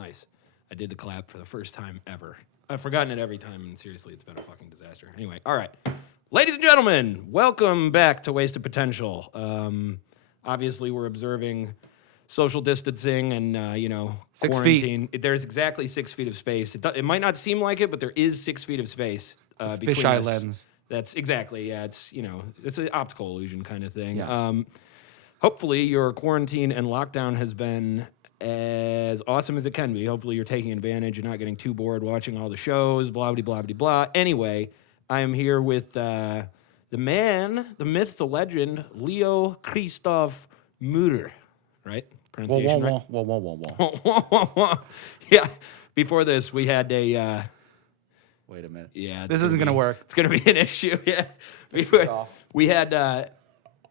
Nice. I did the clap for the first time ever. I've forgotten it every time, and seriously, it's been a fucking disaster. Anyway, all right. Ladies and gentlemen, welcome back to Wasted Potential. Obviously, we're observing social distancing and, 6 quarantine. There's exactly 6 feet of space. It might not seem like it, but there is 6 feet of space between Fisheye us. lens. That's exactly, yeah. It's, it's an optical illusion kind of thing. Yeah. Hopefully, your quarantine and lockdown has been as awesome as it can be. Hopefully, you're taking advantage and not getting too bored watching all the shows, blah, blah, blah, blah, blah. Anyway, I am here with the man, the myth, the legend, Leo Christov Moore, right? Pronunciation right? Whoa. Yeah. Before this, we had a... Wait a minute. Yeah. This isn't going to work. It's going to be an issue, yeah.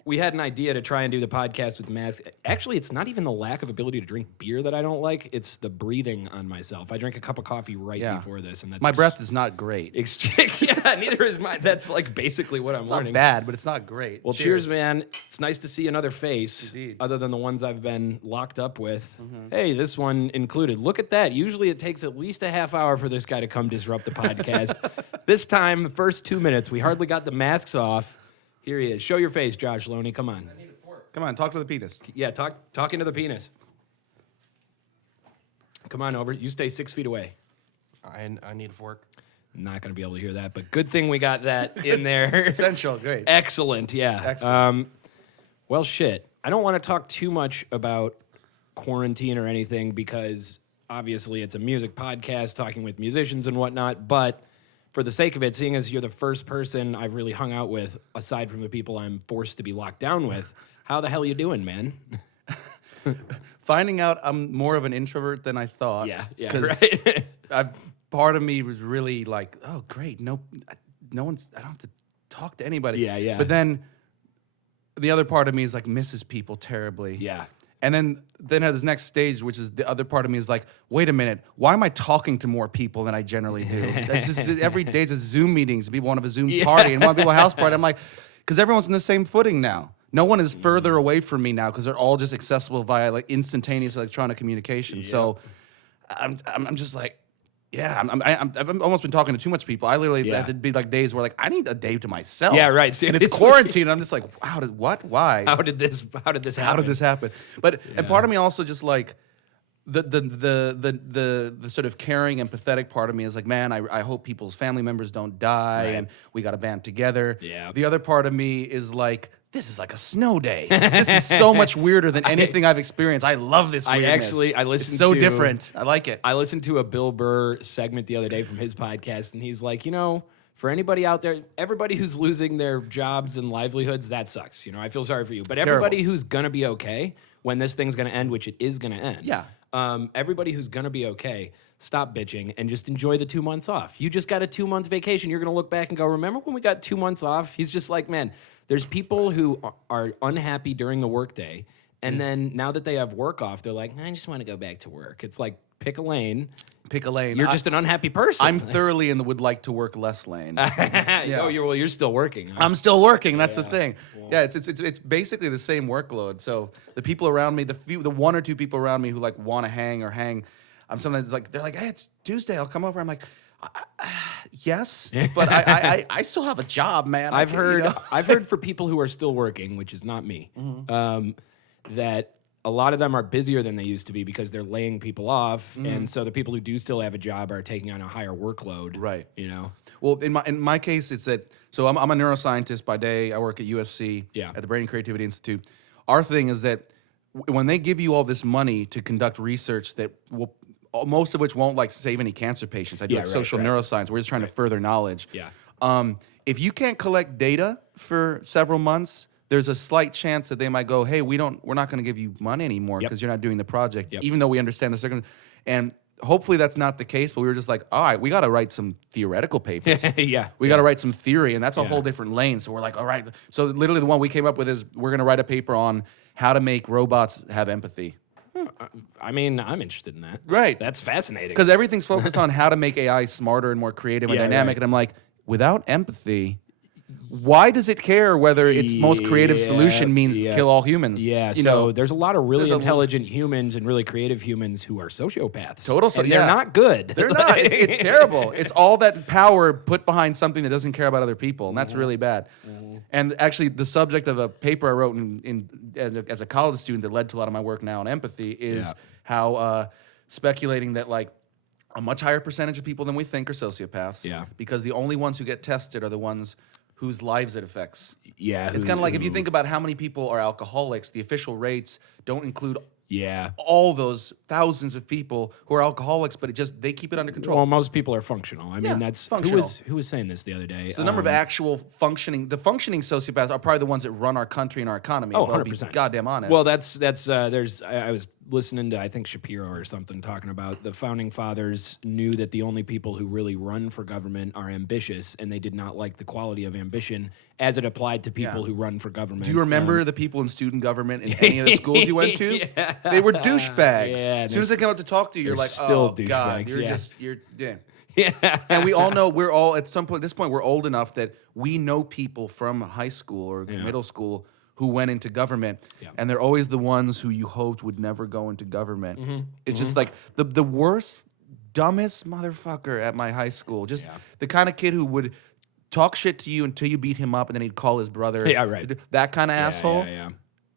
We had an idea to try and do the podcast with masks. Actually, it's not even the lack of ability to drink beer that I don't like. It's the breathing on myself. I drank a cup of coffee before this, and that's My breath is not great. Yeah, neither is mine. That's like basically what I'm It's learning. not bad, but it's not great. Well, cheers, man. It's nice to see another face, Indeed. other than the ones I've been locked up with. Hey, this one included. Look at that. Usually it takes at least a half hour for this guy to come disrupt the podcast. This time, the first 2 minutes, we hardly got the masks off. Here he is. Show your face, Josh Loney. Come on. Come on, talk to the penis. Yeah, talk into the penis. Come on over. You stay 6 feet away. I need a fork. Not going to be able to hear that, but good thing we got that in there. Essential, great. Excellent, yeah. Excellent. Well, shit. I don't want to talk too much about quarantine or anything because obviously it's a music podcast talking with musicians and whatnot, but for the sake of it, seeing as you're the first person I've really hung out with, aside from the people I'm forced to be locked down with, how the hell you doing, man? Finding out I'm more of an introvert than I thought. Yeah, 'cause right. part of me was really like, oh, great. No one's, I don't have to talk to anybody. Yeah. But then the other part of me is like, misses people terribly. Yeah. And then at this next stage, which is the other part of me is like, wait a minute, why am I talking to more people than I generally do? It's just every day it's Zoom meetings. People want to have a Zoom party and want people a house party. I'm like, because everyone's on the same footing now. No one is further away from me now because they're all just accessible via like instantaneous electronic communication. Yep. So I'm just like, yeah, I've almost been talking to too much people. I literally had to be like days where like I need a day to myself. Yeah, right. And it's quarantine. And I'm just like, why? How did this happen? How did this happen? But and part of me also just like the sort of caring and pathetic part of me is like, man, I hope people's family members don't die, Right. and we got to band together. Yeah. The other part of me is like, this is like a snow day. This is so much weirder than anything I've experienced. I love this weirdness. I listened It's so to- different. I like it. I listened to a Bill Burr segment the other day from his podcast, and he's like, for anybody out there, everybody who's losing their jobs and livelihoods, that sucks. I feel sorry for you. But everybody who's going to be okay when this thing's going to end, which it is going to end. Yeah. Everybody who's going to be okay, stop bitching and just enjoy the 2 months off. You just got a 2-month vacation. You're going to look back and go, remember when we got 2 months off? He's just like, man, there's people who are unhappy during the workday. And then now that they have work off, they're like, I just want to go back to work. It's like, pick a lane. Pick a lane. You're just an unhappy person. I'm thoroughly in the would like to work less lane. Oh, you're still working. Huh? I'm still working. That's the thing. Yeah, it's basically the same workload. So the people around me, the 1 or 2 people around me who like want to hang, I'm sometimes like, they're like, hey, it's Tuesday, I'll come over. I'm like, yes, but I still have a job, man. I've heard for people who are still working, which is not me, that a lot of them are busier than they used to be because they're laying people off, and so the people who do still have a job are taking on a higher workload. Right. Well, in my case, it's that. So I'm a neuroscientist by day. I work at USC at the Brain and Creativity Institute. Our thing is that when they give you all this money to conduct research that will, most of which won't like save any cancer patients. I do social neuroscience. We're just trying to further knowledge. Yeah. If you can't collect data for several months, there's a slight chance that they might go, hey, we're not going to give you money anymore because you're not doing the project, even though we understand the circumstances. And hopefully that's not the case, but we were just like, all right, we got to write some theoretical papers. We got to write some theory, and that's a whole different lane. So we're like, all right. So literally the one we came up with is we're going to write a paper on how to make robots have empathy. I mean, I'm interested in that. Right. That's fascinating. Because everything's focused on how to make AI smarter and more creative and dynamic. Right. And I'm like, without empathy, why does it care whether its most creative solution means kill all humans? Yeah, you so know, there's a lot of really there's a- intelligent humans and really creative humans who are sociopaths. Total, and they're not good. They're not. It's terrible. It's all that power put behind something that doesn't care about other people, and that's really bad. And actually, the subject of a paper I wrote as a college student that led to a lot of my work now on empathy is how speculating that like a much higher percentage of people than we think are sociopaths. Yeah. Because the only ones who get tested are the ones whose lives it affects. Yeah, It's kind of like if you think about how many people are alcoholics, the official rates don't include Yeah. all those thousands of people who are alcoholics, but they keep it under control. Well, most people are functional. I Yeah, mean, that's functional. who was saying this the other day. So the number of actual functioning sociopaths are probably the ones that run our country and our economy. Oh, if I'll be 100%. goddamn honest. Well, I was listening to, I think, Shapiro or something talking about the founding fathers knew that the only people who really run for government are ambitious, and they did not like the quality of ambition as it applied to people who run for government. do you remember the people in student government in any of the schools you went to? Yeah. They were douchebags. Yeah, as soon as they come up to talk to you, you're they're like, still oh god, douchebags, you're yeah. Yeah. And we all know we're all at some point. At this point, we're old enough that we know people from high school or middle school who went into government, and they're always the ones who you hoped would never go into government. It's just like the worst, dumbest motherfucker at my high school. Just the kind of kid who would talk shit to you until you beat him up, and then he'd call his brother. Yeah, right. That kind of asshole. Yeah.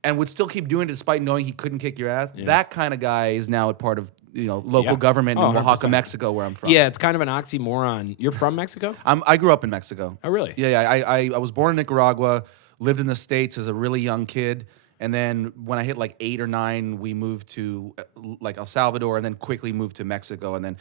And would still keep doing it despite knowing he couldn't kick your ass. That kind of guy is now a part of local government in Oaxaca, 100%. Mexico, where I'm from. Yeah, it's kind of an oxymoron. You're from Mexico? I grew up in Mexico. Oh, really? Yeah. I was born in Nicaragua, lived in the States as a really young kid, and then when I hit like 8 or 9, we moved to like El Salvador, and then quickly moved to Mexico, and then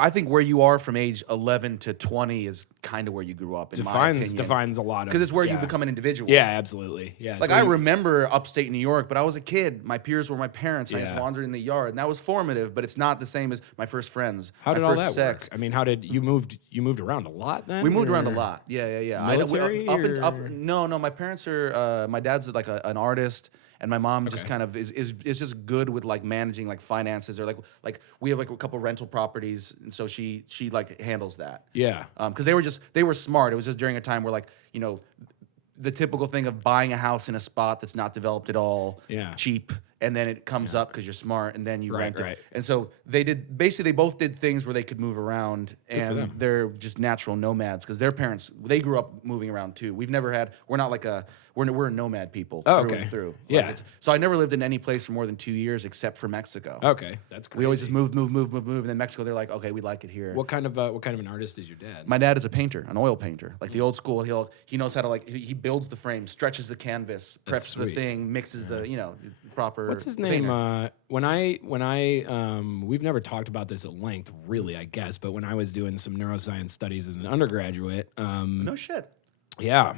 I think where you are from age 11 to 20 is kind of where you grew up. In my opinion, Defines a lot of because it's where you become an individual. Yeah, absolutely. Yeah, Like I remember upstate New York, but I was a kid. My peers were my parents. And I just Yeah. wandered in the yard, and that was formative. But it's not the same as my first friends. How did my all first that sex. work? I mean, how did you moved around a lot then? We moved around a or- lot. Yeah. Military or- No. My parents are. My dad's like an artist, and my mom just kind of is just good with like managing like finances or like we have like a couple rental properties, and so she like handles that. Yeah. Because they were smart. It was just during a time where like the typical thing of buying a house in a spot that's not developed at all, cheap, and then it comes up because you're smart, and then you rent right. it. And so they both did things where they could move around, and they're just natural nomads because their parents, they grew up moving around too. We're not like we're nomad people through and through. Yeah. So I never lived in any place for more than 2 years except for Mexico. Okay, that's crazy. We always just move, and then Mexico, they're like, okay, we like it here. What kind of an artist is your dad? My dad is a painter, an oil painter, like the old school. He knows how to he builds the frame, stretches the canvas, preps the sweet. thing, mixes the proper. What's his name? When I we've never talked about this at length, really, I guess. But when I was doing some neuroscience studies as an undergraduate, No shit. yeah,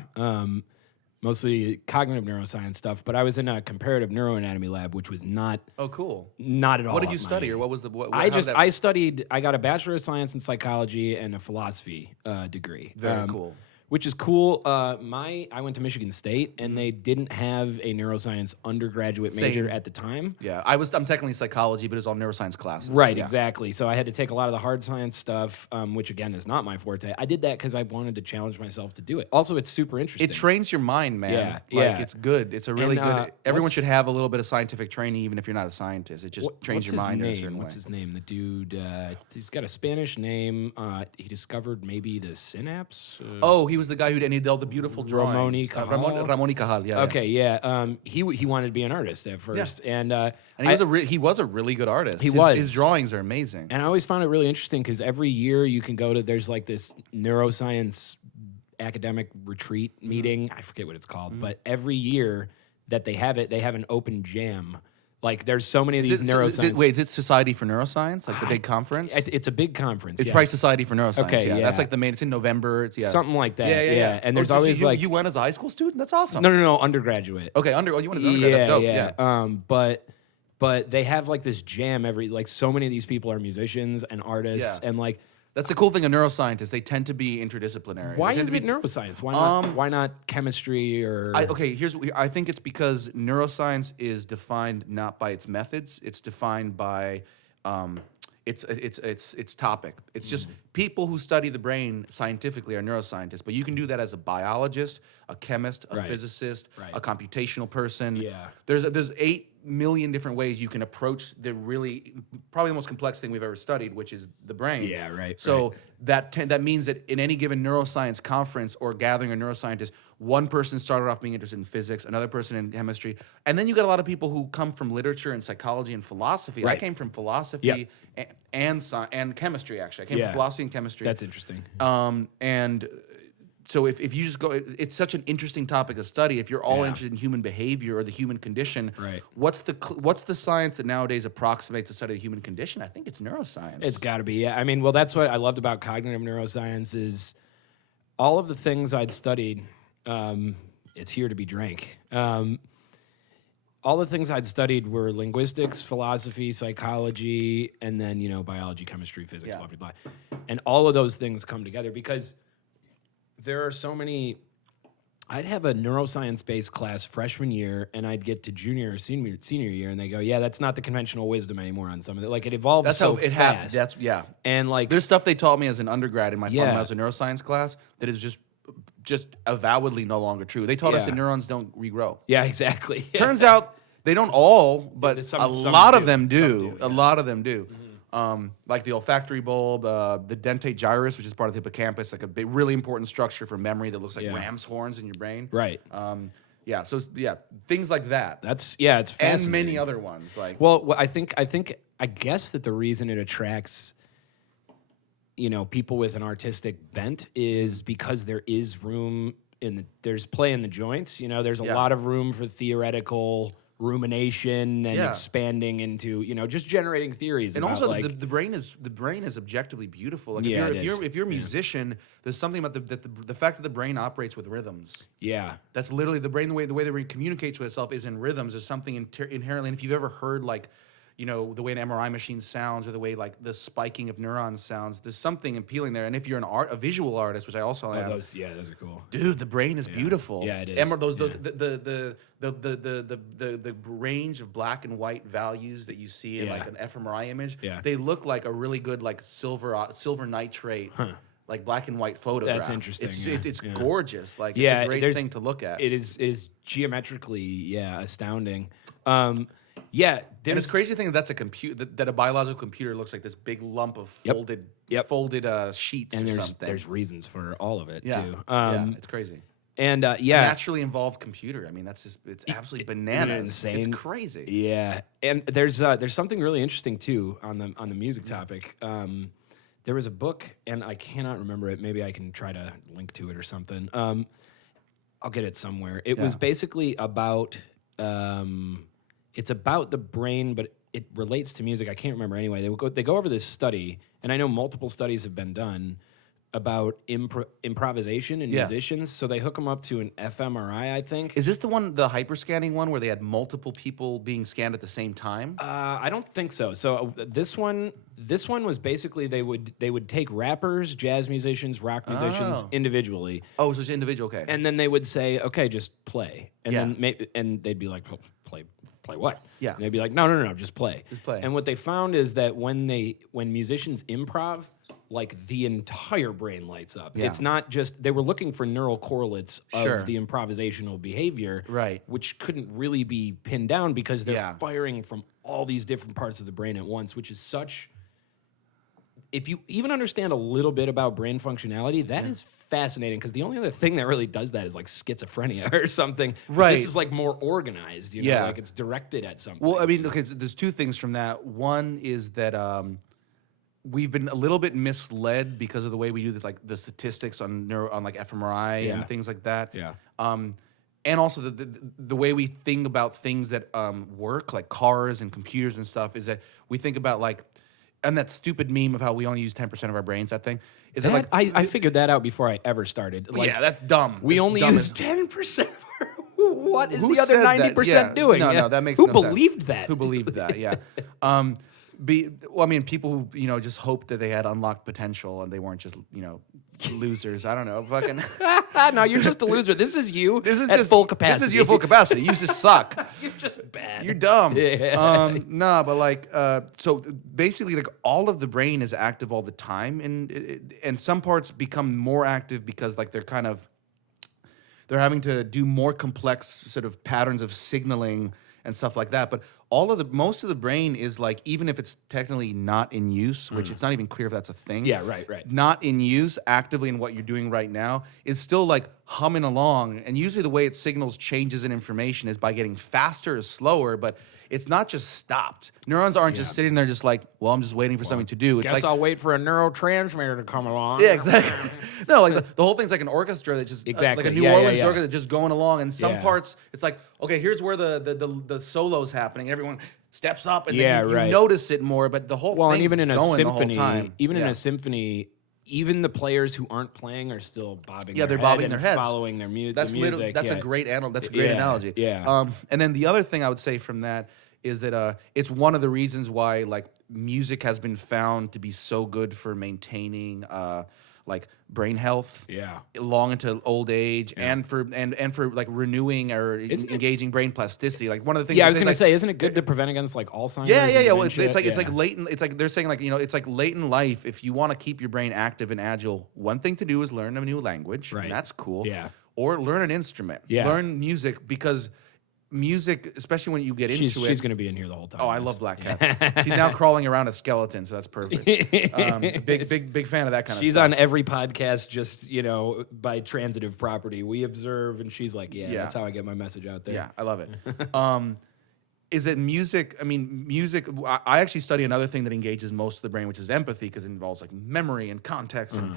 mostly cognitive neuroscience stuff. But I was in a comparative neuroanatomy lab, which was not Oh, cool. not at all. What did up you study, my- or what was the? What, I how did that- I got a Bachelor of Science in Psychology and a philosophy degree. Very cool. Which is cool. I went to Michigan State, and they didn't have a neuroscience undergraduate major Same. at the time. Yeah, I'm technically psychology, but it was all neuroscience classes. Right, Yeah. exactly. So I had to take a lot of the hard science stuff, which again is not my forte. I did that because I wanted to challenge myself to do it. Also, it's super interesting. It trains your mind, man. Yeah, Like yeah. it's good. It's a really And, good. Everyone what's- should have a little bit of scientific training, even if you're not a scientist. It just trains your mind in a certain What's way. his name? The dude. He's got a Spanish name. He discovered maybe the synapse. Oh, he was the guy who did all the beautiful drawings. Ramon y Cajal? Ramon y Cajal, yeah. Okay, yeah. He wanted to be an artist at first, and And he was a really good artist. He was. His drawings are amazing. And I always found it really interesting because every year you can go to, there's like this neuroscience academic retreat meeting. I forget what it's called, but every year that they have it, they have an open jam. Like there's so many of these neuroscience. Is it Society for Neuroscience, like the big conference? It's a big conference. It's yeah. probably Society for Neuroscience. Okay, yeah. yeah. That's like the main. It's in November. It's Something like that. Yeah. And Oh, there's so always you, like you went as a high school student. That's awesome. no, undergraduate. Okay, you went as an undergrad. That's dope. Yeah. But they have like this jam like so many of these people are musicians and artists Yeah. and like. That's the cool thing of neuroscientists. They tend to be interdisciplinary. Why They tend is to it be- neuroscience? Why not chemistry or? I think it's because neuroscience is defined not by its methods. It's defined by its topic. It's just people who study the brain scientifically are neuroscientists, but you can do that as a biologist, a chemist, a physicist, a computational person. Yeah. There's 8 million different ways you can approach the probably the most complex thing we've ever studied, which is the brain. Yeah, right. So that means that in any given neuroscience conference or gathering of neuroscientists, one person started off being interested in physics, another person in chemistry, and then you got a lot of people who come from literature and psychology and philosophy. I came from philosophy and chemistry, actually. I came from philosophy and chemistry. That's interesting. And so if you just go, it's such an interesting topic of study. If you're all interested in human behavior or the human condition, what's the science that nowadays approximates the study of the human condition? I think it's neuroscience. It's got to be, yeah. I mean, well, that's what I loved about cognitive neuroscience is all of the things I'd studied. It's here to be drank. All the things I'd studied were linguistics, philosophy, psychology, and then, biology, chemistry, physics, blah, blah, blah. And all of those things come together because there are so many. I'd have a neuroscience-based class freshman year, and I'd get to junior or senior year, and they go, "Yeah, that's not the conventional wisdom anymore on some of it. Like it evolves That's so how it fast." happened. And like there's stuff they taught me as an undergrad in my when I was a neuroscience class that is just avowedly no longer true. They taught us that neurons don't regrow. Yeah, exactly. Turns out they don't all, but some a lot do. of them do. Some do, A lot of them do. Like the olfactory bulb, the dentate gyrus, which is part of the hippocampus, like a big, really important structure for memory that looks like ram's horns in your brain. Right. Things like that. It's fascinating. And many other ones. Like, well, I guess that the reason it attracts, people with an artistic bent is because there is room there's play in the joints. There's a lot of room for theoretical rumination and expanding into, just generating theories. And about, also, like, the brain is objectively beautiful. Like if you're a musician, there's something about the fact that the brain operates with rhythms. Yeah, that's literally the brain. The way the brain communicates with itself is in rhythms. There's something inherently. And if you've ever heard the way an MRI machine sounds or the way like the spiking of neurons sounds, there's something appealing there. And if you're a visual artist, which I also am, those are cool. Dude, the brain is beautiful. Yeah, it is. The range of black and white values that you see in like an fMRI image, they look like a really good like silver nitrate. Like black and white photograph. That's interesting. It's gorgeous. Like it's a great thing to look at. It is geometrically astounding. And it's crazy to think that's a that a biological computer looks like this big lump of folded sheets and or something. There's reasons for all of it too. It's crazy. And a naturally involved computer. I mean, it's absolutely bananas. Insane. It's crazy. Yeah, and there's something really interesting too on the music topic. There was a book, and I cannot remember it. Maybe I can try to link to it or something. I'll get it somewhere. It was basically about. It's about the brain, but it relates to music. I can't remember anyway. They go over this study, and I know multiple studies have been done about improvisation in musicians. So they hook them up to an fMRI, I think. Is this the hyperscanning one, where they had multiple people being scanned at the same time? I don't think so. So this one was basically they would take rappers, jazz musicians, rock musicians individually. Oh, so it's individual, okay. And then they would say, okay, just play. And then and they'd be like, oh, play what? Yeah. And they'd be like, no, just play. Just play. And what they found is that when musicians improv, like the entire brain lights up. Yeah. It's not just, they were looking for neural correlates of the improvisational behavior, which couldn't really be pinned down because they're firing from all these different parts of the brain at once, which is such, if you even understand a little bit about brain functionality, that is fascinating, because the only other thing that really does that is like schizophrenia or something. Right. This is like more organized, like it's directed at something. Well, I mean, okay, so there's two things from that. One is that we've been a little bit misled because of the way we do the statistics on like fMRI and things like that. Yeah. And also the way we think about things that work, like cars and computers and stuff, is that we think about like, and that stupid meme of how we only use 10% of our brains, that thing. Is that like, I figured that out before I ever started. Like, that's dumb. We only use 10%. What is the other 90% doing? No, that makes Who no believed sense. that? Who believed that? Yeah. people who just hoped that they had unlocked potential and they weren't just losers. I don't know, fucking. No, you're just a loser. This is you. This is at just full capacity. This is you at full capacity. You just suck. You're just bad. You're dumb. Yeah. No, but so basically, all of the brain is active all the time, and some parts become more active because they're having to do more complex sort of patterns of signaling and stuff like that. But most of the brain is even if it's technically not in use, which it's not even clear if that's a thing. Yeah, right. Not in use actively in what you're doing right now, is still humming along. And usually the way it signals changes in information is by getting faster or slower, but it's not just stopped. Neurons aren't just sitting there I'm just waiting for something to do. It's Guess I'll wait for a neurotransmitter to come along. Yeah, exactly. No, the whole thing's like an orchestra that just Exactly. like a New Orleans orchestra that's just going along. And some Yeah. parts, it's okay, here's where the solo's happening. Everyone steps up, and Yeah, then you right. notice it more. But the whole Well, thing's and even in a going symphony, the whole time. in a symphony, even the players who aren't playing are still bobbing. Yeah, their they're bobbing head their and heads. following their That's the music. That's yeah. a great analogy. Yeah. And then the other thing I would say from that is that it's one of the reasons why music has been found to be so good for maintaining brain health. Yeah. Long into old age, and for renewing or engaging brain plasticity. One of the things. Yeah, I was going to say, isn't it good to prevent against Alzheimer's? Yeah. and Well, it's dementia? like latent. It's they're saying it's like late in life. If you want to keep your brain active and agile, one thing to do is learn a new language. Right. And that's cool. Yeah. Or learn an instrument. Yeah. Learn music, because music, especially when you get into it. She's going to be in here the whole time. Oh, I love black cats. She's now crawling around a skeleton, so that's perfect. Big fan of that kind of She's stuff. on every podcast, just by transitive property. We observe, and she's like, Yeah. that's how I get my message out there. Yeah, I love it. Is it music? I mean, music. I actually study another thing that engages most of the brain, which is empathy, because it involves memory and context, and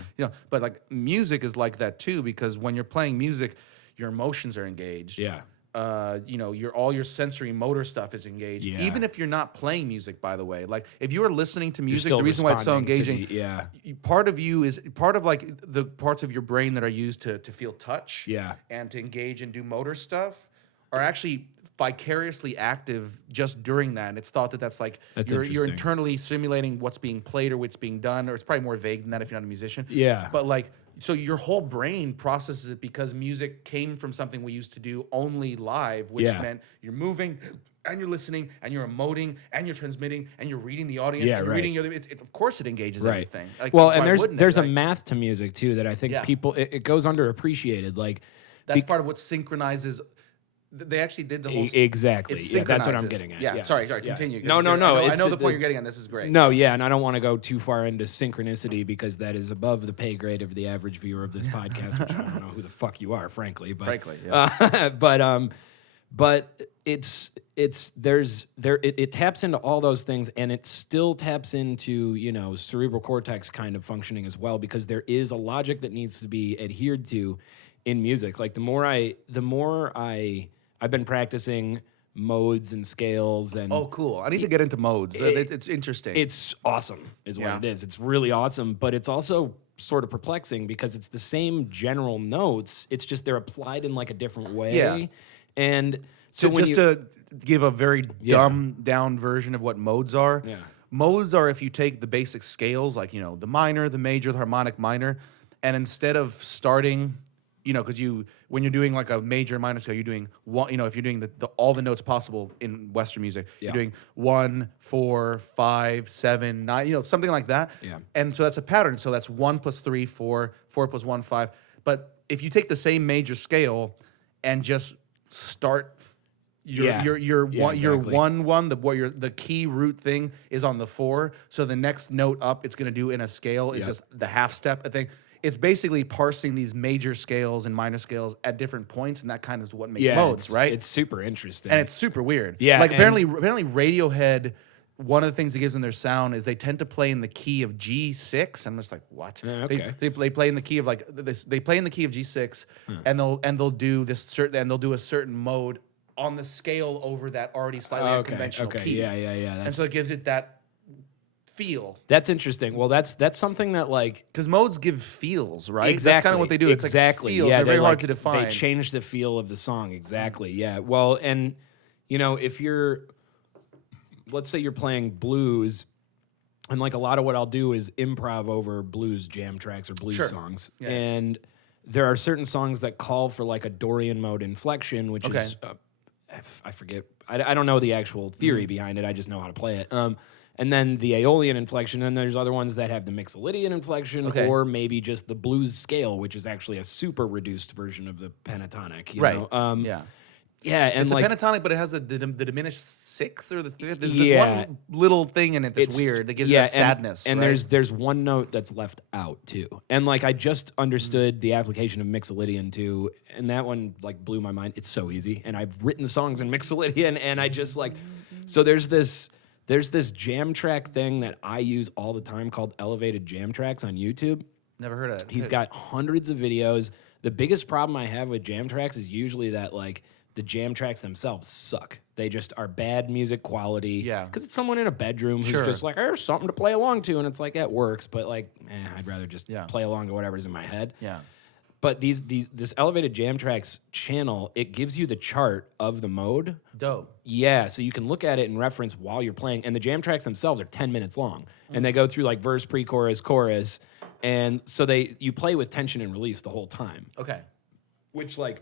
But music is like that too, because when you're playing music, your emotions are engaged. Yeah. All your sensory motor stuff is engaged. Yeah. Even if you're not playing music, by the way. If you are listening to music, still the reason why it's so responding to engaging, part of you is part of the parts of your brain that are used to feel touch, Yeah. and to engage and do motor stuff are actually vicariously active just during that. And it's thought that that's you're interesting. internally simulating what's being played or what's being done, or it's probably more vague than that if you're not a musician. Yeah. But so your whole brain processes it because music came from something we used to do only live, which meant you're moving and you're listening and you're emoting and you're transmitting and you're reading the audience and you're reading of course it engages everything. Well, and why wouldn't there's it, a math to music too that I think Yeah. it goes underappreciated. That's part of what synchronizes. They actually did the whole. Exactly. It Yeah, that's what I'm synchronizes. getting at. Yeah, sorry, continue. 'cause No. I know it's the point you're getting at. This is great. No, yeah, and I don't want to go too far into synchronicity because that is above the pay grade of the average viewer of this podcast, which I don't know who the fuck you are, frankly. But, but it taps into all those things, and it still taps into cerebral cortex kind of functioning as well, because there is a logic that needs to be adhered to in music. I've been practicing modes and scales and Oh, cool. I need to get into modes. It's interesting. it's awesome is what Yeah. it is. It's really awesome, but it's also sort of perplexing because it's the same general notes. It's just they're applied in a different way. Yeah. And so when just to give a very dumbed down version of what modes are. Yeah. Modes are if you take the basic scales, the minor, the major, the harmonic minor, and instead of starting, because when you're doing a major and minor scale, you're doing one. If you're doing all the notes possible in Western music, you're doing 1, 4, 5, 7, 9, something like that. Yeah. And so that's a pattern. So that's 1 plus 3, 4, 4 plus 1, 5. But if you take the same major scale and just start your exactly. 1 the key root thing is on the 4. So the next note up it's going to do in a scale is just the half step thing. It's basically parsing these major scales and minor scales at different points, and that kind of is what makes modes, right? It's super interesting. And it's super weird. Yeah, apparently Radiohead, one of the things that gives them their sound is they tend to play in the key of G6. I'm just like, what? Yeah, okay. They play in the key of they play in the key of G6, and they'll do this certain, and they'll do a certain mode on the scale over that already slightly unconventional key. Yeah. And so it gives it that feel. That's interesting. Well, that's something that Because modes give feels, right? Exactly. That's kind of what they do. It's exactly. feels. Yeah, They're very hard to They define. change the feel of the song. Exactly. Yeah. Well, and if you're let's say you're playing blues, and like a lot of what I'll do is improv over blues jam tracks or blues songs. Yeah. And there are certain songs that call for like a Dorian mode inflection, which is, I forget, I don't know the actual theory behind it. I just know how to play it. And then the Aeolian inflection, and there's other ones that have the Mixolydian inflection, or maybe just the blues scale, which is actually a super reduced version of the pentatonic. You know? Yeah, and It's like a pentatonic, but it has the diminished sixth or the fifth. There's one little thing in it that's weird that gives you that sadness. And right? there's one note that's left out too. And like I just understood the application of Mixolydian too, and that one like blew my mind. It's so easy, and I've written songs in Mixolydian, and I just like so there's this jam track thing that I use all the time called Elevated Jam Tracks on YouTube. Never heard of it. He's got hundreds of videos. The biggest problem I have with jam tracks is usually that like the jam tracks themselves suck. They just are bad music quality. Yeah. Because it's someone in a bedroom who's just like, there's something to play along to. And it's like, that works. But like, I'd rather just play along to whatever's in my head. Yeah. But this Elevated Jam Tracks channel, it gives you the chart of the mode. Dope. Yeah, so you can look at it and reference while you're playing. And the jam tracks themselves are 10 minutes long. And they go through like verse, pre-chorus, chorus. And so you play with tension and release the whole time. Okay. Which like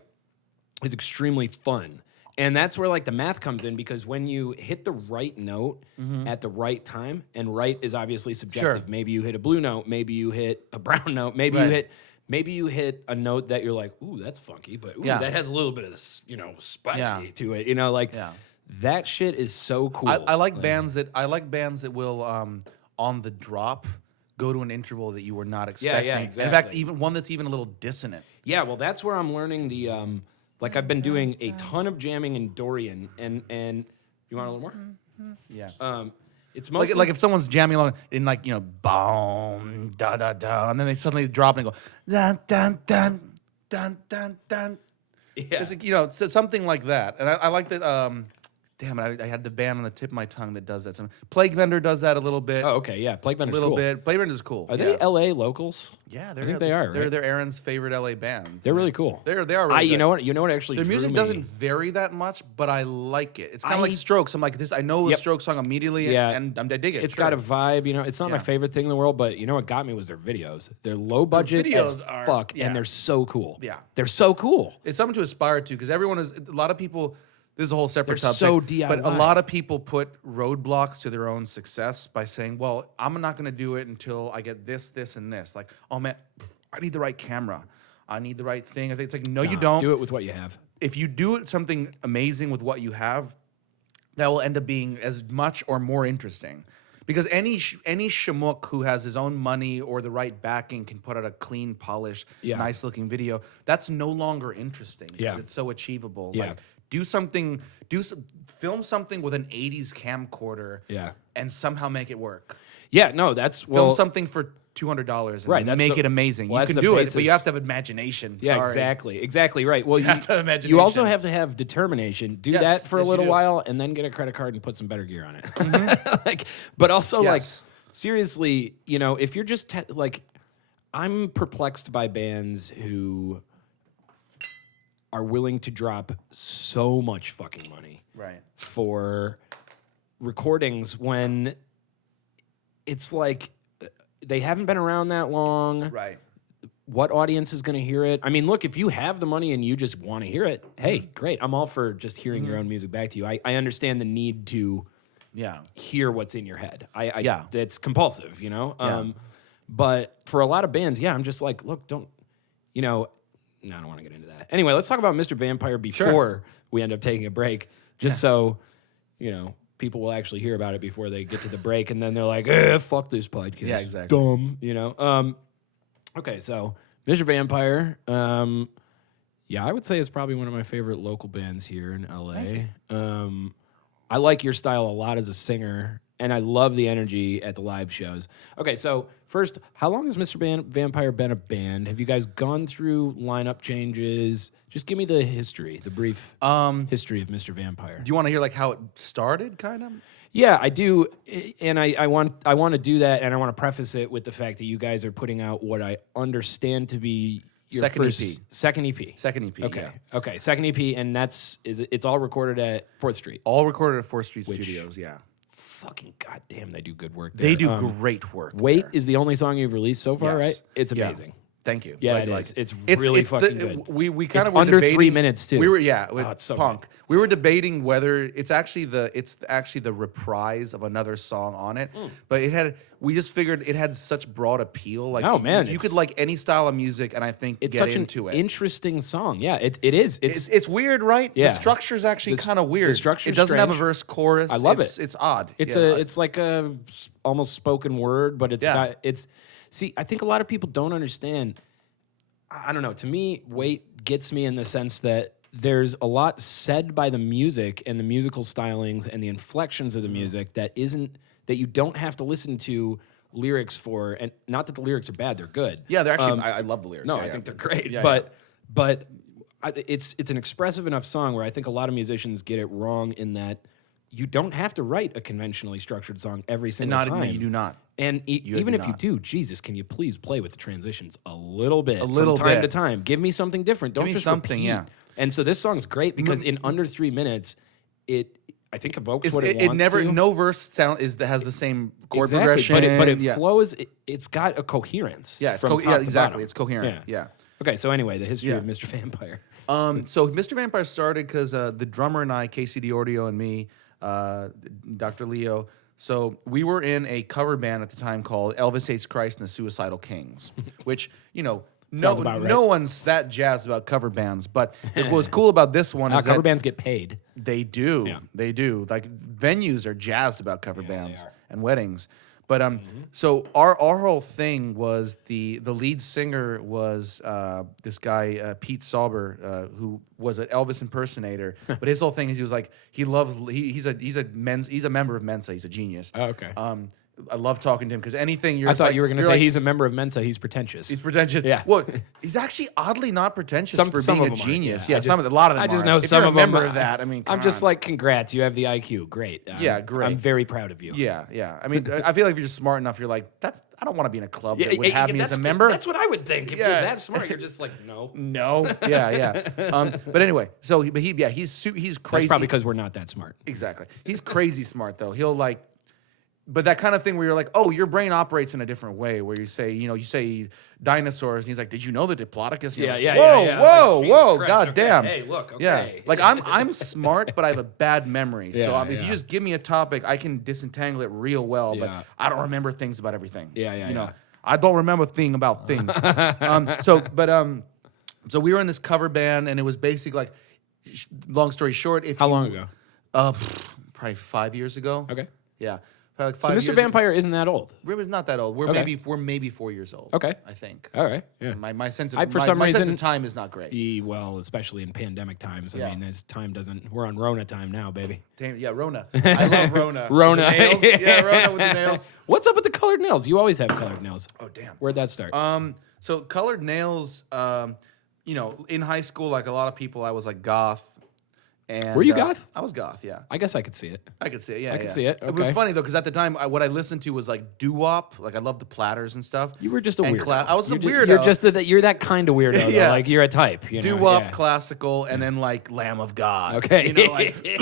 is extremely fun. And that's where like the math comes in, because when you hit the right note at the right time, and right is obviously subjective. Maybe you hit a blue note, maybe you hit a brown note, maybe you hit a note that you're like, ooh, that's funky, but ooh, that has a little bit of this, spicy to it. Like that shit is so cool. I like bands that will on the drop go to an interval that you were not expecting. Yeah, exactly. In fact, even one that's even a little dissonant. Yeah, well, that's where I'm learning the like I've been doing a ton of jamming in Dorian, and you want a little more? Yeah. It's mostly like if someone's jamming along in like boom da da da, and then they suddenly drop and go dun dun dun dun dun dun. Yeah. It's like, it's something like that, and I like that. Damn it, I had the band on the tip of my tongue that does that. Plague Vendor does that a little bit. Oh, okay, yeah. Plague Vendor's a little cool. bit. Plague Vendor's cool. Are they LA locals? Yeah, I think they are. Right? They're Aaron's favorite LA band. They're really cool. They are really you good. know what actually Their drew music me? doesn't vary that much, but I like it. It's kind of like Strokes. I'm like this. I know a Strokes song immediately, and I dig it. It's got a vibe. It's not my favorite thing in the world, but you know what got me was their videos. They're low budget as fuck, and they're so cool. Yeah, they're so cool. It's something to aspire to, because everyone is. A lot of people. This is a whole separate They're subject. so DIY. But a lot of people put roadblocks to their own success by saying, well, I'm not going to do it until I get this, this, and this. Like, oh, man, I need the right camera. I need the right thing. It's like, no, you don't. Do it with what you have. If you do something amazing with what you have, that will end up being as much or more interesting. Because any shamook who has his own money or the right backing can put out a clean, polished, nice-looking video. That's no longer interesting because it's so achievable. Yeah. Like, film something with an 80s camcorder and somehow make it work. Yeah, no, Film something for $200 and make it amazing. You can do it, but you have to have imagination. Yeah, exactly right. Well, you have to have imagination. You also have to have determination. Do that for a little while, and then get a credit card and put some better gear on it. But also, seriously, if you're just I'm perplexed by bands who are willing to drop so much fucking money for recordings when it's like they haven't been around that long. Right. What audience is going to hear it? I mean, look, if you have the money and you just want to hear it, hey, great. I'm all for just hearing your own music back to you. I understand the need to hear what's in your head. It's compulsive, But for a lot of bands, I'm just like, look, don't, no, I don't want to get into that. Anyway, let's talk about Mr. Vampire before we end up taking a break, just so, people will actually hear about it before they get to the break, and then they're like, fuck this podcast. Yeah, exactly. Dumb, Okay, so Mr. Vampire, I would say it's probably one of my favorite local bands here in LA. I like your style a lot as a singer, and I love the energy at the live shows. Okay, so first, how long has Mr. Vampire been a band? Have you guys gone through lineup changes? Just give me the history, the brief history of Mr. Vampire. Do you want to hear how it started, kind of? Yeah, I do, and I want to do that, and I want to preface it with the fact that you guys are putting out what I understand to be your second first, EP. Second EP. Second EP. Okay. Okay. Second EP, and it's all recorded at 4th Street. All recorded at 4th Street Studios. Yeah. fucking goddamn, they do good work. They there. do great work. Wait there. is the only song you've released so far, Yes. right? It's Yeah. amazing. Thank you. Yeah, Like- it like- is. It's really fucking good. We kind It's of were under 3 debating- minutes, too. We were with it's so Punk. We were debating whether it's actually the reprise of another song on it, but we just figured it had such broad appeal. Like, Oh, man, you could it's- like any style of music, and I think It's get such into an it. interesting song. Yeah, it is. It's weird, right? Yeah. The structure's actually The s- kind of weird. the structure's it doesn't have a strange. verse chorus. I love It's- it. It's odd. It's Yeah. it's like a almost spoken word, but it's Yeah. got it's. See, I think a lot of people don't understand. I don't know. To me, Wait gets me in the sense that there's a lot said by the music and the musical stylings and the inflections of the music that you don't have to listen to lyrics for. And not that the lyrics are bad; they're good. Yeah, they're actually. I love the lyrics. No, Yeah, I yeah. think they're great. Yeah, but it's an expressive enough song where I think a lot of musicians get it wrong in that you don't have to write a conventionally structured song every single Not- time. you do not. And You even do if you not. do, Jesus, can you please play with the transitions a little bit? little from time to bit. time. Give me something different. Don't me just something, repeat. yeah. And so this song's great because in under 3 minutes, I think evokes what it It wants never to. no verse has the same chord Exactly, progression. but it yeah. flows. It's got a coherence. Yeah, it's from top to exactly. bottom. It's coherent. Yeah. Okay, so anyway, the history Yeah. of Mr. Vampire. So Mr. Vampire started because the drummer and I, Casey DiOrdio and me, Dr. Leo. So we were in a cover band at the time called Elvis Hates Christ and the Suicidal Kings, which no Sounds about right. no one's that jazzed about cover bands. But what was cool about this one is Cover that bands get paid. they do. Yeah. They do. Like venues are jazzed about cover they bands are. and weddings. But so our whole thing was the lead singer was this guy Pete Sauber who was an Elvis impersonator. But his whole thing is he was like he's a member of Mensa. He's a genius. Oh, okay. I love talking to him because anything you're I just thought like, you were going to you're say like, he's a member of Mensa. He's pretentious. he's pretentious. Yeah. Well, he's actually oddly not pretentious for some being of a them aren't, genius. yeah. Yeah, a lot of them I just aren't. know If some you're of a member them. of that. I mean, I'm come just on. like, congrats, you have the IQ. Great. Yeah, great. I'm very proud of you. Yeah. I mean, I feel like if you're just smart enough, you're like, I don't want to be in a club that would have me as a that's- member. That's what I would think. If you're Yeah. that smart, you're just like, no. No. Yeah. But anyway, so he's crazy. That's probably because we're not that smart. Exactly. He's crazy smart though. He'll like, but that kind of thing where you're like, oh, your brain operates in a different way. Where you say dinosaurs, and he's like, did you know the Diplodocus? And you're Yeah, like, yeah, Whoa, yeah. whoa, Like, Jesus whoa, Christ, god okay. damn. Hey, look, Yeah, okay. like I'm smart, but I have a bad memory. So Yeah, if you yeah. just give me a topic, I can disentangle it real well. Yeah. But I don't remember things about everything. Yeah, You know, yeah. I don't remember a thing about things. So we were in this cover band, and it was basically like, long story short, How long ago? Probably 5 years ago. Okay. Yeah. Probably like So 5 years Mr. Vampire isn't that old. Rim's not that old. We're Okay. maybe 4 years old. Okay. I think. All right. Yeah. My sense of For my, some my sense reason- of time is not great. Well, especially in pandemic times. I Yeah. mean, as time doesn't. We're on Rona time now, baby. Damn, yeah, Rona. I love Rona. Rona. The nails. Yeah, Rona with the nails. What's up with the colored nails? You always have colored nails. Oh damn. Where'd that start? So colored nails. In high school, like a lot of people, I was like goth. And Were you goth? I was goth. Yeah. I guess I could see it. I could see it. Yeah, I could yeah. see it, It was okay. funny though, because at the time, what I listened to was like doo-wop. Like I loved the Platters and stuff. You were just a And weirdo. I was a You're weirdo. just you're that kind of weirdo. Though. Yeah. Like you're a type. You know? Doo-wop, Yeah. classical, and then like Lamb of God. Okay. You know, like yeah.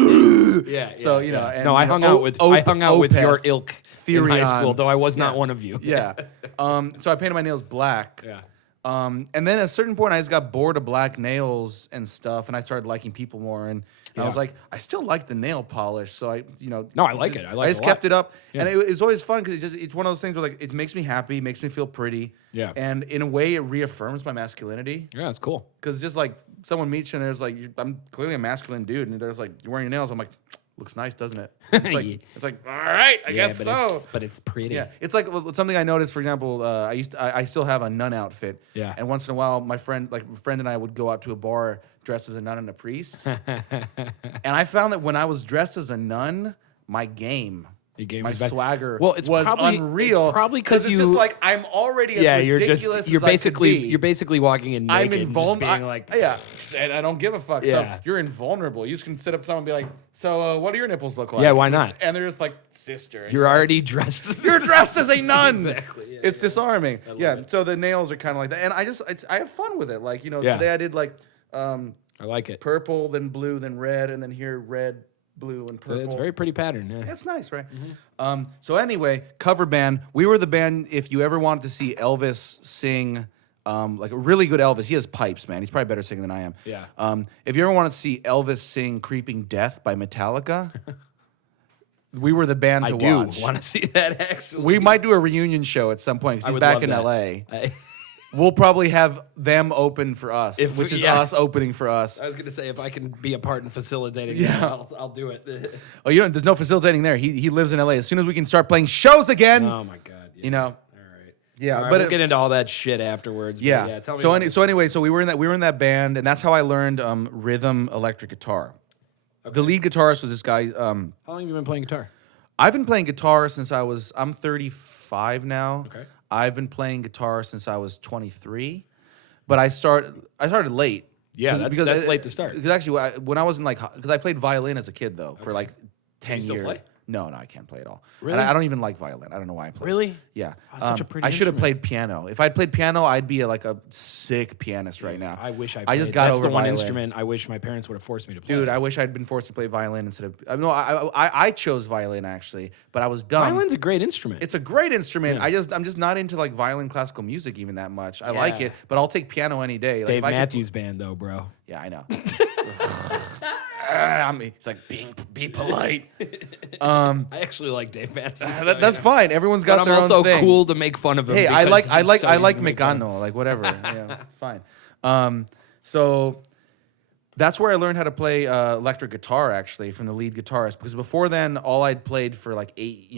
So, yeah, you know, yeah. and, no, I you know, hung out with I hung out with Opeth, your ilk in high Therion. school, though I was not one of you. yeah. So I painted my nails black. Yeah. And then at a certain point, I just got bored of black nails and stuff, and I started liking people more. And I was Yeah. like, I still like the nail polish, so I. No, I like it. I like it just a lot. kept it up, Yeah. and it's always fun because it's one of those things where like it makes me happy, makes me feel pretty. Yeah. And in a way, it reaffirms my masculinity Yeah, it's cool. because just like someone meets you and there's like I'm clearly a masculine dude, and there's like you're wearing your nails. I'm like, looks nice, doesn't it? It's like Yeah. it's like all right, I guess so. But it's pretty. Yeah, it's like something I noticed. For example, I still have a nun outfit. Yeah. And once in a while, my friend and I would go out to a bar dressed as a nun and a priest. And I found that when I was dressed as a nun, my game. Your game My was better. swagger Well, it's was probably- unreal. it's probably 'cause it's just you- like I'm already as Yeah, ridiculous you're as I could be. you're basically walking in naked, I'm and just invulnerable. being like, Yeah, and I don't give a fuck. Yeah. So you're invulnerable. You just can sit up to someone and be like, "So, what do your nipples look like?" Yeah, why not? And they're just like, "Sister." And you're already dressed. As You're dressed as a nun. Exactly. Yeah, It's disarming. love Yeah. it. So the nails are kind of like that, and I have fun with it. Like Yeah. today I did like I like it. purple, then blue, then red, and then here red, blue and purple. It's a very pretty pattern. Yeah. It's nice, right? So anyway, cover band. We were the band. If you ever wanted to see Elvis sing, like a really good Elvis, he has pipes, man. He's probably better singer than I am. Yeah. If you ever wanted to see Elvis sing "Creeping Death" by Metallica, we were the band to watch. I do want to see that, actually. We might do a reunion show at some point because I he's would back love in that. LA. We'll probably have them open for us, which is us opening for us. I was going to say, if I can be a part in facilitating Yeah. that, I'll do it. Oh, there's no facilitating there. He lives in LA. As soon as we can start playing shows again, Oh, my God. Yeah. you know. All right. Yeah, All right, but we'll get into all that shit afterwards. But yeah. tell me So about anyway, we were in that band, and that's how I learned rhythm electric guitar. The lead guitarist was this guy. How long have you been playing guitar? I've been playing guitar since I'm 35 now. Okay. I've been playing guitar since I was 23, but I started late. Yeah, that's late to start. Because actually, when I was because I played violin as a kid though for like 10 still years. play? No, I can't play at all. Really? And I don't even like violin. I don't know why I play. Really? Yeah. Oh, such a pretty I should have instrument. played piano. If I'd played piano, I'd be like a sick pianist right now. I wish I just played. got That's over the one violin. instrument I wish my parents would have forced me to play. Dude, I wish I'd been forced to play violin instead of. No, I chose violin actually, but I was dumb. Violin's a great instrument. It's a great instrument. Yeah. I'm just not into like violin classical music even that much. I like Yeah. it, but I'll take piano any day. Like, Dave if I could- Matthews Band, though, bro. Yeah, I know. It's like be polite. I actually like Dave Matthews. That's fine. Everyone's got But I'm their also own thing. cool to make fun of him. Hey, I because like he's so easy to Mecano, make fun of. like whatever. Yeah, it's fine. So that's where I learned how to play electric guitar actually from the lead guitarist, because before then all I'd played for like 8,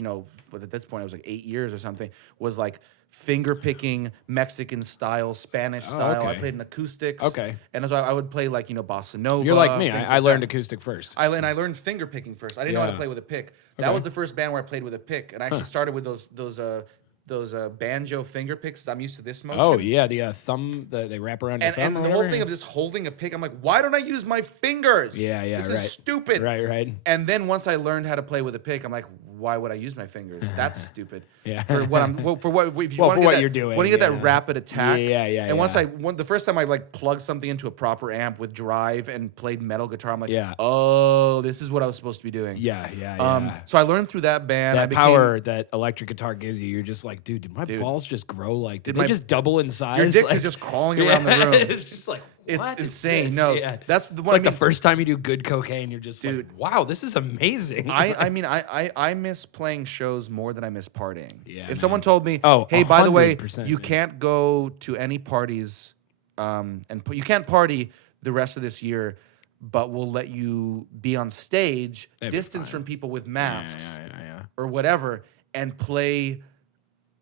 but at this point it was like 8 years or something, was like finger picking Mexican style, Spanish style. I okay. played in acoustics. Okay. And so I would play like bossa nova. You're like me. things I learned that. acoustic first. I learned finger picking first. I didn't know how to Yeah. play with a pick. That Okay. was the first band where I played with a pick, and I actually started with those banjo finger picks. I'm used to this motion. Oh, yeah. The thumb, they wrap around your thumb. And or the whole whatever. thing of just holding a pick, I'm like, why don't I use my fingers? Yeah, This right. is stupid. Right. And then once I learned how to play with a pick, I'm like, why would I use my fingers? That's stupid. Yeah. For what I'm if you Well, want for to what get that, you're doing, when you get yeah. that rapid attack. Yeah. And once the first time I like plugged something into a proper amp with drive and played metal guitar, I'm like, Yeah. oh, this is what I was supposed to be doing. Yeah. So I learned through that band. I That became, power that electric guitar gives you, you're just like, dude, did my balls just grow? Like, did they my- just double in size? Your dick Like- is just crawling around the room. It's just like, It's what is insane. this? No, Yeah. that's the It's one. like the first time you do good cocaine, you're just Dude. like, wow, this is amazing. I miss playing shows more than I miss partying. Yeah, If someone told me, Oh, hey, by the way, 100%, you man. can't go to any parties, you can't party the rest of this year, but we'll let you be on stage, That'd be distance fine. from people with masks Yeah. or whatever, and play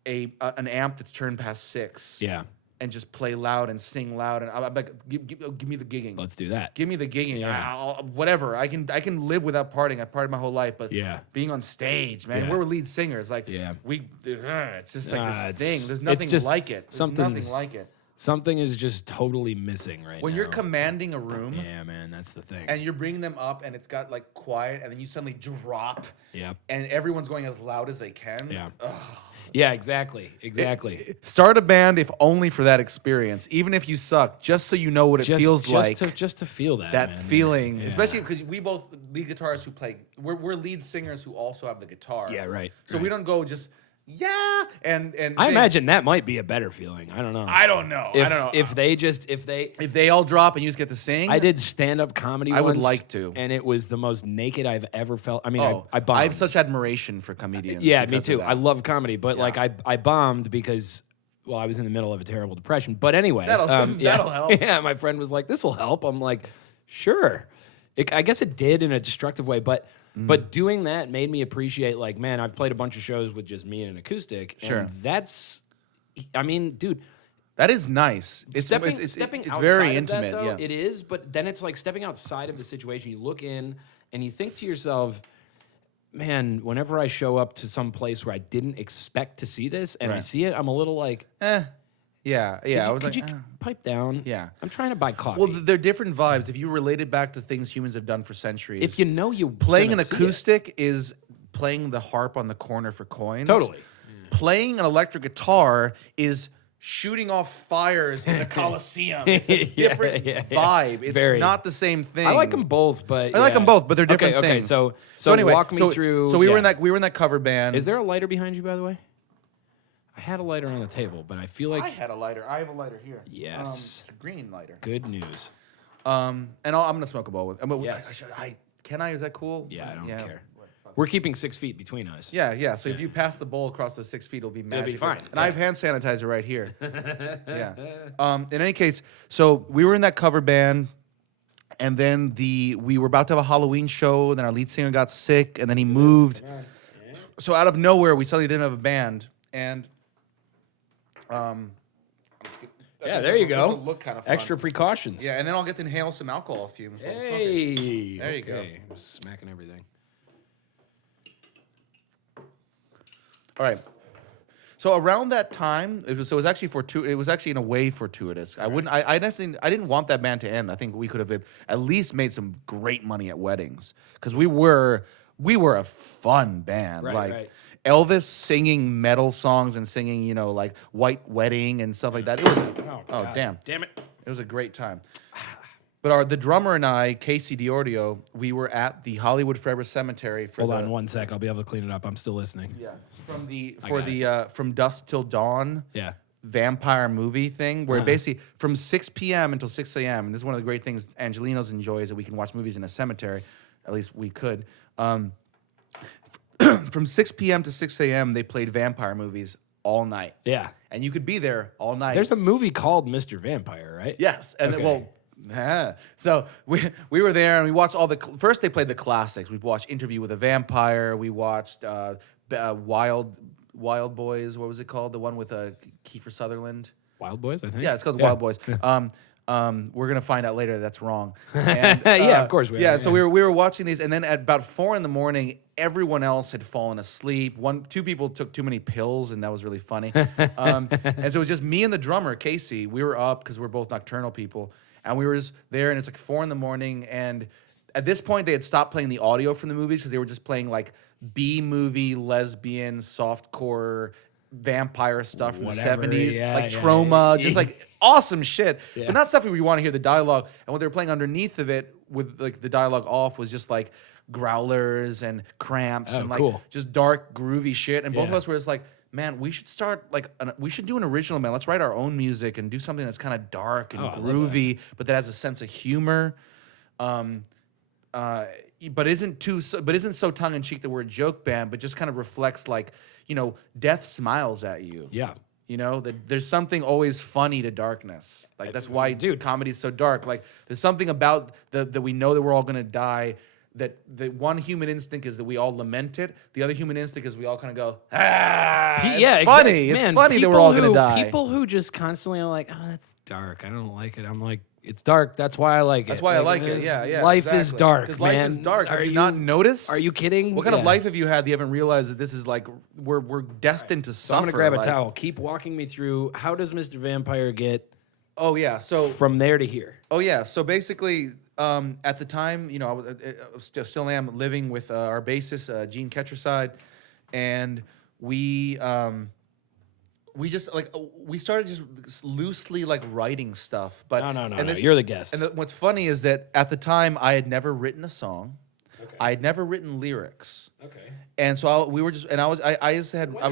an amp that's turned past 6. Yeah. And just play loud and sing loud, and I'm like, give me the gigging. Let's do that. Give me the gigging. Yeah. Whatever. I can live without partying. I've partied my whole life, but Yeah. being on stage, man, Yeah. we're lead singers. Like, Yeah. it's just like this Nah, thing. it's There's nothing just like it. There's nothing something's- like it. Something is just totally missing right When now. you're commanding a room Yeah, man, that's the thing. and you're bringing them up, and it's got like quiet, and then you suddenly drop, Yeah. and everyone's going as loud as they can. Yeah. Yeah, exactly. Start a band if only for that experience, even if you suck, just so you know what it feels like. Just to feel that. That man. feeling, Yeah. especially because we both lead guitarists who play. We're lead singers who also have the guitar. Yeah, right, So we don't go just and. I imagine that might be a better feeling. I don't know. I don't know. If they all drop and you just get to sing. I did stand-up comedy I would once, like to. and it was the most naked I've ever felt. I mean, Oh, I bombed. I have such admiration for comedians. Yeah, me because of too. that. I love comedy, but like I bombed because I was in the middle of a terrible depression. But anyway, That'll help. Yeah, my friend was like, "This will help." I'm like, "Sure." I guess it did in a destructive way, but doing that made me appreciate, like, man, I've played a bunch of shows with just me and an acoustic. Sure. And that's, I mean, dude. That is nice. Stepping it's outside very of that, intimate. though, Yeah. it is. But then it's like stepping outside of the situation. You look in and you think to yourself, man, whenever I show up to some place where I didn't expect to see this and I Right. see it, I'm a little like, Yeah. I was could like, you pipe down? Yeah. I'm trying to buy coffee. well, they're different vibes. If you relate it back to things humans have done for centuries, if you know you playing an gonna see it. acoustic is playing the harp on the corner for coins. Totally. Playing an electric guitar is shooting off fires in the Coliseum. It's a different vibe. It's not the same thing. I like them both, but I like them both, but they're different things. Okay, so anyway, walk me through. So we were in that cover band. Is there a lighter behind you, by the way? I had a lighter on the table, but I feel like I had a lighter. I have a lighter here. Yes. It's a green lighter. Good news. And I'm gonna smoke a bowl with. Yes. Can I? Is that cool? Yeah, I don't care. We're keeping 6 feet between us. Yeah. So if you pass the bowl across the 6 feet, it'll be magical. It'll be fine. And I have hand sanitizer right here. Yeah. In any case, so we were in that cover band, and then we were about to have a Halloween show. Then our lead singer got sick, and then he moved. So out of nowhere, we suddenly didn't have a band, and Yeah, there you go. This'll look kind of fun. Extra precautions. Yeah, and then I'll get to inhale some alcohol fumes while I'm smoking. Hey. There you go. I'm smacking everything. All right. So around that time, it was actually it was actually in a way fortuitous. I didn't want that band to end. I think we could have at least made some great money at weddings because we were a fun band. Right. Elvis singing metal songs and singing, like White Wedding and stuff like that. It was God. damn it. It was a great time. But the drummer and I, Casey Diordio, we were at the Hollywood Forever Cemetery for Hold on 1 sec. I'll be able to clean it up. I'm still listening. Yeah. From Dusk Till Dawn. Yeah. Vampire movie thing where basically from 6 p.m. until 6 a.m. and this is one of the great things Angelinos enjoys that we can watch movies in a cemetery. At least we could. From 6 p.m. to 6 a.m. they played vampire movies all night. Yeah. And you could be there all night. There's a movie called Mr. Vampire, right? Yes. And Okay. So we were there and we watched first they played the classics. We watched Interview with a Vampire. We watched Wild Boys. What was it called? The one with Kiefer Sutherland. Wild Boys, I think. Yeah, it's called Wild Boys. We're gonna find out later that's wrong. And, Yeah, of course we are. Yeah, so we were watching these, and then at about 4 a.m, everyone else had fallen asleep. Two people took too many pills, and that was really funny. And so it was just me and the drummer, Casey. We were up because we're both nocturnal people, and we were just there, and it's like 4 a.m, and at this point they had stopped playing the audio from the movies because they were just playing like B-movie, lesbian, softcore, vampire stuff from Whatever, the 70s, yeah, like yeah. Trauma, just like awesome shit. Yeah. But not stuff where you want to hear the dialogue. And what they were playing underneath of it with like the dialogue off was just like growlers and cramps and like cool. just dark, groovy shit. And both of Yeah. us were just like, man, we should start we should do an original, man. Let's write our own music and do something that's kind of dark and I love groovy, but that has a sense of humor. But isn't so tongue in cheek that we're a joke band, but just kind of reflects like, death smiles at you. Yeah. That there's something always funny to darkness. Like that's why comedy's so dark. Like there's something about that we know that we're all gonna die. That the one human instinct is that we all lament it. The other human instinct is we all kind of go, it's funny. It's funny that we're all gonna die. People who just constantly are like, oh, that's dark. I don't like it. I'm like, it's dark. That's why I like it. That's why I like it. Yeah. Life is exactly. dark, 'Cause man. life is dark. Have Are you not noticed? Are you kidding? What kind of Yeah. life have you had that you haven't realized that this is like we're destined to So I'm suffer? gonna grab a like- towel. Keep walking me through. How does Mr. Vampire get Oh yeah. So from there to here? Oh yeah, so basically, at the time, I was still am living with our bassist Gene Ketcherside, and we just we started just loosely like writing stuff. But No. You're the guest. And what's funny is that at the time I had never written a song, I had never written lyrics, Okay. and so we were just and I just had How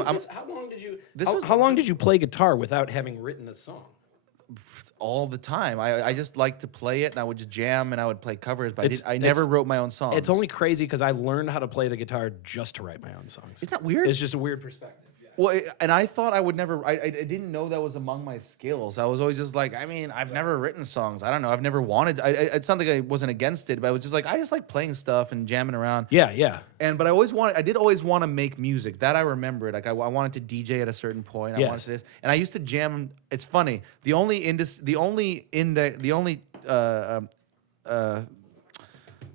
long did you? This how, was- how long did you play guitar without having written a song? all the time. I just liked to play it, and I would just jam, and I would play covers. But It's- I never wrote my own songs. It's only crazy because I learned how to play the guitar just to write my own songs. Isn't that weird? It's just a weird perspective. Yeah. Well, and I thought I would never. I didn't know that was among my skills. I was always just like, I've never written songs. I don't know. I've never wanted. It's not like I wasn't against it, but I was just like, I just like playing stuff and jamming around. Yeah. But I did always want to make music. That I remember it. Like I wanted to DJ at a certain point. I Yes. wanted this, and I used to jam. It's funny. The only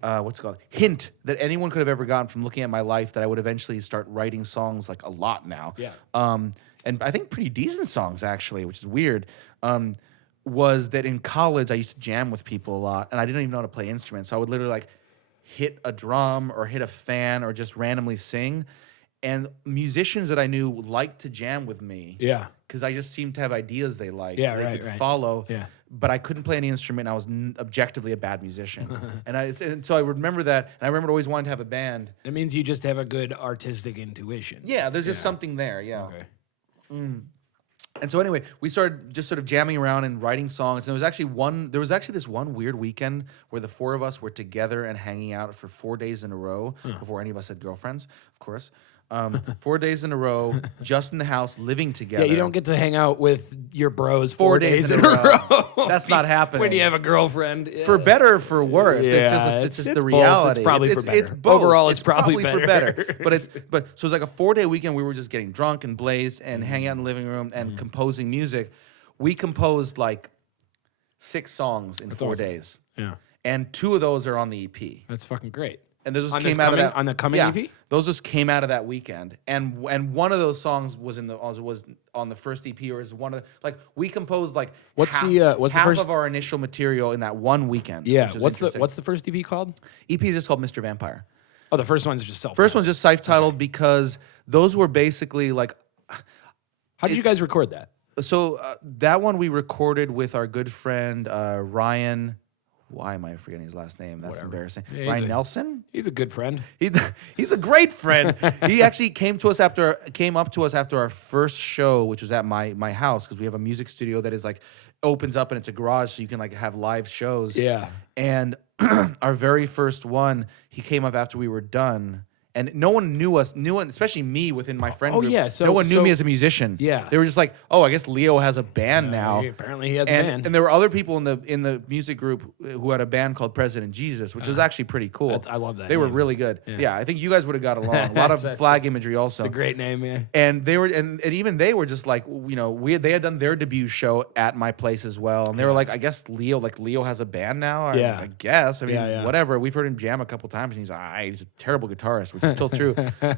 what's it called? Hint that anyone could have ever gotten from looking at my life that I would eventually start writing songs like a lot now. Yeah. And I think pretty decent songs actually, which is weird. Was that in college I used to jam with people a lot, and I didn't even know how to play instruments. So I would literally like hit a drum or hit a fan or just randomly sing. and musicians that I knew liked to jam with me. Yeah. Because I just seemed to have ideas they liked. Yeah, they right, could right. follow. Yeah. But I couldn't play any instrument. And I was objectively a bad musician. and so I remember that. And I remember always wanting to have a band. That means you just have a good artistic intuition. Yeah, there's just something there. Yeah. Okay. And so anyway, we started just sort of jamming around and writing songs. And there was actually this one weird weekend where the four of us were together and hanging out for 4 days in a row before any of us had girlfriends, of course. 4 days in a row, just in the house, living together. Yeah, you don't get to hang out with your bros 4 days in a row. That's not happening. When you have a girlfriend. Yeah. For better or for worse. Yeah, it's just it's the both. reality. It's probably for better. It's both. Overall, it's probably for better. better. But so it's like a 4 day weekend. We were just getting drunk and blazed and hanging out in the living room and composing music. We composed like 6 songs in 4 awesome. days. Yeah. And 2 of those are on the EP. That's fucking great. And those just On came this out coming- of that on the coming yeah, EP? Those just came out of that weekend, and one of those songs was on the first EP, or is one of the, like we composed like What's half, the half first- of our initial material in that one weekend. Yeah. which is What's interesting. the first EP called? EP is just called Mr. Vampire. Oh, the first one's just self. First one's just self-titled because those were basically like How did you guys record that? so that one we recorded with our good friend Ryan. Why am I forgetting his last name? That's embarrassing. Yeah, Ryan Nelson. He's a good friend. He's a great friend. He actually came up to us after our first show, which was at my house, because we have a music studio that is like opens up and it's a garage, so you can like have live shows. Yeah. And our very first one, he came up after we were done. And no one knew us, especially me within my friend group. yeah, no one knew so- me as a musician. Yeah. They were just like, oh, I guess Leo has a band now. Apparently he has a And, band. and there were other people in the music group who had a band called President Jesus, which was actually pretty cool. I love that They were name. really good. Yeah, I think you guys would have got along. A lot of That's flag imagery also. It's a great name, yeah. And they were, and even they were just like, they had done their debut show at my place as well, and they were like, I guess Leo has a band now. I guess. I mean, Yeah. whatever. We've heard him jam a couple times, and he's a terrible guitarist, which is still true. And You're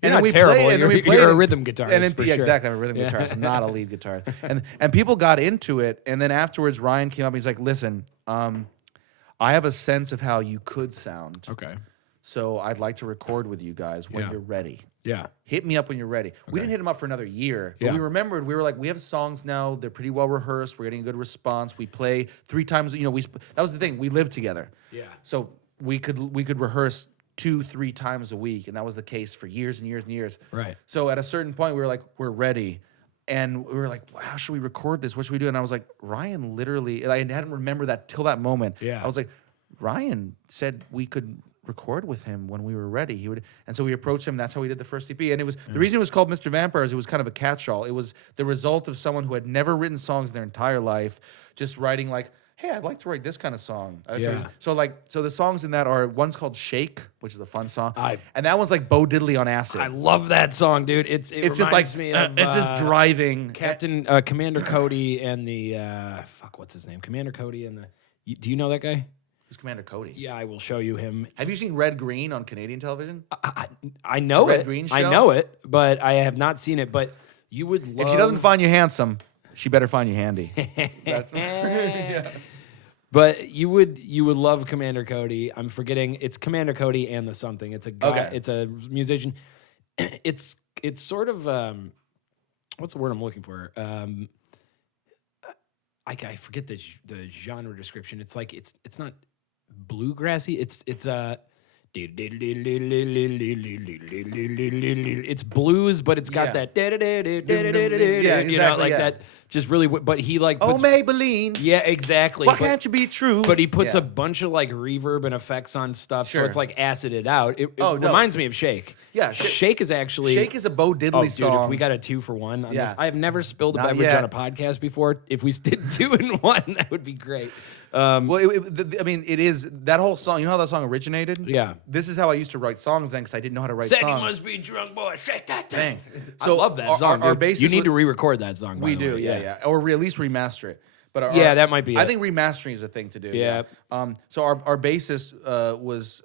then not we terrible. played, and then we You're played a him- rhythm guitarist, And then, for yeah, sure. exactly. I'm a rhythm guitarist. I'm not a lead guitarist. And people got into it, and then afterwards, Ryan came up and he's like, "Listen, I have a sense of how you could sound. Okay. So I'd like to record with you guys when Yeah. you're ready. Yeah. Hit me up when you're ready." We didn't hit him up for another year, but Yeah. we remembered. We were like, we have songs now. They're pretty well rehearsed. We're getting a good response. We play 3 times. That was the thing. We lived together. Yeah. So we could rehearse 2-3 times a week, and that was the case for years and years and years. Right. So at a certain point, we were like, we're ready. And we were like, how should we record this? What should we do? And I was like, Ryan literally, I hadn't remembered that till that moment. Yeah. I was like, Ryan said we could record with him when we were ready. He would, and so we approached him. That's how we did the first EP. And it was the reason it was called Mr. Vampire is it was kind of a catch-all. It was the result of someone who had never written songs in their entire life, just writing like, hey, I'd like to write this kind of song. Yeah. So the songs in that are, one's called Shake, which is a fun song, I- and that one's like Bo Diddley on acid. I love that song, dude. It It's just like reminds me of it's just driving. Captain Commander Cody and the what's his name? Commander Cody and do you know that guy? Who's Commander Cody? Yeah, I will show you him. Have you seen Red Green on Canadian television? I know Red it. Green I Show? know it, but I have not seen it. But you would love. If she doesn't find you handsome, she better find you handy. But you would love Commander Cody. I'm forgetting it's Commander Cody and the something. It's a guy. Okay. It's a musician. It's sort of what's the word I'm looking for? I forget the genre description. It's like it's not bluegrassy. It's it's blues, but it's got Yeah. that exactly, yeah. that. Just really, but he like Oh, puts, Maybelline. yeah, exactly. Why but- can't you be true? but he puts Yeah. a bunch of like reverb and effects on stuff, so Sure. it's like acided out. It Oh, no. reminds me of Shake. Yeah, Shake is actually Shake is a Bo Diddley oh, dude, song. if we got a 2-for-1 on Yeah. this, I have never spilled a Not beverage yet. on a podcast before. If we did 2-in-1, that would be great. Well, it is that whole song. You know how that song originated? Yeah. This is how I used to write songs then, because I didn't know how to write Said you songs. must be drunk, boy. Shake that thing. Dang. I So love that our- song. our dude. bassist you need was- to re-record that song. By We the do, way. yeah, or at least remaster it. But Yeah, that might be I it. think remastering is a thing to do. Yeah. So our bassist was.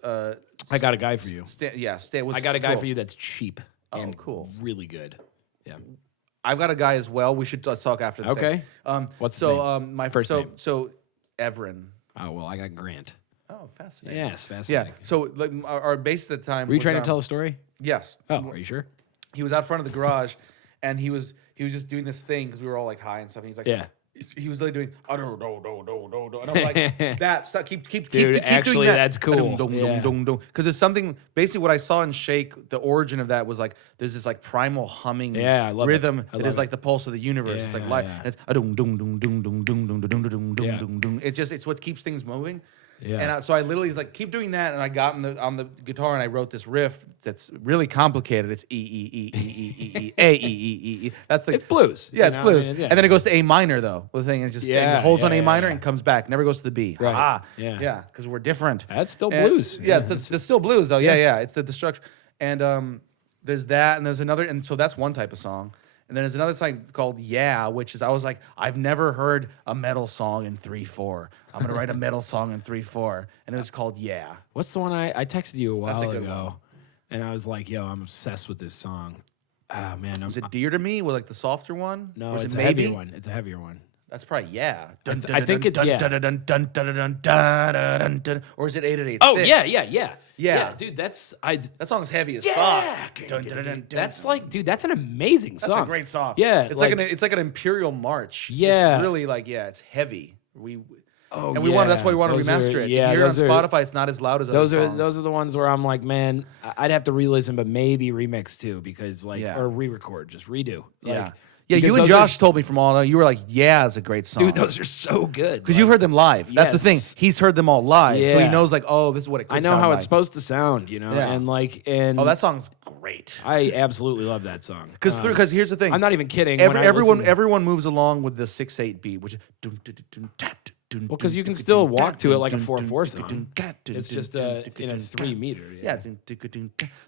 I got a guy for you. Was I got a guy cool. for you that's cheap Oh, and cool. really good. Yeah. I've got a guy as well. We should let's talk after the Okay. thing. What's his so name? my First name? So Everin. Oh well, I got Grant. Oh, Oh, fascinating. Yes, Yeah. fascinating. So like our bass at the time. Were you was, trying to tell a story? Yes. Oh, are you sure? He was out front of the garage, and he was just doing this thing because we were all like high and stuff. And he's like, Yeah. He was like doing, oh, no, and I'm like, that stuff. Keep Dude, doing actually, that. that's cool. Yeah. Because there's something. Basically, what I saw in Shake, the origin of that was like there's this like primal humming Yeah, I love rhythm it. I that love is like it. the pulse of the universe. Yeah, It's like yeah, light. yeah. It's dum dum dum dum dum dum dum dum dum dum Yeah. dum dum. It's what keeps things moving. Yeah. And so I literally was like, keep doing that, and I got on the guitar and I wrote this riff that's really complicated. It's E. That's the It's blues. Yeah, you it's know? blues. I mean, yeah. And then it goes to A minor though. The thing is just Yeah, it holds on yeah, A minor yeah. and comes back. Never goes to the B. Right. Ah, Yeah. yeah, because we're different. That's still And- blues. Yeah, it's still blues though. Yeah. It's the structure. And there's that, and there's another, and so that's one type of song. And then there's another song called Yeah, which is I was like, I've never heard a metal song in 3/4. I'm gonna write a metal song in 3/4, and it was called Yeah. What's the one I texted you a while That's a good ago, one. and I was like, "Yo, I'm obsessed with this song." Oh man, Was it Dear to Me? Was like the softer one? no, Or was it's it a Maybe? heavier one. It's a heavier one. That's probably Yeah. I think it's Yeah. Or is it 888? Oh yeah. Yeah. dude, that's That song's heavy as Yeah. fuck. That's like, dude, that's an amazing song. That's a great song. Yeah, it's like an imperial march. Yeah. It's really like it's heavy. Oh, And we wanted. That's why we wanted to Those are- remaster it. yeah, if you hear it on those are- Spotify, it's not as loud as Those other are songs. those are the ones where I'm like, man, I'd have to re-listen, but maybe remix too, because like Yeah. or re-record, just redo. Yeah. Like, Yeah, because you and those are- Josh told me from all. You were like, "Yeah, it's a great song." dude, those are so good. because you've heard them live. That's the thing. Yes. He's heard them all live, so he Yeah. knows like, oh, this is what it could I know sound how like. it's supposed to sound, you know, Yeah. and Oh, that song's great. I absolutely love that song. Because here's the thing. I'm not even kidding. when I Everyone listen- everyone moves along with the 6/8 beat, which is Well, 'cause you can still walk to it like a 4/4 song. It's just in a 3 meter. Yeah.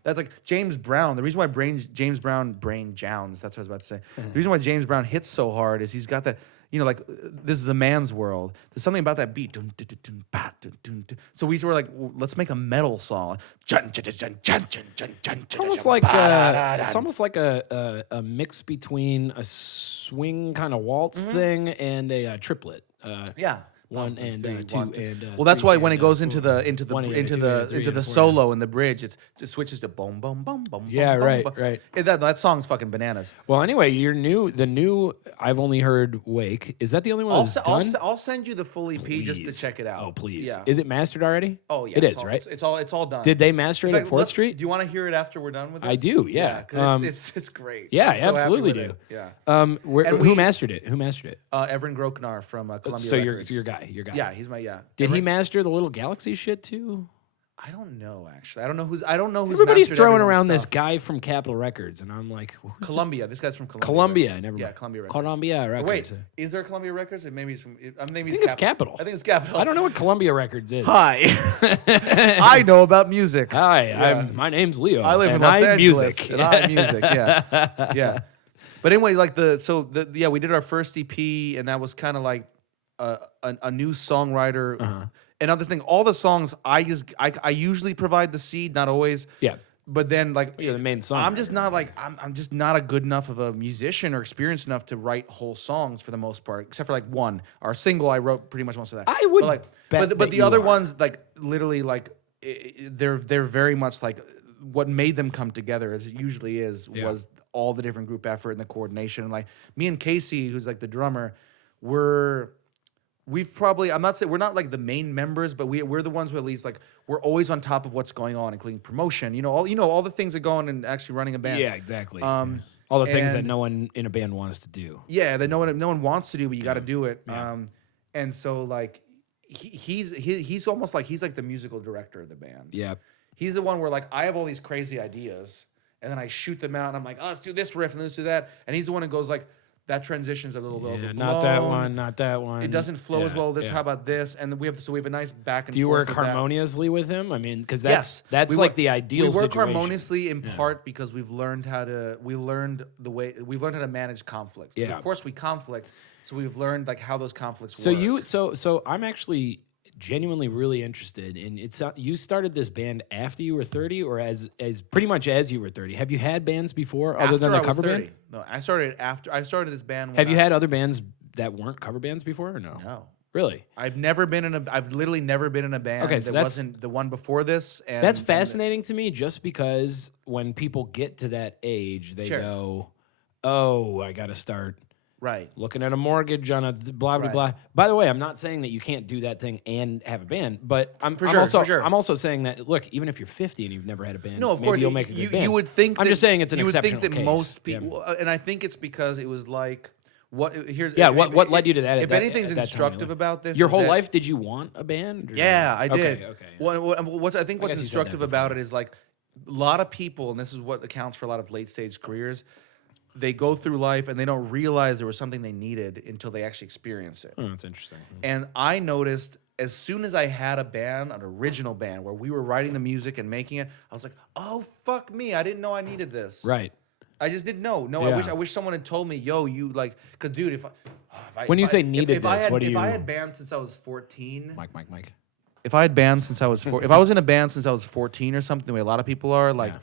That's like James Brown. The reason why James Brown, Brain Jones, that's what I was about to say. The reason why James Brown hits so hard is he's got that, like, this is the man's world. There's something about that beat. So we were like, well, let's make a metal song. It's almost like a mix between a swing kind of waltz thing and a triplet. Yeah. One and three, two one, two. and Well, that's three why when and, it goes four. into the 1 and 2 and 3 into and the 4. solo and the bridge, it switches to boom boom boom boom. Yeah, boom, right, boom. right. That song's fucking bananas. Well, anyway, the new. I've only heard "Wake." Is that the only one that's done? I'll send you the full EP just to Please. check it out. Oh, please. Yeah. Is it mastered already? Oh yeah. It it's is, all, right? It's all done. Did they master it In at fact, 4th let's- Street? Do you want to hear it after we're done with this? I do, yeah. 'cause it's great. Yeah, I'm so happy absolutely with do. it. Yeah. And we- who mastered it? Who mastered it? Everin Groknar from Columbia So Records. your guy. Yeah, he's my Did he Everin- master the little Galaxy shit too? I don't know actually. I don't know who's. Everybody's mastered throwing everyone's around this stuff. guy from Capitol Records, and I'm like, who's this? Columbia. This guy's from Columbia. Columbia. Records. Never mind. Yeah, Columbia Records. Columbia Oh, Records. wait, is there Columbia Records? It maybe it's from. I think it's Capitol. I think it's Capitol. I don't know what Columbia Records is. Hi, I know about music. Hi, Yeah. my name's Leo. I live in and Los I'm Angeles, music. and I'm music. Yeah, yeah. But anyway, like we did our first EP, and that was kind of like a new songwriter. Uh-huh. Another thing, all the songs I usually provide the seed, not always. Yeah. But then, like, You're the main songwriter. I'm just not like I'm just not a good enough of a musician or experienced enough to write whole songs for the most part, except for like one. Our single, I wrote pretty much most of that. I would but like, bet but that the you other are. ones, like literally, like they're very much like what made them come together, as it usually is, Yeah. was all the different group effort and the coordination. And like me and Casey, who's like the drummer, we've probably, I'm not saying we're not like the main members, but we're the ones who at least like we're always on top of what's going on, including promotion. All the things that go on and actually running a band. Yeah, exactly. All the things that and- no one in a band wants to do. Yeah, that no one wants to do, but you got to do it. Yeah. And so like he's almost like he's like the musical director of the band. Yeah. He's the one where like I have all these crazy ideas, and then I shoot them out, and I'm like, oh, let's do this riff and let's do that, and he's the one who goes like, that transition's a little bit Yeah, overblown. not that one, not that one. It doesn't flow as Yeah, well. yeah. How about this? And we have a nice back and forth. Do you work with that. harmoniously with him? I mean, because Yes, that's we like work- the ideal We work situation. harmoniously in part because we've learned how to manage conflict. So Yeah. of course we conflict, so we've learned like how those conflicts So work. so I'm actually genuinely really interested in it's. You started this band after you were 30, or as pretty much as you were 30. Have you had bands before other than After the I was cover 30. band? No, I started this band. Have you had other bands that weren't cover bands before, or no? No. Really? I've literally never been in a band Okay, so that wasn't the one before this. And That's fascinating to me just because when people get to that age, they Sure. go, oh, I got to start Right. looking at a mortgage on a blah, blah, Right. blah. By the way, I'm not saying that you can't do that thing and have a band, but I'm also saying that, look, even if you're 50 and you've never had a band, No, of maybe course you'll make a good band. You would think I'm just saying it's an you would exceptional think that case. most people, and I think it's because it was like, what What led you to that? If anything's at that time, instructive about this, your is whole that- life, did you want a band? Or- Yeah, I did. Okay. What's guess you said instructive that about before. it is like a lot of people, and this is what accounts for a lot of late stage careers. They go through life and they don't realize there was something they needed until they actually experience it. Oh, that's interesting. And I noticed as soon as I had a band, an original band, where we were writing the music and making it, I was like, oh, fuck me. I didn't know I needed this. Right. I just didn't know. No, Yeah. I wish someone had told me, yo, you like, because dude, When you say needed if I this, had, what do if I you- had bands since I was 14, Mike. if I had bands since I was if I was in a band since I was 14 or something, the way a lot of people are, like,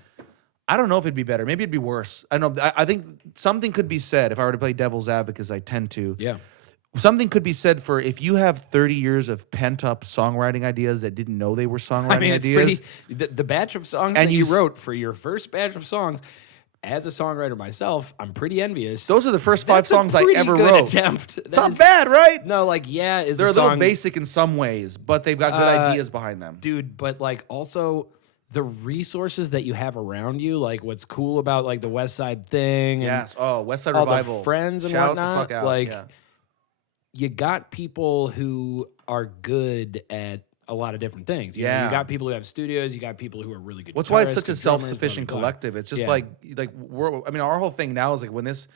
I don't know if it'd be better. Maybe it'd be worse. I don't know. I think something could be said if I were to play devil's advocate, as I tend to. Yeah. Something could be said for if you have 30 years of pent up songwriting ideas that didn't know they were songwriting I mean, it's ideas. pretty. The batch of songs And that you you s- wrote for your first batch of songs, as a songwriter myself, I'm pretty envious. Those are the first 5 That's a songs I pretty ever good wrote. Attempt. It's not bad, right? No, like is They're a a little song, basic in some ways, but they've got good ideas behind them. dude. But like also the resources that you have around you, like what's cool about like the West Side thing, Yes. Oh, West Side all Revival. the friends and Shout whatnot. the fuck out. Like yeah. you got people who are good at a lot of different things. You know, Yeah. you got people who have studios. You got people who are really good. What's why it's guitarists, such a good drummers, self-sufficient blah, blah, blah. collective. It's just Yeah. like our whole thing now is like when this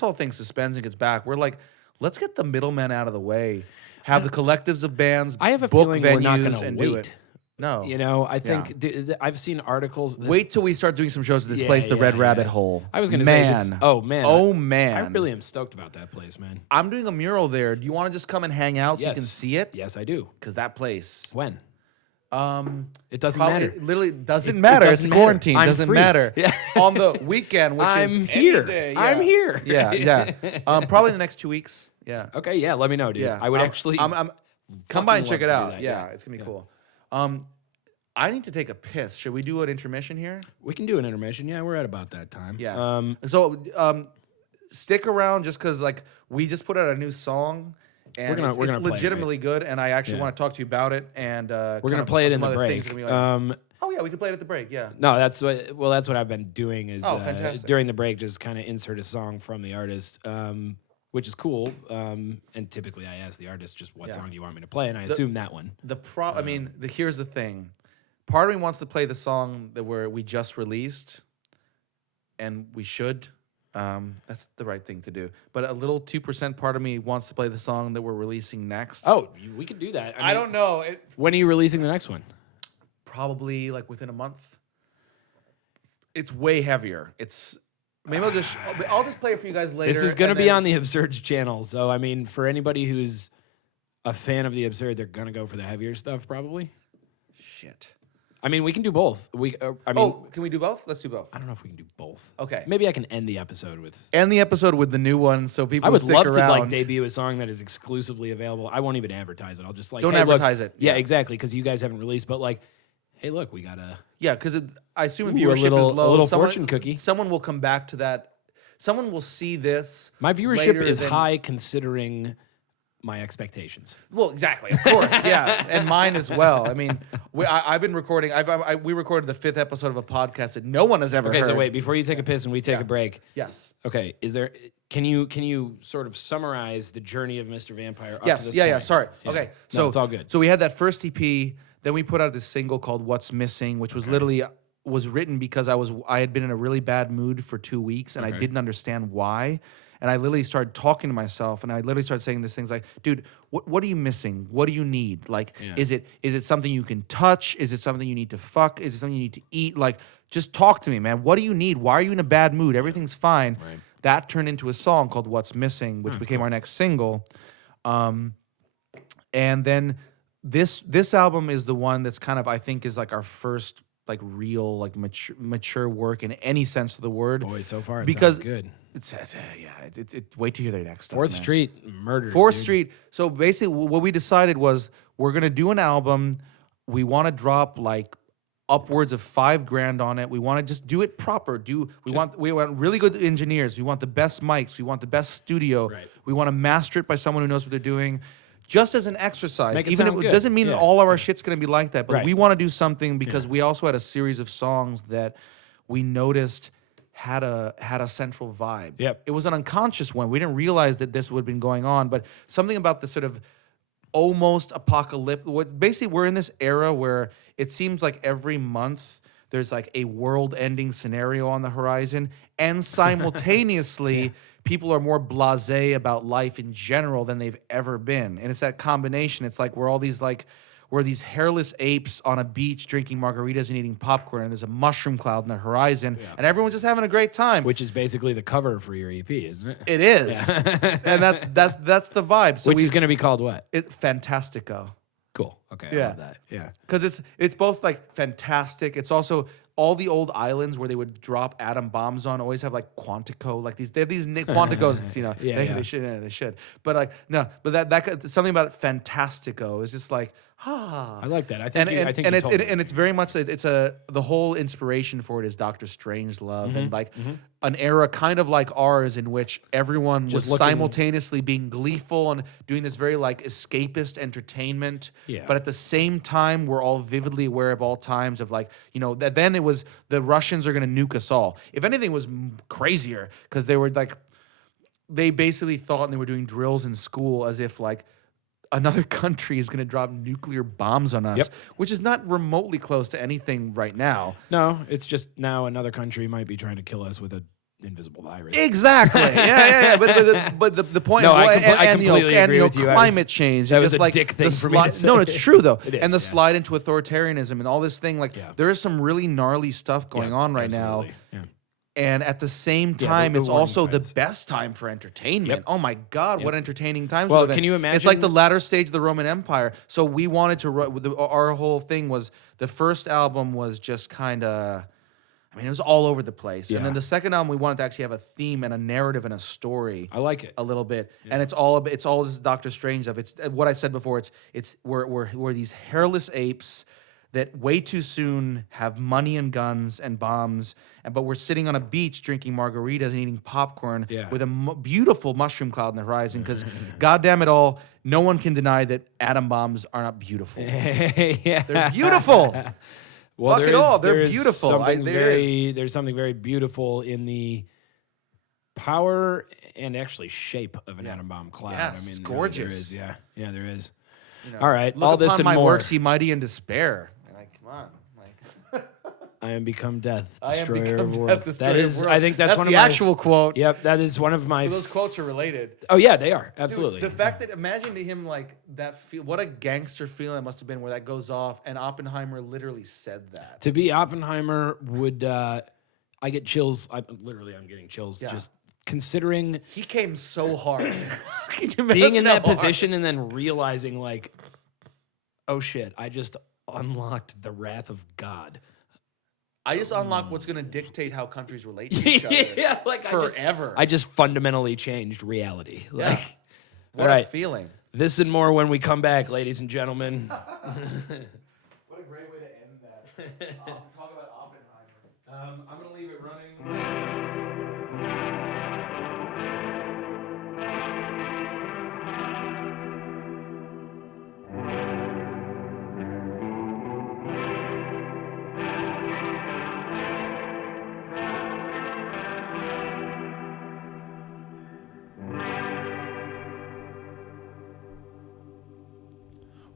whole thing suspends and gets back, we're like, let's get the middlemen out of the way. Have the collectives of bands. I have a book feeling venues we're not going to and do wait. it. No, You know, I think I've seen articles. wait till we start doing some shows at this Yeah, place, the yeah, Red yeah. Rabbit Hole. I was going to say man. this. Oh man. Oh man. I really am stoked about that place, man. I'm doing a mural there. Do you want to just come and hang out so you Yes. can see it? Yes, I do. Because that place. When? It doesn't Probably, matter. it literally doesn't It matter. doesn't It's matter. quarantine. I'm Doesn't free. matter. Yeah. On the weekend, which is I'm any here. day, I'm here. Yeah, yeah. Probably the next 2 weeks. Yeah. Okay, yeah. Let me know, dude. Yeah. I would actually. I'm come by and fucking check it love to out. do that, Yeah, yeah. it's gonna be cool. I need to take a piss. Should we do an intermission here? We can do an intermission. Yeah, we're at about that time. Yeah. So stick around just because like we just put out a new song. And We're gonna it's play it, legitimately good, and I actually Yeah. want to talk to you about it. And we're gonna play it in the break. Oh yeah, we can play it at the break. Yeah. No, that's what I've been doing is fantastic. during the break, just kind of insert a song from the artist, which is cool. And typically, I ask the artist just what song do you want me to play, and I assume that one. I mean, here's the thing. Part of me wants to play the song that we just released, and we should. That's the right thing to do. But a little 2% part of me wants to play the song that we're releasing next. Oh, we could do that. I don't know. When are you releasing the next one? Probably like within a month. It's way heavier. Maybe I'll just play it for you guys later. This is going to and be then- on the Absurds channel, so I mean, for anybody who's a fan of the Absurd, they're going to go for the heavier stuff, probably. Shit. I mean, we can do both. I mean, Can we do both? Let's do both. I don't know if we can do both. Okay. Maybe I can end the episode with. End the episode with the new one so people I would stick love around. to like debut a song that is exclusively available. I won't even advertise it. I'll just like Don't hey, look- advertise it. Yeah, Yeah. exactly, because you guys haven't released. But like, hey, look, we got a. Yeah, because I assume Ooh, viewership a is low. little fortune cookie. Someone will come back to that. Someone will see this. My viewership later is than- high considering my expectations. Well, exactly, of course, yeah, and mine as well. I mean, I've been recording. We recorded the 5th episode of a podcast that no one has ever Okay, heard. so wait, before you take a piss and we take a break. Yes. Okay, can you sort of summarize the journey of Mr. Vampire? Up Yes. To this Yeah. point? Sorry. Yeah. Okay. No, So it's all good. So we had that first EP. Then we put out this single called "What's Missing," which was literally was written because I had been in a really bad mood for 2 weeks and I didn't understand why. And I literally started talking to myself, and I literally started saying these things like, "Dude, what are you missing? What do you need? Like, is it something you can touch? Is it something you need to fuck? Is it something you need to eat? Like, just talk to me, man. What do you need? Why are you in a bad mood? Everything's fine." Right. That turned into a song called "What's Missing," which became our next single. And then this album is the one that's kind of, I think, is like our first like real like mature work in any sense of the word. Boy, so far it because sounds good. Wait till you hear their next stuff. Fourth man. Street murders. Fourth dude. Street. So basically, what we decided was we're gonna do an album. We want to drop like upwards of $5,000 on it. We want to just do it proper. We want really good engineers. We want the best mics. We want the best studio. Right. We want to master it by someone who knows what they're doing. Just as an exercise, Make it even if sound it good. doesn't mean Yeah. that all of our shit's gonna be like that, but Right. we want to do something because we also had a series of songs that we noticed had a central vibe. Yep. It was an unconscious one. We didn't realize that this would have been going on, but something about the sort of almost apocalyptic. Basically, we're in this era where it seems like every month there's like a world-ending scenario on the horizon, and simultaneously, people are more blasé about life in general than they've ever been. And it's that combination. It's like we're these hairless apes on a beach drinking margaritas and eating popcorn, and there's a mushroom cloud in the horizon, and everyone's just having a great time. Which is basically the cover for your EP, isn't it? It is, and that's the vibe. So Which is going to be called what? Fantastico. Cool. Okay. I Yeah. love that. Yeah. Because it's both like fantastic. It's also all the old islands where they would drop atom bombs on always have like Quantico, like they have these Quanticos. They should. But like no, but that something about it fantastico is just like I like that. I and think it's very much the whole inspiration for it is Doctor Strangelove and like an era kind of like ours in which everyone was Just looking- simultaneously being gleeful and doing this very like escapist entertainment, Yeah. but at the same time we're all vividly aware of all times of like that then it was the Russians are going to nuke us all. If anything, it was crazier because they were like they basically thought and they were doing drills in school as if like another country is going to drop nuclear bombs on us, Yep. which is not remotely close to anything right now. No, it's just now another country might be trying to kill us with an invisible virus. Exactly. Yeah. But the point. No, well, I completely agree with you. Climate change. that and was just a like dick the thing for me to say. No, it's true though. It is, and the yeah. slide into authoritarianism and all this thing. Like Yeah. there is some really gnarly stuff going Yeah, on right absolutely. now. Yeah. And at the same the time, it's warning also the signs. best time for entertainment. Yep. Oh my God, what entertaining times! Well, we live in. can you It's like imagine- the latter stage of the Roman Empire. So we wanted to. Our whole thing was the first album was just kind of. I mean, it was all over the place. And then Yeah. the second album, we wanted to actually have a theme and a narrative and a story. I like it. A little bit, and it's all this Doctor Strange stuff. It's what I said before. We're these hairless apes that way too soon have money and guns and bombs, but we're sitting on a beach drinking margaritas and eating popcorn Yeah. with a beautiful mushroom cloud in the horizon. Because, goddamn it all, no one can deny that atom bombs are not beautiful. yeah. They're beautiful. Well, Fuck there it all. is- They're there is beautiful. something There it is. there's something very beautiful in the power and actually shape of an atom bomb cloud. Yes, I mean, it's really, gorgeous. there is. Yeah, there is. You know, All right, look all upon this and my more. works, ye mighty in despair. Like, come on. Like, I am become death, I am destroyer become of death, worlds. destroyer That of is, worlds. I think that's one the of my actual quote. Yep, that is one of my. Those quotes are related. Oh yeah, they are Dude, absolutely. the fact that imagine to him like that what a gangster feeling it must have been where that goes off and Oppenheimer literally said that. To be Oppenheimer would I get chills. I'm getting chills Yeah. just considering He came so hard. Can you being imagine in how that hard? position and then realizing like, oh shit, I just unlocked the wrath of God. I just unlocked what's gonna dictate how countries relate to each other. Yeah, like forever. I just fundamentally changed reality. Like, What all a right, feeling. this and more when we come back, ladies and gentlemen. What a great way to end that. Talk about Oppenheimer. I'm gonna leave it running.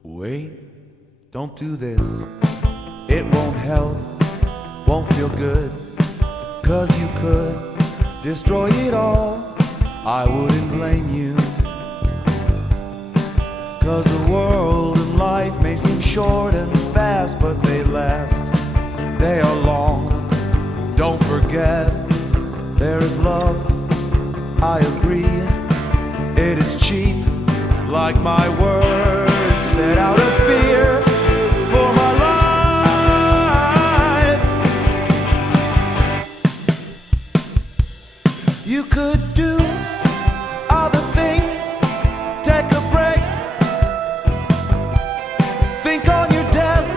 Wait, don't do this. It won't help, won't feel good. 'Cause you could destroy it all. I wouldn't blame you. 'Cause the world and life may seem short and fast, but they last. They are long. Don't forget, there is love. I agree. It is cheap, like my words. Set out of fear for my life. You could do other things, take a break, think on your death.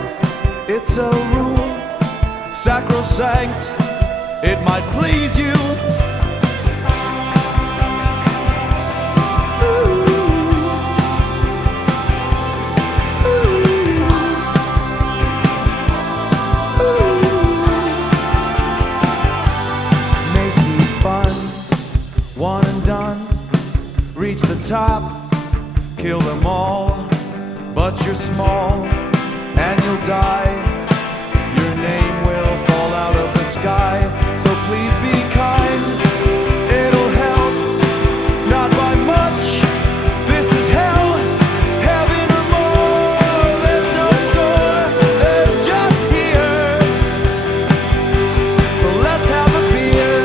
It's a rule, sacrosanct, it might please you. May seem fun, one and done, reach the top, kill them all, but you're small and you'll die. Your name will fall out of the sky, so please be kind. It'll help, not by much. This is hell, heaven or more. There's no score, there's just here. So let's have a beer.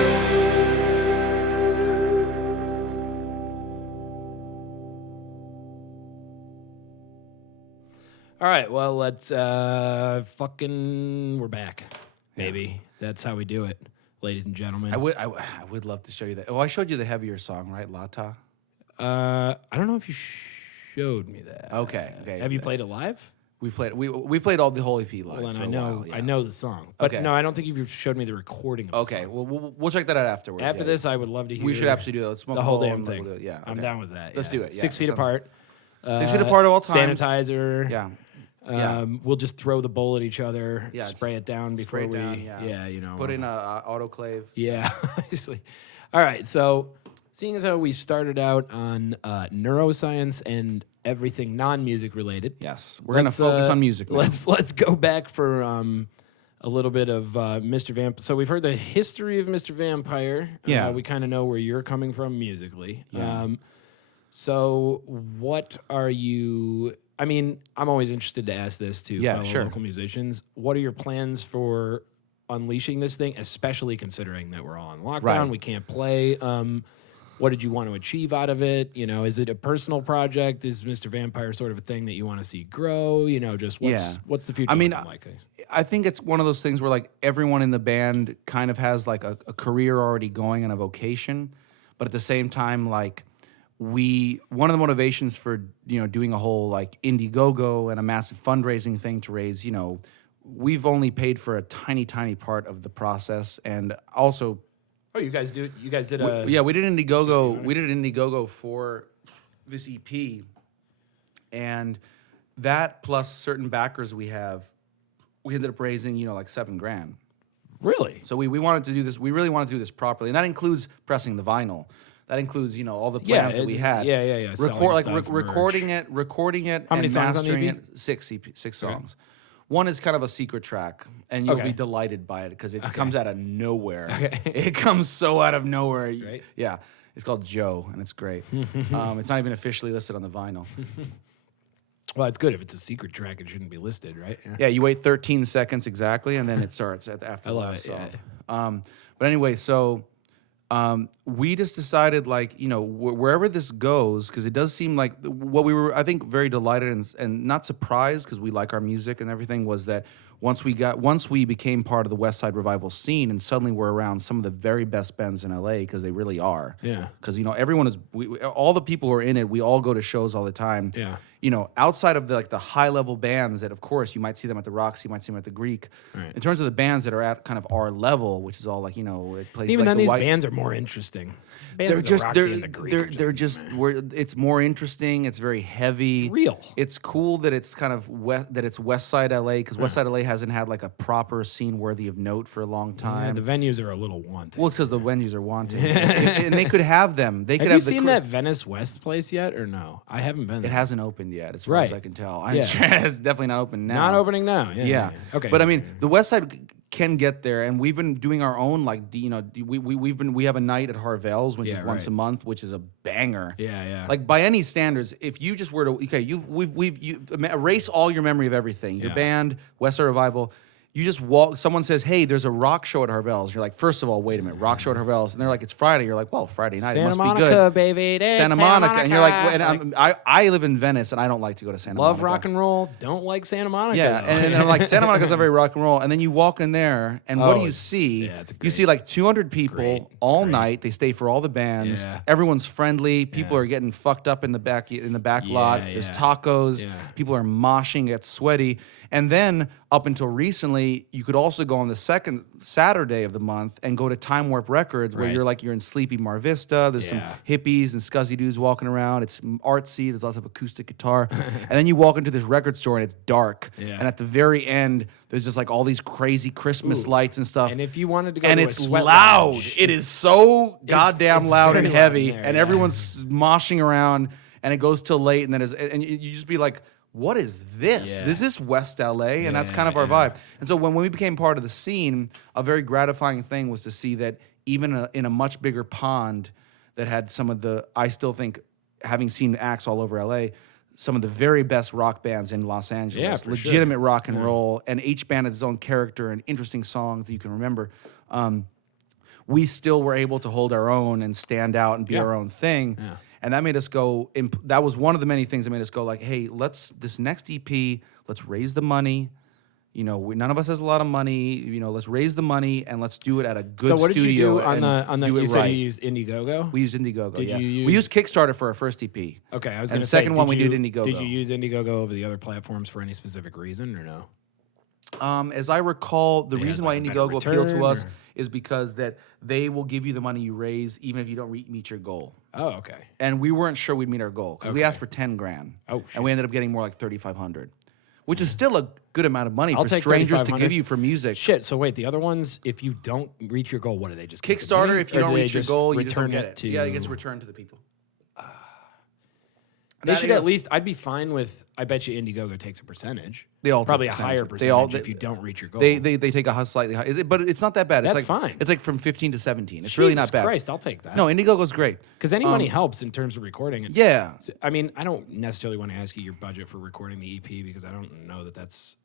All right, well, let's we're back, baby. That's how we do it, ladies and gentlemen. I would love to show you that. Oh, I showed you the heavier song, right? Lata. I don't know if you showed me that. Okay. Have you played it live? We played all the whole EP live. Well, then for I a know while, yeah. I know the song, but Okay. no, I don't think you've showed me the recording of the Okay, song. well, we'll check that out afterwards. After yeah. this, I would love to hear. We should absolutely do that. Let's smoke the a whole bowl damn and thing. we'll do it. Yeah, I'm okay. down with that. Let's yeah. do it, yeah. 6 feet Sounds- apart. 6 feet apart at all times. Sanitizer. Yeah. We'll just throw the bowl at each other. Yeah, Spray it down before spray it we. down, yeah. You know. Put in a autoclave. Yeah, obviously. All right, so seeing as how we started out on neuroscience and everything non-music related. Yes, we're gonna let's, focus on music now. Let's go back for a little bit of Mr. Vamp. So we've heard the history of Mr. Vampire. Yeah. We kind of know where you're coming from musically. Yeah. So what are you? I mean, I'm always interested to ask this to Yeah, fellow sure. local musicians. What are your plans for unleashing this thing, especially considering that we're all on lockdown, Right. we can't play? What did you want to achieve out of it? You know, is it a personal project? Is Mr. Vampire sort of a thing that you want to see grow? You know, just what's the future I mean, looking like? I think it's one of those things where like everyone in the band kind of has like a career already going and a vocation, but at the same time, like one of the motivations for doing a whole like Indiegogo and a massive fundraising thing to raise, we've only paid for a tiny part of the process, and also. Oh, you guys did We did Indiegogo. We did Indiegogo for this EP, and that plus certain backers we have, we ended up raising like $7,000. Really? So we wanted to do this. We really wanted to do this properly, and that includes pressing the vinyl. That includes all the plans that we had. Yeah. Recording it, How many and songs on the mastering EP? it. Six songs. One is kind of a secret track, and you'll Okay. be delighted by it because it comes out of nowhere. Okay. It comes so out of nowhere. Right. Yeah. It's called Joe, and it's great. It's not even officially listed on the vinyl. Well, it's good if it's a secret track. It shouldn't be listed, right? Yeah, you wait 13 seconds exactly, and then it starts after I the love last it, song. But anyway, so we just decided, like, wherever this goes, because it does seem like what we were, I think, very delighted and not surprised, because we like our music and everything, was that once we became part of the West Side Revival scene, and suddenly we're around some of the very best bands in LA, because they really are. Yeah. Because everyone is, all the people who are in it, we all go to shows all the time. Yeah. Outside of the high level bands that, of course, you might see them at the Roxy, you might see them at the Greek. Right. In terms of the bands that are at kind of our level, which is all like places Even like then, the these White. bands are more interesting. Bands They're at the just Roxy and the Greek they're just it's more interesting. It's very heavy. It's real. It's cool that it's kind of it's West Side LA, because West Side LA hasn't had like a proper scene worthy of note for a long Yeah, time. the venues are a little wanting. Well, it's because the venues are wanting, and they could have them. They could Have you have the seen cr- that Venice West place yet, or no? I haven't been It there. hasn't opened yet, as far as Right. I can tell. I'm Yeah. sure it's definitely not open now. Not opening now. Yeah. Okay. But I mean, the West Side can get there, and we've been doing our own, like, we have a night at Harvell's, which Yeah, is once right. a month, which is a banger. Yeah. Like, by any standards, if you just were to you erase all your memory of everything, your Yeah. band, West Side Revival. You just walk. Someone says, "Hey, there's a rock show at Harvell's." You're like, first of all, wait a minute, rock show at Harvell's, and they're like, "It's Friday." You're like, "Well, Friday night, it must Monica, be good." baby, Santa Monica, and you're like, and I live in Venice, and I don't like to go to Santa Monica. love rock and roll. Don't like Santa Monica. Yeah, though. and I'm like, Santa Monica's not very rock and roll. And then you walk in there, and what do you it's- see? yeah, it's You see like 200 people great. all night. They stay for all the bands. Yeah. Everyone's friendly. People are getting fucked up in the back lot. There's yeah. tacos. Yeah. People are moshing. It's sweaty. And then up until recently, you could also go on the second Saturday of the month and go to Time Warp Records, where Right. you're in sleepy Mar Vista. There's some Yeah. hippies and scuzzy dudes walking around. It's artsy. There's lots of acoustic guitar. And then you walk into this record store and it's dark. Yeah. And at the very end, there's just like all these crazy Christmas lights and stuff. And if you wanted to go and to it's a sweat loud. lounge, It is so goddamn it's loud very and loud heavy. in there, And yeah. everyone's moshing around, and it goes till late. And then and you just be like, what is this? Yeah. This is West LA, and that's Yeah, kind of our yeah. vibe. And so when we became part of the scene, a very gratifying thing was to see that even in a much bigger pond that had some of the, I still think, having seen acts all over LA, some of the very best rock bands in Los Angeles, Yeah, for sure. legitimate rock and roll, and each band has its own character and interesting songs that you can remember. We still were able to hold our own and stand out and be Yeah. our own thing. Yeah. And that made us go, that was one of the many things that made us go like, hey, this next EP, let's raise the money. You know, none of us has a lot of money. You know, let's raise the money and let's do it at a good so what did studio. you do on and the? do You it said right. you used Indiegogo. We used Indiegogo. Did yeah. you We use- used Kickstarter for our first EP. Okay, I was And going to the say. second one we did Indiegogo. Did you use Indiegogo over the other platforms for any specific reason or no? As I recall, the reason why like a better Indiegogo appealed to return, us or- is because that they will give you the money you raise even if you don't meet your goal. Oh, okay. And we weren't sure we'd meet our goal because we Okay. asked for 10 grand. Oh, shit. And we ended up getting more like 3,500, which is still a good amount of money I'll for take strangers to 3,500. give you for music. Shit. So wait, the other ones, if you don't reach your goal, what do they just keep it Kickstarter, brief, if you or don't do they reach your just goal, you just don't return get it. to? Yeah, it gets returned to the people. They That- should yeah. at least. I'd be fine with. I bet you Indiegogo takes a percentage. They all take probably a percentage. higher They percentage all- if you don't reach your goal. They take a slightly high, but it's not that bad. It's That's like, fine. It's like from 15 to 17. It's really not Jesus bad. Christ, I'll take that. No, Indiegogo's great. because any money helps in terms of recording it. Yeah. I mean, I don't necessarily want to ask you your budget for recording the EP because I don't know that that's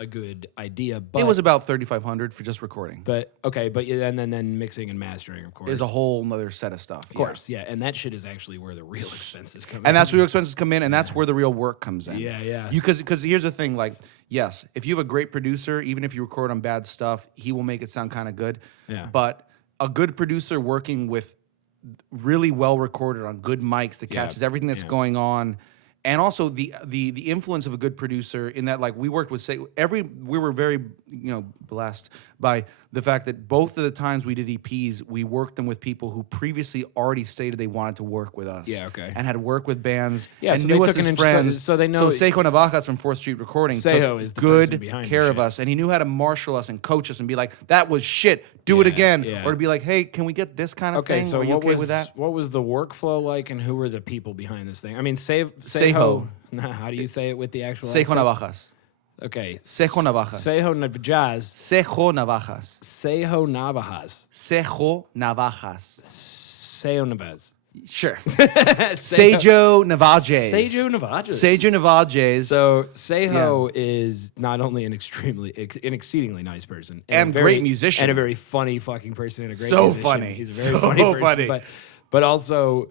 a good idea. But It was about 3,500 for just recording. But okay, but yeah, and then mixing and mastering, of course. There's a whole other set of stuff. Of course, yeah, and that shit is actually where the real expenses come in. And that's where real expenses come in, and that's where the real work comes in. Yeah, yeah. Because here's the thing, like, yes, if you have a great producer, even if you record on bad stuff, he will make it sound kind of good. Yeah. But a good producer working with really well recorded on good mics that catches everything that's going on. And also the influence of a good producer in that, like, we worked with we were very blessed by the fact that both of the times we did EPs, we worked them with people who previously already stated they wanted to work with us. Yeah, okay. And had worked with bands Yeah, and so knew they us took as an friends. so they know- So Seiko Navajas from 4th Street Recording Sejo took is the person good behind the care of shit. us, and he knew how to marshal us and coach us and be like, "That was shit. Do it Yeah, again," yeah. or to be like, "Hey, can we get this kind of Okay, thing? so Are you what okay was with that?" what was the workflow like, and who were the people behind this thing? I mean, Sejo. Sejo. Nah, how do you say it with the actual Seiko accent? Navajas. Okay, Sejo Navajas. Sejo Navajas. Sejo Navajas. Sejo Navajas. Sejo Navajas. Sejo Navas. Sure. Sejo Sejo Navajes. Sejo Navajas. Sejo Navajes. So Sejo is not only an exceedingly nice person And a very, great musician. and a very funny fucking person and a great So musician. funny. He's a very So funny person, funny. but also,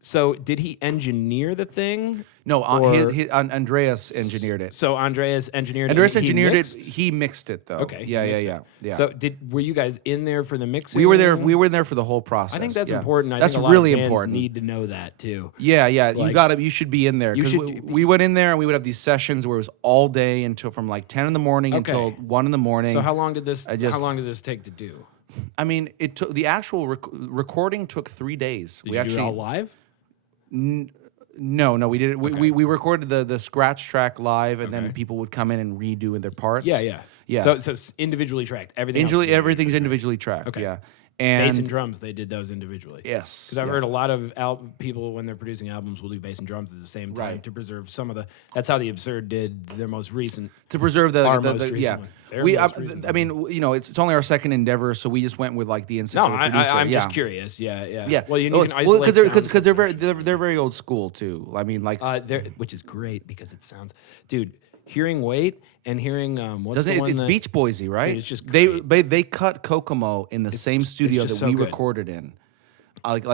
so did he engineer the thing? no, Or- Andreas engineered it. So Andreas engineered Andreas it. and he engineered mixed? it. He mixed it though. Okay. he Yeah, mixed yeah. it. So were you guys in there for the mixing? we were there. We were there for the whole process. I think that's yeah. important. I That's think a lot really of bands important. Need to know that too. Yeah, yeah. Like- You should be in there. You 'Cause should- we went in there and we would have these sessions where it was all day until from like 10 in the morning Okay. until 1 in the morning. So how long did this? just- how long did this take to do? I mean, it took the actual recording took 3 days. Did you do it all live? No, we didn't. We recorded the scratch track live, and then Okay. people would come in and redo their parts. Yeah. Yeah. So it's individually tracked. Everything. else is Everything's individually tracked. Okay. Yeah, bass and and drums. They did those individually. yes, Because I've yeah. heard a lot of people when they're producing albums will do bass and drums at the same time Right. to preserve some of the. That's how the Absurd did their most recent. to preserve Our the most recent yeah. one. Their We most recent I mean, it's only our second endeavor, so we just went with like the instincts No, of the producer. I'm yeah. just curious. Yeah. Yeah. Well, you can isolate because sounds they're very old school too. I mean, like which is great because it sounds, dude. hearing Wait and hearing what's Doesn't the one it's that, Beach Boysy, right? Dude, it's just they cut Kokomo in the same studio just that so we good. recorded in. What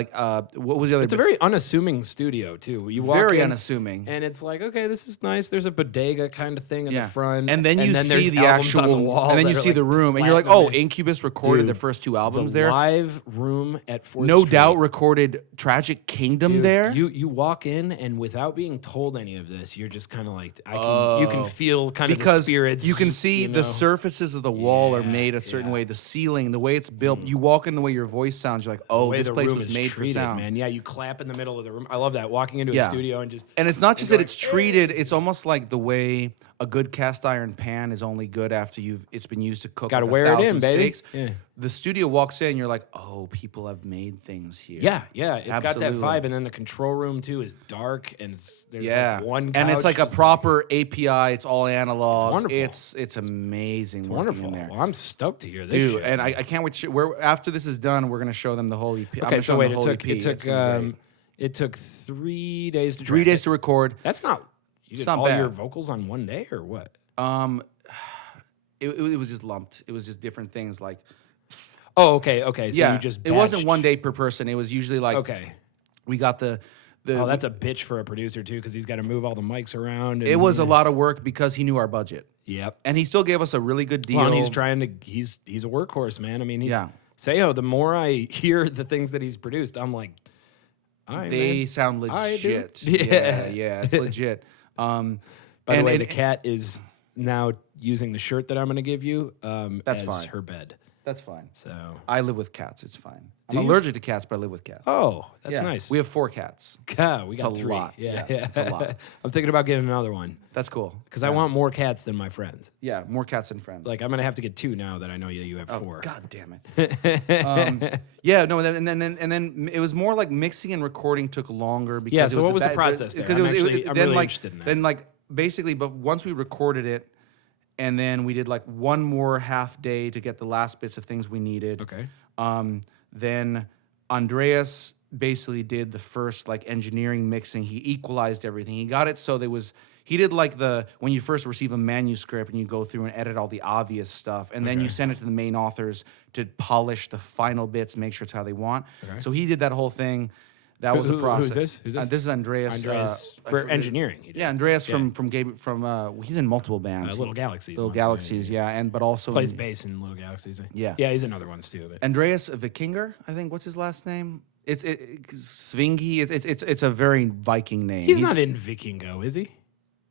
was the other? It's a very unassuming studio too. You walk Very in, unassuming. and it's like, okay, this is nice. There's a bodega kind of thing in the front, and then you see there's the albums on actual, the wall and then that you are, see like, the room, and you're like, flat in oh, the- Incubus recorded Dude, their first 2 albums the there. live room at 4th No Street. doubt recorded Tragic Kingdom Dude, there. You walk in, and without being told any of this, you're just kind of like, you can feel kind of the because spirits. you can see you the know? surfaces of the wall are Yeah, made a certain yeah. way. The ceiling, the way it's built. You walk in, the way your voice sounds. You're like, oh, The way this the place room was is made treated, for sound. man. Yeah, you clap in the middle of the room. I love that. Walking into a Yeah. studio and just And it's not just that going, it's treated; it's almost like the way a good cast iron pan is only good after it's been used to cook. Gotta like wear it 1,000 in, baby. steaks. Yeah. The studio walks in, you're like, oh, people have made things here. Yeah, it's got that Absolutely. vibe, and then the control room too is dark, and there's Yeah, like one, and it's couch, like a just proper API. It's all analog. It's wonderful. It's amazing. It's wonderful. in there. Well, I'm stoked to hear this, Dude, shit, and man. I can't wait. After this is done, we're gonna show them the whole EP. I'm Okay, gonna so show them wait, the whole EP. it took It's gonna be great. it took 3 days to 3 track days it. to record. That's not. You did not all your bad. vocals on one day, or what? It was just lumped. It was just different things. Like Oh, okay. So yeah, you just it wasn't batched. 1 day per person. It was usually like Okay. we got the. Oh, that's a bitch for a producer too, because he's got to move all the mics around. And, It was a lot of work because he knew our budget, Yep. and he still gave us a really good deal. Well, and he's trying to. He's a workhorse, man. I mean, he's Yeah. Seho. The more I hear the things that he's produced, I'm like, all right, They man. sound I do. legit. Yeah. Yeah, it's legit. By the and- way, and- the cat is now using the shirt that I'm going to give you That's as fine. her bed. That's fine. So, I live with cats. It's fine. I'm you? allergic to cats, but I live with cats. oh, that's Yeah. nice. We have 4 cats. God, we got a 3. lot. Yeah, Yeah, it's a lot. I'm thinking about getting another one That's cool. because I want more cats than my friends. Yeah, more cats and friends. Like I'm gonna have to get 2 now that I know you have 4. God damn it. Yeah, no, and then it was more like mixing and recording took longer because Yeah, it so what was the ba- process there? Because I'm it was actually- I'm then really like interested in that. then like basically, but once we recorded it, and then we did like one more half day to get the last bits of things we needed. Okay. Then Andreas basically did the first like engineering mixing. He equalized everything. He got it so there was. He did like when you first receive a manuscript and you go through and edit all the obvious stuff, and then you send it to the main authors to polish the final bits, make sure it's how they want. Okay. So he did that whole thing. That was the Who's process. this? Who's this? This is Andreas. Andreas I for forget- engineering. He did. Yeah, Andreas from he's in multiple bands. Little Galaxies. Little mostly, Galaxies, yeah, and but also Plays in- bass in Little Galaxies. Yeah. Yeah, he's in other ones too. But Andreas Vikinger, I think. What's his last name? It's Svingi. It's a very Viking name. he's not in Vikingo, is he?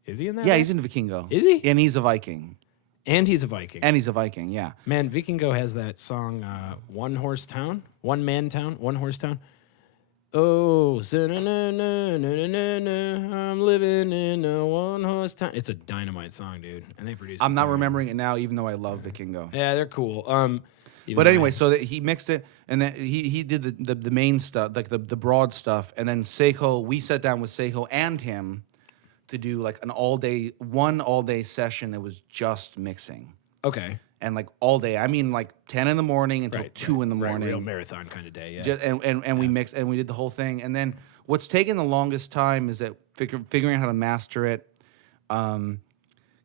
Is he in that? Yeah, one? he's in Vikingo. Is he? And he's a Viking. And he's a Viking. And he's a Viking. Yeah. Man, Vikingo has that song, One Horse Town, One Man Town, One Horse Town. Oh, I'm living in a one horse town. It's a dynamite song, dude. And they produce I'm not remembering it now, even though I love Vikingo. Yeah, they're cool. Even But though anyway, I- so that he mixed it, and then he did the main stuff, like the broad stuff, and then Seiko. We sat down with Seiko and him to do like one all day session that was just mixing, okay. and like all day. I mean, like 10 in the morning until 2 in the Right, morning. real marathon kind of day, yeah. Just, and we mixed and we did the whole thing. And then what's taken the longest time is that figuring out how to master it,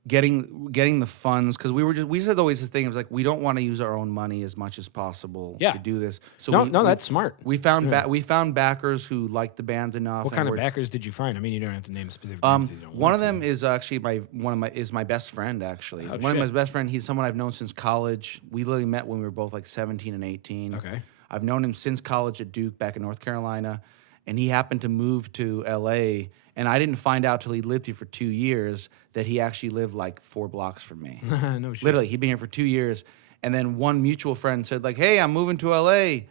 getting the funds, because we said always the thing, it was like we don't want to use our own money as much as possible Yeah. to do this. So No, that's smart. We found we found backers who liked the band enough. What and kind of were- backers did you find? I mean, you don't have to name specific names if you don't One want of to. them is actually my best friend actually. Oh, One of shit. my best friend. He's someone I've known since college. We literally met when we were both like 17 and 18. Okay. I've known him since college at Duke back in North Carolina, and he happened to move to LA. And I didn't find out till he lived here for 2 years that he actually lived like 4 blocks from me. No shit. Literally, he'd been here for 2 years. And then one mutual friend said like, "Hey, I'm moving to LA.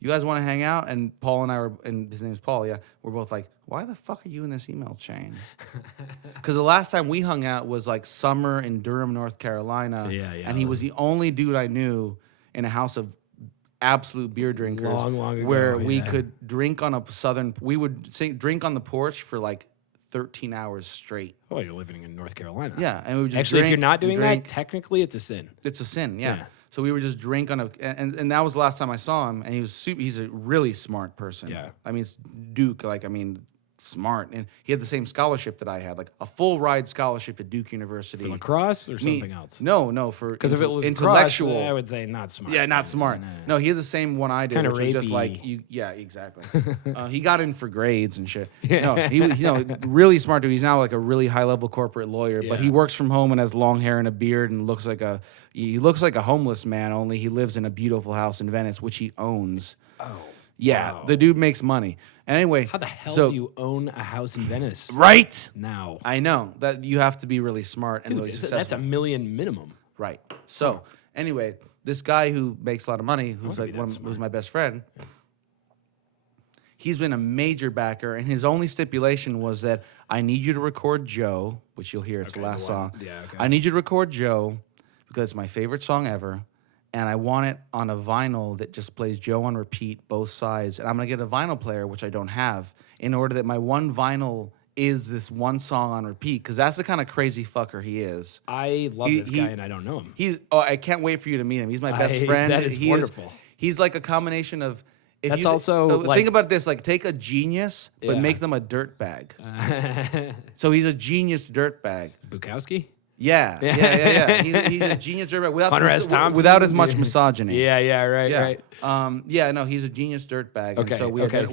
You guys want to hang out?" And Paul and I were, and his name is Paul. Yeah, we're both like, "Why the fuck are you in this email chain?" Because the last time we hung out was like summer in Durham, North Carolina. Yeah, yeah. And he was the only dude I knew in a house of absolute beer drinkers, Long ago, where we yeah. could drink on a southern. We would drink on the porch for like 13 hours straight. Oh, you're living in North Carolina. Yeah, and we would just Actually, if drink you're not and doing drink. that, technically it's a sin. It's a sin, yeah. Yeah. So we would just drink on and that was the last time I saw him, and he's a really smart person. Yeah. I mean, it's Duke, like, I mean, smart, and he had the same scholarship that I had, like a full ride scholarship at Duke University. For lacrosse or something else? No, for Because if it was intellectual. lacrosse, I would say not smart. Yeah, not smart. No, he had the same one I did, Kinda which was just rapey. like yeah, exactly. He got in for grades and shit. No, he was really smart dude. He's now like a really high level corporate lawyer, but he works from home and has long hair and a beard and looks like a homeless man. Only he lives in a beautiful house in Venice, which he owns. Oh, yeah, wow. The dude makes money. Anyway, How the hell so, do you own a house in Venice? Right Now. I know that you have to be really smart and really successful. That's $1 million minimum. Right. So anyway, this guy who makes a lot of money, who's like who's my best friend, he's been a major backer, and his only stipulation was that I need you to record Joe, which you'll hear. It's the last song. Yeah, okay. I need you to record Joe because it's my favorite song ever, and I want it on a vinyl that just plays Joe on repeat, both sides. And I'm gonna get a vinyl player, which I don't have, in order that my one vinyl is this one song on repeat, because that's the kind of crazy fucker he is. I love this guy, and I don't know him. I can't wait for you to meet him. He's my best friend. That is wonderful. He's like a combination of. That's also like, think about this: like, take a genius, but make them a dirtbag. So he's a genius dirtbag. Bukowski? Yeah. He's a genius dirtbag Hunter S. Thompson? without as much misogyny. Right. He's a genius dirtbag. Okay, And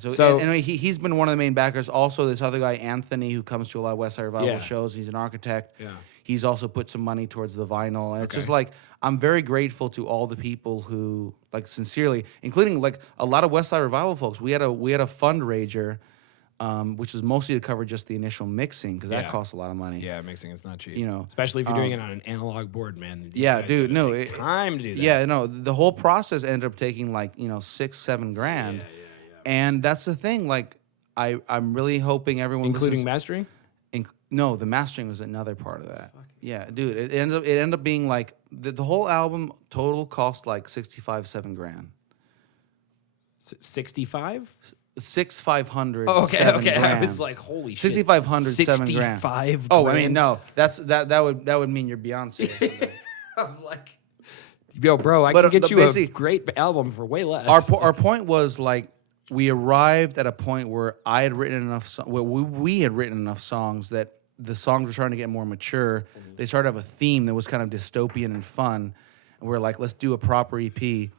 so So anyway, he's been one of the main backers. Also, this other guy, Anthony, who comes to a lot of West Side Revival Yeah. shows. He's an architect. Yeah. He's also put some money towards the vinyl. And it's just like, I'm very grateful to all the people who, like, sincerely, including like a lot of West Side Revival folks. We had a fundraiser, which was mostly to cover just the initial mixing, because that costs a lot of money. Yeah, mixing is not cheap. You know, especially if you're doing it on an analog board, man. These Yeah, guys dude, gotta no, take time to do that. Yeah, no, the whole process ended up taking like, $6-7 grand. And that's the thing, like, I'm really hoping everyone Including listens- mastering? No, the mastering was another part of that. Yeah, dude, it ended up being like the whole album total cost like 65-7 grand. 65? 6,500. Oh, okay. 7 grand. I was like, holy shit. 6,500, 7 grand. 65 Oh, I grand? mean, no, that would mean you're Beyonce. Or something. I'm like, yo, bro, I But, can get but you a basically, great album for way less. Our point was like we arrived at a point where I had written enough. We had written enough songs that the songs were starting to get more mature. They started to have a theme that was kind of dystopian and fun. And we're like, let's do a proper EP.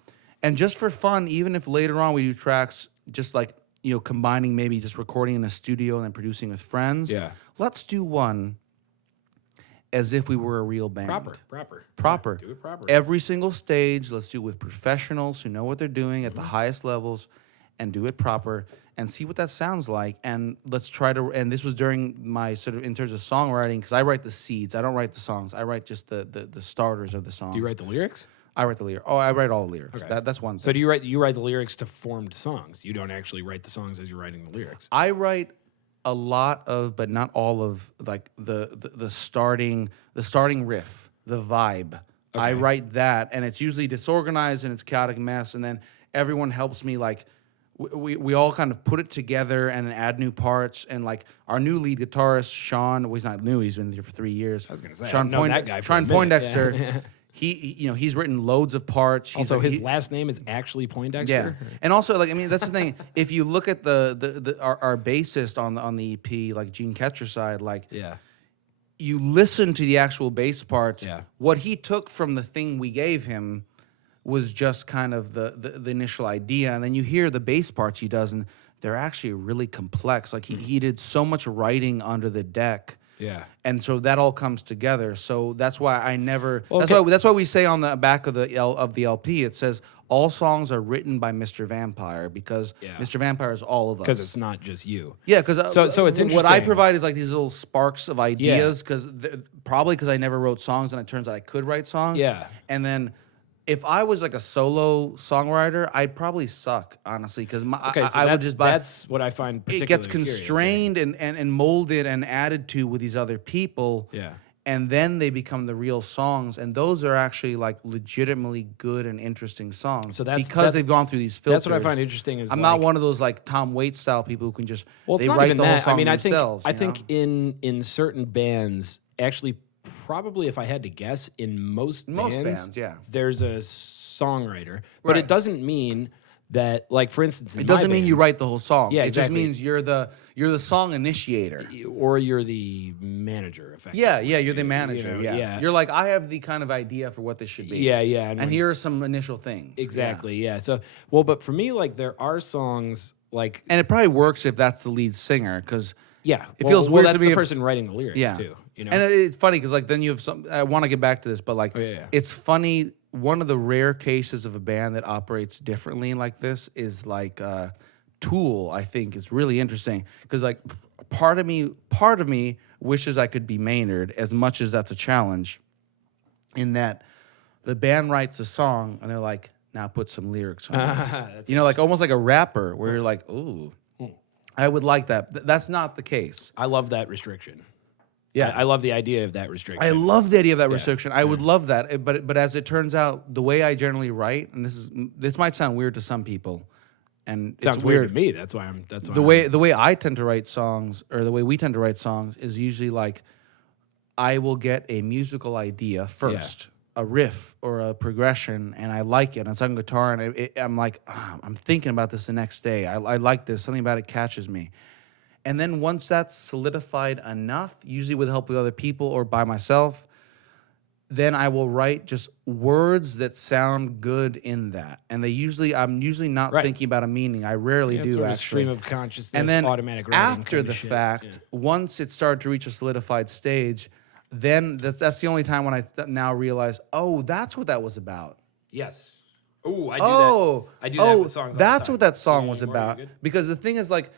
And just for fun, even if later on we do tracks, just like combining, maybe just recording in a studio and then producing with friends. Yeah. Let's do one as if we were a real band. Proper. Do it proper. Every single stage, let's do it with professionals who know what they're doing at the highest levels, and do it proper and see what that sounds like. And let's try to, and this was during my sort of, in terms of songwriting, because I write the seeds. I don't write the songs. I write just the starters of the songs. Do you write the lyrics? I write the lyrics. Oh, I write all the lyrics. Okay. That's one thing. So do you write the lyrics to formed songs? You don't actually write the songs as you're writing the lyrics. I write a lot of, but not all of, like the starting riff, the vibe. I write that, and it's usually disorganized and it's chaotic mess, and then everyone helps me, like, we all kind of put it together and then add new parts. And like our new lead guitarist, Sean, well, he's not new, he's been here for 3 years. I was gonna say, Sean I've known that guy for a Sean minute. Poindexter. Yeah. He's written loads of parts. Also, his last name is actually Poindexter. Yeah, and also, like, I mean, that's the thing. If you look at our bassist on the EP, like Gene Ketcherside, like, you listen to the actual bass parts. Yeah. What he took from the thing we gave him was just kind of the initial idea, and then you hear the bass parts he does, and they're actually really complex. Like he did so much writing under the deck. Yeah. And so that all comes together. So that's why I never. Okay. That's why we say on the back of the LP it says all songs are written by Mr. Vampire, because Mr. Vampire is all of us. Because it's not just you. Yeah, because so it's interesting. What I provide is like these little sparks of ideas, because probably because I never wrote songs, and it turns out I could write songs. Yeah. And then if I was like a solo songwriter, I'd probably suck, honestly, because I would just buy. That's what I find particularly It gets curious, constrained and molded and added to with these other people. Yeah. And then they become the real songs, and those are actually like legitimately good and interesting songs. So that's because they've gone through these filters. That's what I find interesting. Is I'm not one of those like Tom Waits style people who can just Well, it's they not write even the whole that. song I mean, themselves. I think in certain bands, actually, probably if I had to guess, in most bands, yeah. there's a songwriter, but it doesn't mean that, like, for instance, in It doesn't my mean band, you write the whole song. Yeah, it exactly. just means you're the song initiator. or you're the manager, effectively. Yeah, you're the manager. know, yeah. yeah. You're like, I have the kind of idea for what this should be. Yeah, And when- here are some initial things. exactly, yeah. So, well, but for me, like, there are songs like, And it probably works if that's the lead singer, because yeah, it feels well, weird that's to be the a- person writing the lyrics too. You know, And it's funny because like then you have some. I want to get back to this, but like yeah. it's funny. One of the rare cases of a band that operates differently like this is like Tool. I think is really interesting because like part of me wishes I could be Maynard as much as that's a challenge. In that the band writes a song and they're like, now put some lyrics on this. You know, like almost like a rapper where you're like, ooh, I would like that. That's not the case. I love that restriction. Yeah. I love the idea of that restriction. I love the idea of that restriction. I would love that, but as it turns out, the way I generally write, and this might sound weird to some people, and Sounds it's weird to me. That's why I'm. the way I tend to write songs, or the way we tend to write songs, is usually like I will get a musical idea first, a riff or a progression, and I like it. And it's on guitar, and I'm like, I'm thinking about this the next day. I like this. Something about it catches me. And then once that's solidified enough, usually with the help of other people or by myself, then I will write just words that sound good in that. And I'm usually not thinking about a meaning. I rarely do, sort of actually. stream of consciousness, And then automatic writing after kind the of shit. fact, once it started to reach a solidified stage, then that's the only time when I now realize, oh, that's what that was about. Yes. Ooh, I do Oh, that. I do that with songs all the that's time. what that song Yeah, was you more, you about. good? Because the thing is, like,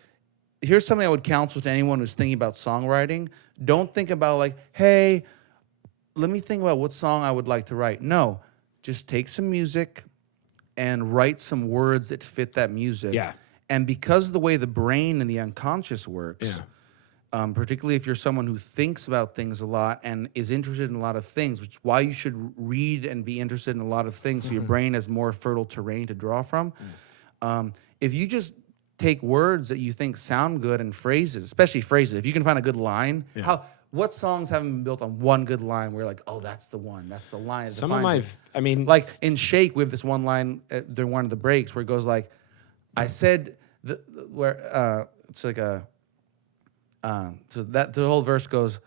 here's something I would counsel to anyone who's thinking about songwriting. Don't think about like, hey, let me think about what song I would like to write. No, just take some music and write some words that fit that music. Yeah. And because of the way the brain and the unconscious works, particularly if you're someone who thinks about things a lot and is interested in a lot of things, which is why you should read and be interested in a lot of things so your brain has more fertile terrain to draw from. If you just take words that you think sound good and phrases, especially phrases, if you can find a good line, what songs haven't been built on one good line where you're like, oh, that's the one, that's the line that Some of defines my, it. Like in Shake, we have this one line during one of the breaks where it goes like, I said, it's like a, so that the whole verse goes,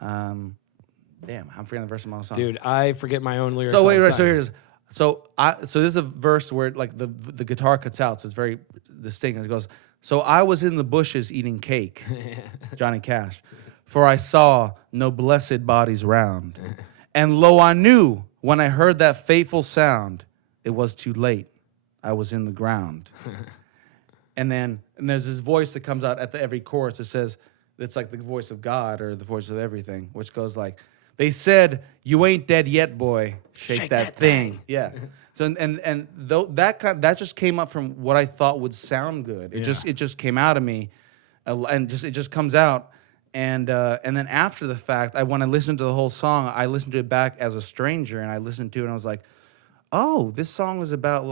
damn, I'm forgetting the verse of my own song. dude, I forget my own lyrics. So all wait, the right. So time. here's so this is a verse where like the guitar cuts out, so it's very distinct. And it goes, so I was in the bushes eating cake, Johnny Cash, for I saw no blessed bodies round, and lo, I knew when I heard that fateful sound, it was too late. I was in the ground. And there's this voice that comes out at every chorus that says, it's like the voice of God or the voice of everything, which goes like, they said, you ain't dead yet, boy. Shake that thing. Yeah. So and that just came up from what I thought would sound good. It just came out of me, and it just comes out. And then after the fact, when I listened to the whole song, I listened to it back as a stranger, and I listened to it and I was like, oh, this song is about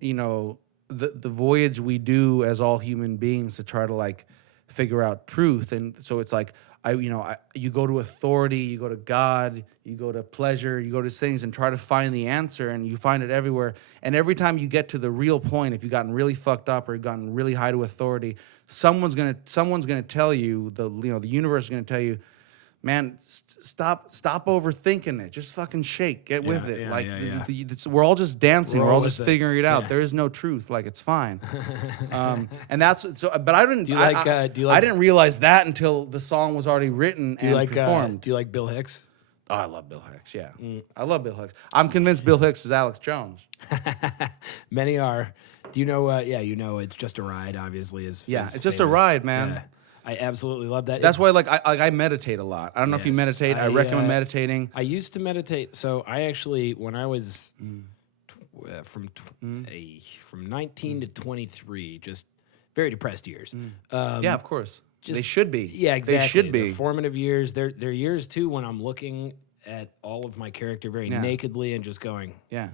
you know, the voyage we do as all human beings to try to like figure out truth. And so it's like you go to authority, you go to God, you go to pleasure, you go to things and try to find the answer, and you find it everywhere. And every time you get to the real point, if you've gotten really fucked up or gotten really high to authority, someone's gonna tell you, the universe is gonna tell you, man, stop overthinking it. Just fucking shake. Get with it. We're all just dancing. We're all just figuring it out. Yeah. There is no truth. Like, it's fine. And that's so. But I didn't. I didn't realize that until the song was already written and performed. Do you like Bill Hicks? Oh, I love Bill Hicks. Yeah, I love Bill Hicks. I'm convinced Bill Hicks is Alex Jones. Many are. Do you know? It's just a ride. Obviously, is It's just a famous. ride, man. Yeah. I absolutely love that. That's why, I meditate a lot. I don't know if you Yes, meditate. I recommend meditating. I used to meditate. So I actually, when I was from 19 to 23, just very depressed years. Yeah, of course. They just- should be. Yeah, exactly. They should be. The formative years. They're years too when I'm looking at all of my character very nakedly and just going, Yeah.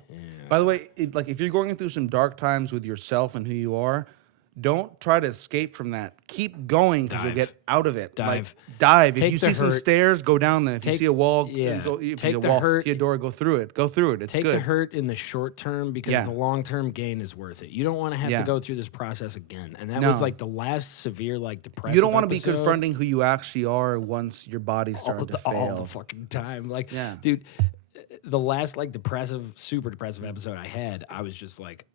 By the way, if you're going through some dark times with yourself and who you are, Don't try to escape from that. Keep going because you'll Dive. get out of it. Dive. Like, dive. If Take you the see some hurt. stairs, go down them. If you Take- see a wall, yeah. go. If you Take see a the wall, hurt. see a door, go through it. Go through it. It's Take good. the hurt in the short term because Yeah. the long term gain is worth it. You don't want to have Yeah. to go through this process again. And that No. was like the last severe, like depressive. You don't want to be episode. confronting who you actually are once your body's starting to fail. all the fucking time. Like, Yeah. dude, the last like depressive, super depressive episode I had, I was just like,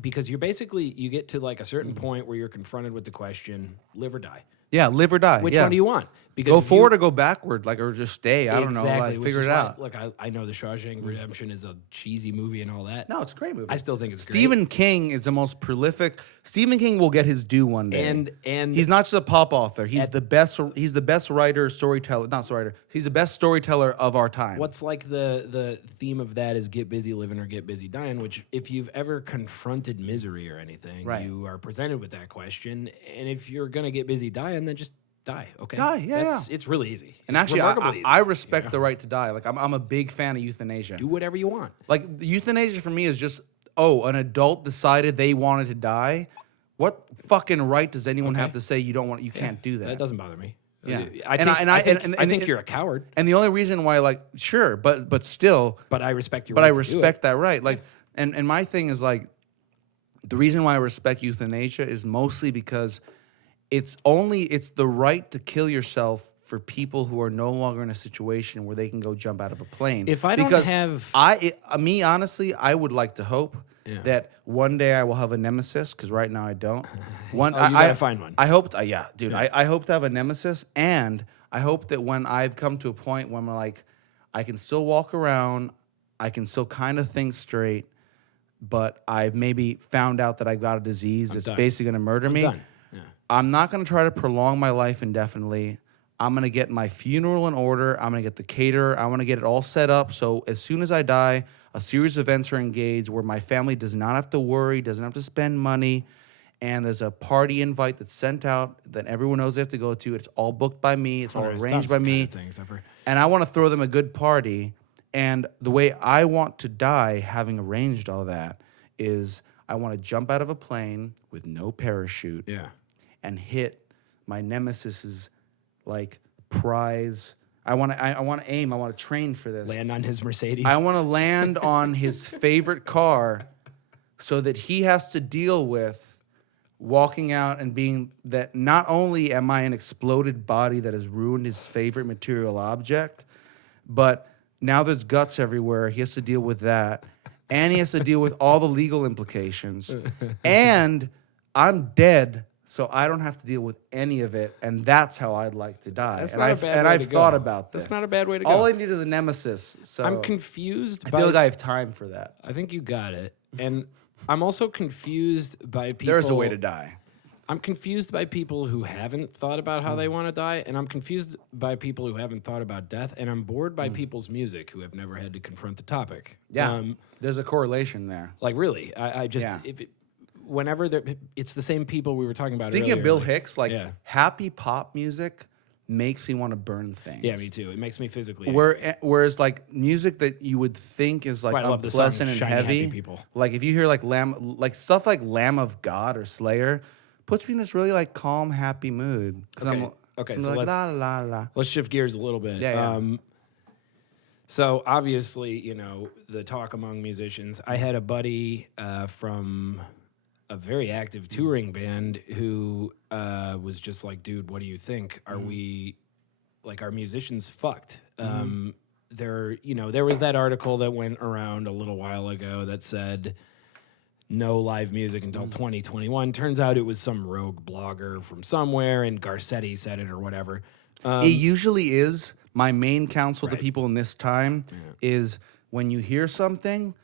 because you're basically, you get to like a certain point where you're confronted with the question, live or die. Yeah, live or die. Which yeah. one do you want? Because Go if you- forward or go backward, like, or just stay. I don't know. Exactly, Like, which figure is it why- out. Look, I know The Shawshank Redemption is a cheesy movie and all that. No, it's a great movie. I still think it's great. Stephen King is the most prolific. Stephen King will get his due one day. And he's not just a pop author. He's the best. He's the best writer, storyteller. Not storyteller. He's the best storyteller of our time. what's like the theme of that is get busy living or get busy dying, which if you've ever confronted misery or anything, Right. you are presented with that question. And if you're gonna get busy dying, then just die. Okay. Die, yeah, It's really easy. And It's actually, remarkably easy. I respect the right to die. Like, I'm a big fan of euthanasia. Do whatever you want. Like, euthanasia for me is just, an adult decided they wanted to die. What fucking right does anyone have to say you don't want? You can't do that. That doesn't bother me. Yeah. I think you're a coward, And the only reason why, like, sure, but still, but I respect your. but right I to do respect it. that right. Like, and my thing is like, the reason why I respect euthanasia is mostly because it's the right to kill yourself for people who are no longer in a situation where they can go jump out of a plane. If I don't because have- me honestly, I would like to hope Yeah. that one day I will have a nemesis, because right now I don't. One, Oh, you gotta find one. I hope, yeah, dude. I hope to have a nemesis, and I hope that when I've come to a point when I'm like, I can still walk around, I can still kind of think straight, but I've maybe found out that I've got a disease that's done. basically going to murder me. Done. Yeah. I'm not going to try to prolong my life indefinitely. I'm going to get my funeral in order. I'm going to get the caterer. I want to get it all set up. So as soon as I die, a series of events are engaged where my family does not have to worry, doesn't have to spend money. And there's a party invite that's sent out that everyone knows they have to go to. It's all booked by me. It's all Alright, stop arranged by some kind me. of things ever. And I want to throw them a good party. And the way I want to die, having arranged all that, is I want to jump out of a plane with no parachute Yeah. and hit my nemesis's like prize. I want to aim. I want to train for this. Land on his Mercedes. I want to land on his favorite car, so that he has to deal with walking out and being that not only am I an exploded body that has ruined his favorite material object, but now there's guts everywhere. He has to deal with that. And he has to deal with all the legal implications. And I'm dead, so I don't have to deal with any of it. And that's how I'd like to die. That's and not a I've, bad and way I've to thought go. about this. That's not a bad way to All go. I need is a nemesis. So I'm confused I by. feel like I have time for that. I think you got it. And I'm also confused by people. There's a way to die. I'm confused by people who haven't thought about how Hmm. they want to die, and I'm confused by people who haven't thought about death, and I'm bored by people's music who have never had to confront the topic. Hmm. Yeah, there's a correlation there. Like really, I just Yeah. whenever it's the same people we were talking about. Speaking earlier, of Bill like- Hicks, like yeah. happy pop music makes me want to burn things. Yeah, me too. It makes me physically. Whereas like music that you would think is like why I love the song unpleasant and Shiny heavy, Happy People. like if you hear like stuff like Lamb of God or Slayer, puts me in this really like calm, happy mood. Okay, I'm so like let's- la la la. Let's shift gears a little bit. Yeah, yeah. So obviously, the talk among musicians. I had a buddy from a very active touring band who was just like, dude, what do you think? Are we, like, are musicians fucked? There was that article that went around a little while ago that said no live music until 2021. Turns out it was some rogue blogger from somewhere, and Garcetti said it or whatever. It usually is. My main counsel to Right. people in this time is when you hear something,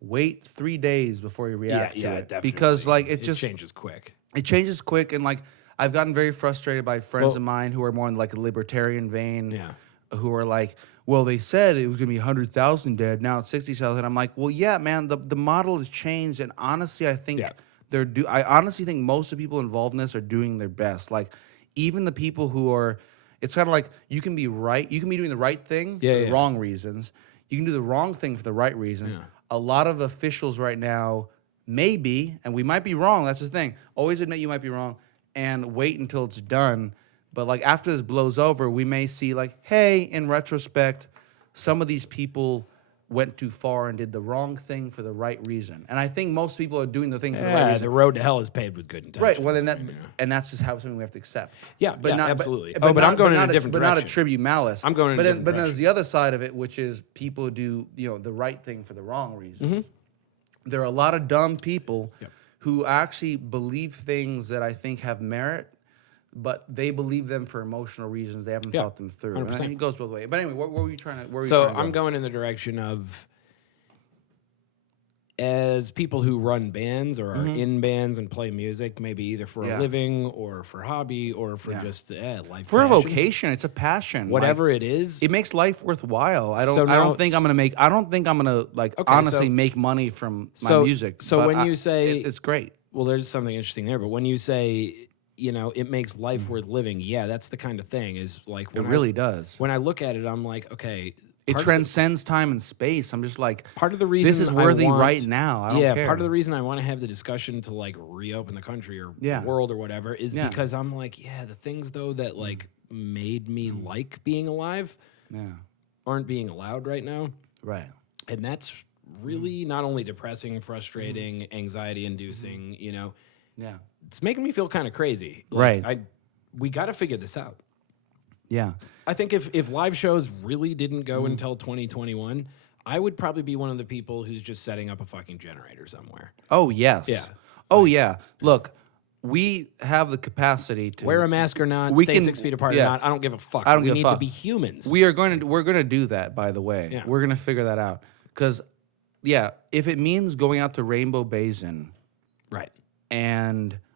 wait 3 days before you react to it. definitely. Because like it just changes quick. It changes quick, and like I've gotten very frustrated by friends of mine who are more in like a libertarian vein, Yeah. who are like, well, they said it was gonna be 100,000 dead, now it's 60,000. I'm like, well, yeah, man, the model has changed, and honestly, I think Yeah. I honestly think most of the people involved in this are doing their best. Like, even the people who are, it's kind of like you can be doing the right thing for the wrong reasons. You can do the wrong thing for the right reasons. Yeah. A lot of officials right now maybe, and we might be wrong. That's the thing. Always admit you might be wrong, and wait until it's done. But like after this blows over, we may see like, hey, in retrospect, some of these people went too far and did the wrong thing for the right reason. And I think most people are doing the thing for the right Yeah, reason. the road to hell is paved with good intentions. Right. Well, then and that's just how something we have to accept. Yeah, but yeah, not, absolutely. But I'm going in a not different But not direction. attribute malice. I'm going in a different But then direction. there's the other side of it, which is people do the right thing for the wrong reasons. Mm-hmm. There are a lot of dumb people who actually believe things that I think have merit, but they believe them for emotional reasons. They haven't thought them through. 100%. And I think it goes both ways. But anyway, what were you trying to? So I'm going in the direction of, as people who run bands or are in bands and play music, maybe either for a living or for hobby or for just life. For a passion, vocation, it's a passion. whatever Like, it is. it makes life worthwhile. I don't. So I now don't think I'm gonna make. I don't think I'm gonna like honestly so- make money from my so- music. so but when you say- it's great. Well, there's something interesting there, but when you say, it makes life worth living, yeah, that's the kind of thing. Is like It when really does. When I look at it, I'm like, okay, It part of transcends time and space. I'm just like, part of the reason this is I worthy want- right now. I don't care. part of the reason I want to have the discussion to like reopen the country or Yeah. the world or whatever is Yeah. because I'm like, the things though that like made me like being alive Yeah. aren't being allowed right now, Right. and that's really not only depressing, frustrating, anxiety inducing. Yeah. It's making me feel kind of crazy. Right. We got to figure this out. Yeah. I think if live shows really didn't go until 2021, I would probably be one of the people who's just setting up a fucking generator somewhere. Oh yes. Yeah. Oh yeah. Look, we have the capacity to Wear a mask or not, We stay can- 6 feet apart yeah. or not, I don't give a fuck. I don't we give a need fuck. to be humans. We're going to do that, by the way. Yeah. We're going to figure that out. Because, if it means going out to Rainbow Basin right.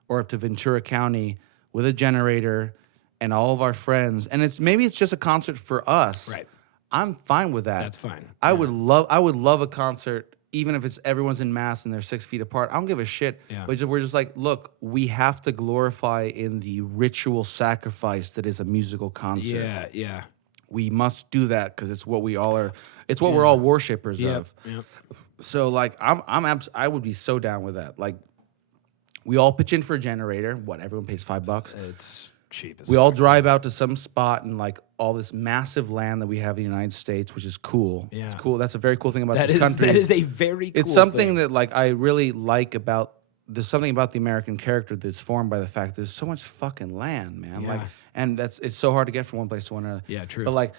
or up to Ventura County with a generator and all of our friends, and maybe it's just a concert for us. Right. I'm fine with that. That's fine. I would love a concert, even if it's everyone's in mass and they're 6 feet apart. I don't give a shit. Yeah. But we're just like, look, we have to glorify in the ritual sacrifice that is a musical concert. Yeah, yeah. We must do that because it's what we all are. It's what we're all worshippers of. Yep. So like, I would be so down with that. Like, we all pitch in for a generator. What? Everyone pays $5. It's cheap as We all drive out to some spot in like all this massive land that we have in the United States, which is cool. Yeah. It's cool. That's a very cool thing about that this is country. that is a very cool It's something thing. that like I really like about. There's something about the American character that's formed by the fact there's so much fucking land, man. Yeah. Like, and it's so hard to get from one place to another. Yeah, true. But like,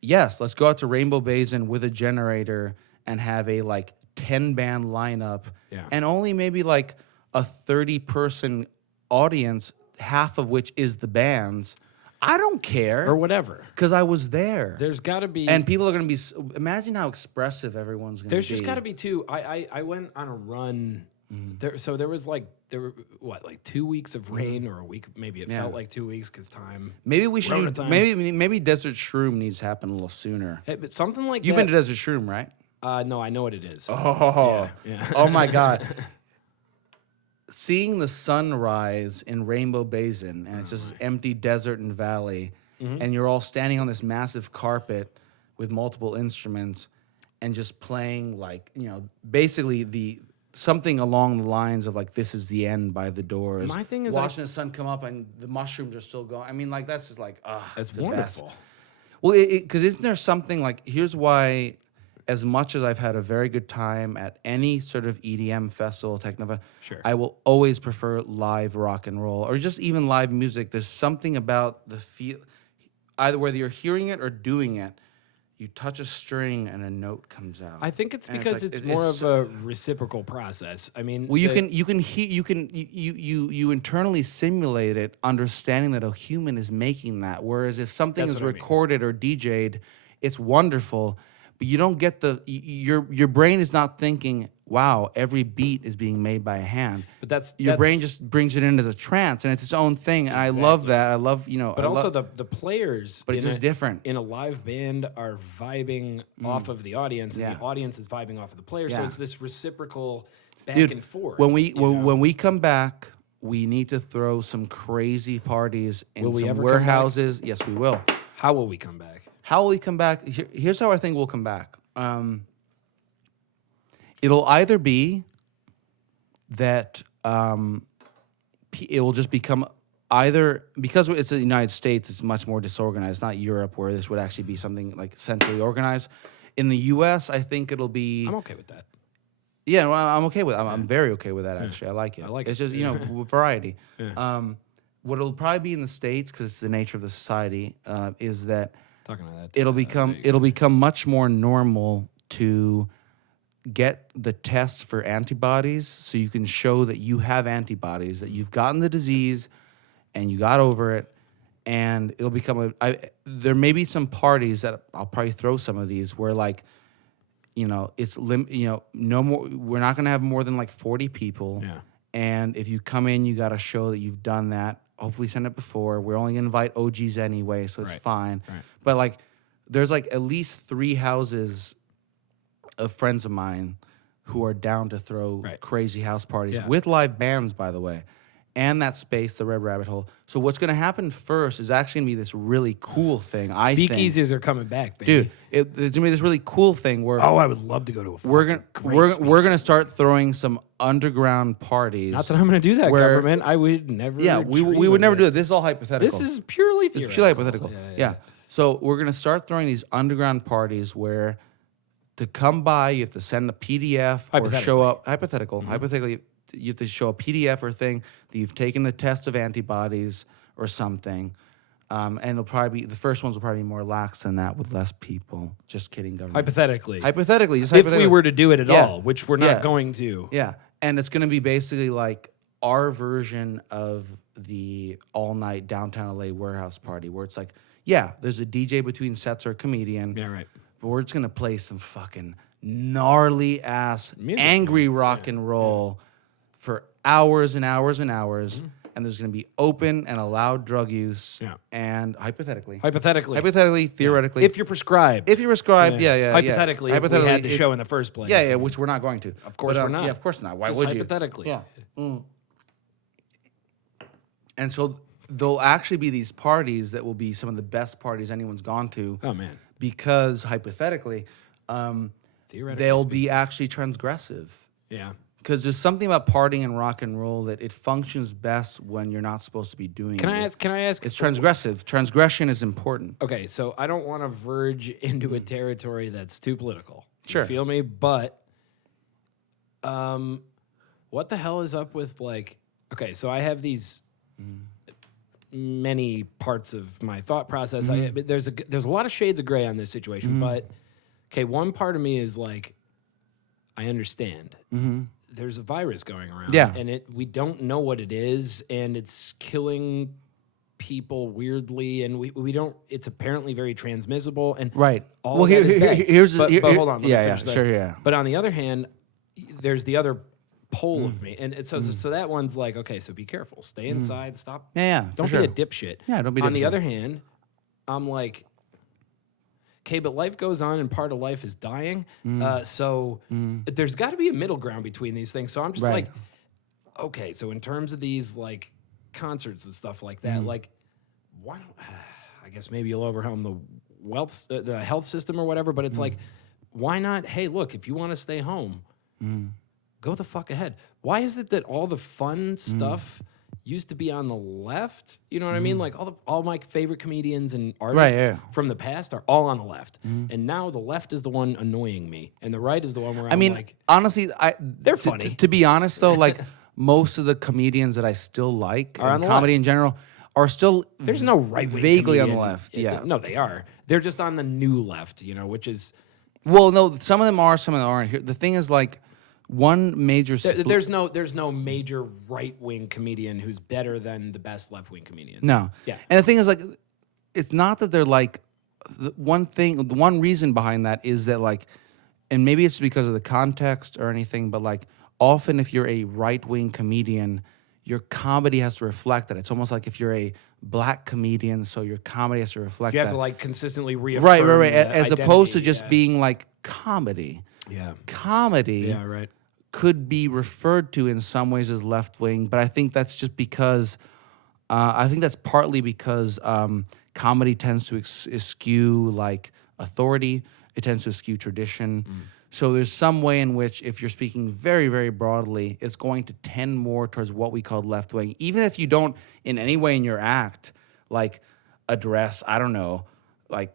yes, let's go out to Rainbow Basin with a generator and have a like 10-band lineup, Yeah. and only maybe like a 30-person audience, half of which is the bands. I don't care. or whatever. Because I was there. There's got to be And people are going to be. Imagine how expressive everyone's going to be. There's just got to be two. I went on a run. There was like 2 weeks of rain or a week. Maybe it felt like 2 weeks because time. Maybe we should Rona do. time. Maybe Desert Shroom needs to happen a little sooner. Hey, but something like You've that. been to Desert Shroom, right? No, I know what it is. Oh, Yeah. oh my God! Seeing the sunrise in Rainbow Basin, and it's just empty desert and valley, and you're all standing on this massive carpet with multiple instruments, and just playing like basically something along the lines of like "This Is the End" by The Doors. My thing is, watching the sun come up and the mushrooms are still going. I mean, like that's just like That's it's the best. wonderful. Well, because isn't there something like, here's why, as much as I've had a very good time at any sort of EDM festival, techno, Sure. I will always prefer live rock and roll or just even live music. There's something about the feel, either whether you're hearing it or doing it, you touch a string and a note comes out. I think it's And because like- it's more of a reciprocal process. I mean, Well, you internally simulate it, understanding that a human is making that. Whereas if something That's is what I mean. recorded or DJ'd, it's wonderful, but you don't get your brain is not thinking, wow, every beat is being made by a hand. But that's Your brain just brings it in as a trance, and it's its own thing. And I love that. I love But also the players, But it's just different. in a live band are vibing off of the audience, and Yeah. the audience is vibing off of the players. So Yeah. it's this reciprocal back Dude, and forth. when we you know? when we come back, we need to throw some crazy parties in Will we some ever come back? warehouses. Yes, we will. How will we come back? How will we come back? Here's how I think we'll come back. It'll either be that it will just become either, because it's the United States, it's much more disorganized, not Europe where this would actually be something like centrally organized. In the U.S., I think it'll be... I'm okay with that. Yeah, well, I'm okay with it. I'm very okay with that, actually. I like it. I like it's it. just, variety. What it'll probably be in the States, because it's the nature of the society, is that Talking about that. it'll become much more normal to get the tests for antibodies, so you can show that you have antibodies, that you've gotten the disease and you got over it, and it'll become there may be some parties that I'll probably throw some of these where like, it's no more. We're not gonna have more than like 40 people. Yeah. And if you come in, you got to show that you've done that. Hopefully, send it before. We're only gonna invite OGs anyway, so it's fine. Right. But like, there's like at least 3 houses of friends of mine who are down to throw crazy house parties with live bands, by the way, and that space, the Red Rabbit Hole. So what's going to happen first is actually going to be this really cool thing, I think. Speakeasies are coming back, baby. Dude, it's going to be this really cool thing where... Oh, I would love to go to a we're gonna start throwing some underground parties. Not that I'm going to do that, where- government. I would never. Yeah, we dream would never of do it. This is all hypothetical. This is purely It's theoretical. purely hypothetical. Yeah. So we're gonna start throwing these underground parties where, to come by, you have to send a PDF or show up. Hypothetically, you have to show a PDF or thing that you've taken the test of antibodies or something. And it'll probably be, the first ones will probably be more lax than that with less people. Just kidding, government. Hypothetically. Just If hypothetically. we were to do it at Yeah. all, which we're not going to. Yeah, and it's going to be basically like our version of the all-night downtown LA warehouse party, where it's like, yeah, there's a DJ between sets or a comedian. Yeah, right. But we're just going to play some fucking gnarly-ass, angry rock and roll for hours and hours and hours. And there's going to be open and allowed drug use. Yeah. And hypothetically, Yeah. theoretically. If you're prescribed. If you're prescribed, yeah. Hypothetically, if we had the show in the first place. Yeah, which we're not going to. Of course we're not. Yeah, of course not. Why Just would you? hypothetically. Yeah. And so there'll actually be these parties that will be some of the best parties anyone's gone to. Oh, man. Because hypothetically, they'll be actually transgressive. Yeah. Because there's something about partying and rock and roll that it functions best when you're not supposed to be doing Can it. I ask? It's transgressive. Transgression is important. Okay, so I don't want to verge into a territory that's too political. Sure. You feel me? But what the hell is up with, like, okay, so I have these many parts of my thought process. There's a lot of shades of gray on this situation, but okay, one part of me is like, I understand. There's a virus going around, and we don't know what it is, and it's killing people weirdly, and we don't. It's apparently very transmissible, and all of that is bad. But hold on, let me finish that. Sure, yeah. But on the other hand, there's the other pole of me, and so that one's like, okay, so be careful, stay inside, stop, don't be a dipshit. Yeah, don't be. On the other hand, I'm like, okay, but life goes on, and part of life is dying. So there's got to be a middle ground between these things. So I'm just like, okay, so in terms of these like concerts and stuff like that, like, why don't I guess maybe you'll overwhelm the health system or whatever, but it's like, why not? Hey, look, if you want to stay home, go the fuck ahead. Why is it that all the fun stuff used to be on the left? You know what I mean? Like all my favorite comedians and artists from the past are all on the left. And now the left is the one annoying me. And the right is the one where I'm like... honestly, they're funny. To be honest, though, like, most of the comedians that I still like, and comedy in general, are still... There's no right-wing vaguely comedian. on the left, yeah. No, they are. They're just on the new left, which is... Well, no, some of them are, some of them aren't. The thing is, like, one major... There's no major right-wing comedian who's better than the best left-wing comedians. No. Yeah. And the thing is, like, it's not that they're, like... The one reason behind that is that, like... And maybe it's because of the context or anything, but, like, often if you're a right-wing comedian, your comedy has to reflect that. It's almost like if you're a black comedian, so your comedy has to reflect that. You have to, like, consistently reaffirm Right. As identity, opposed to just being, like, comedy. Yeah. Comedy... Yeah, right. could be referred to in some ways as left wing, but I think that's just because I think that's partly because comedy tends to eschew like authority. It tends to eschew tradition. So there's some way in which, if you're speaking very, very broadly, it's going to tend more towards what we call left wing. Even if you don't in any way in your act, like address, I don't know, like,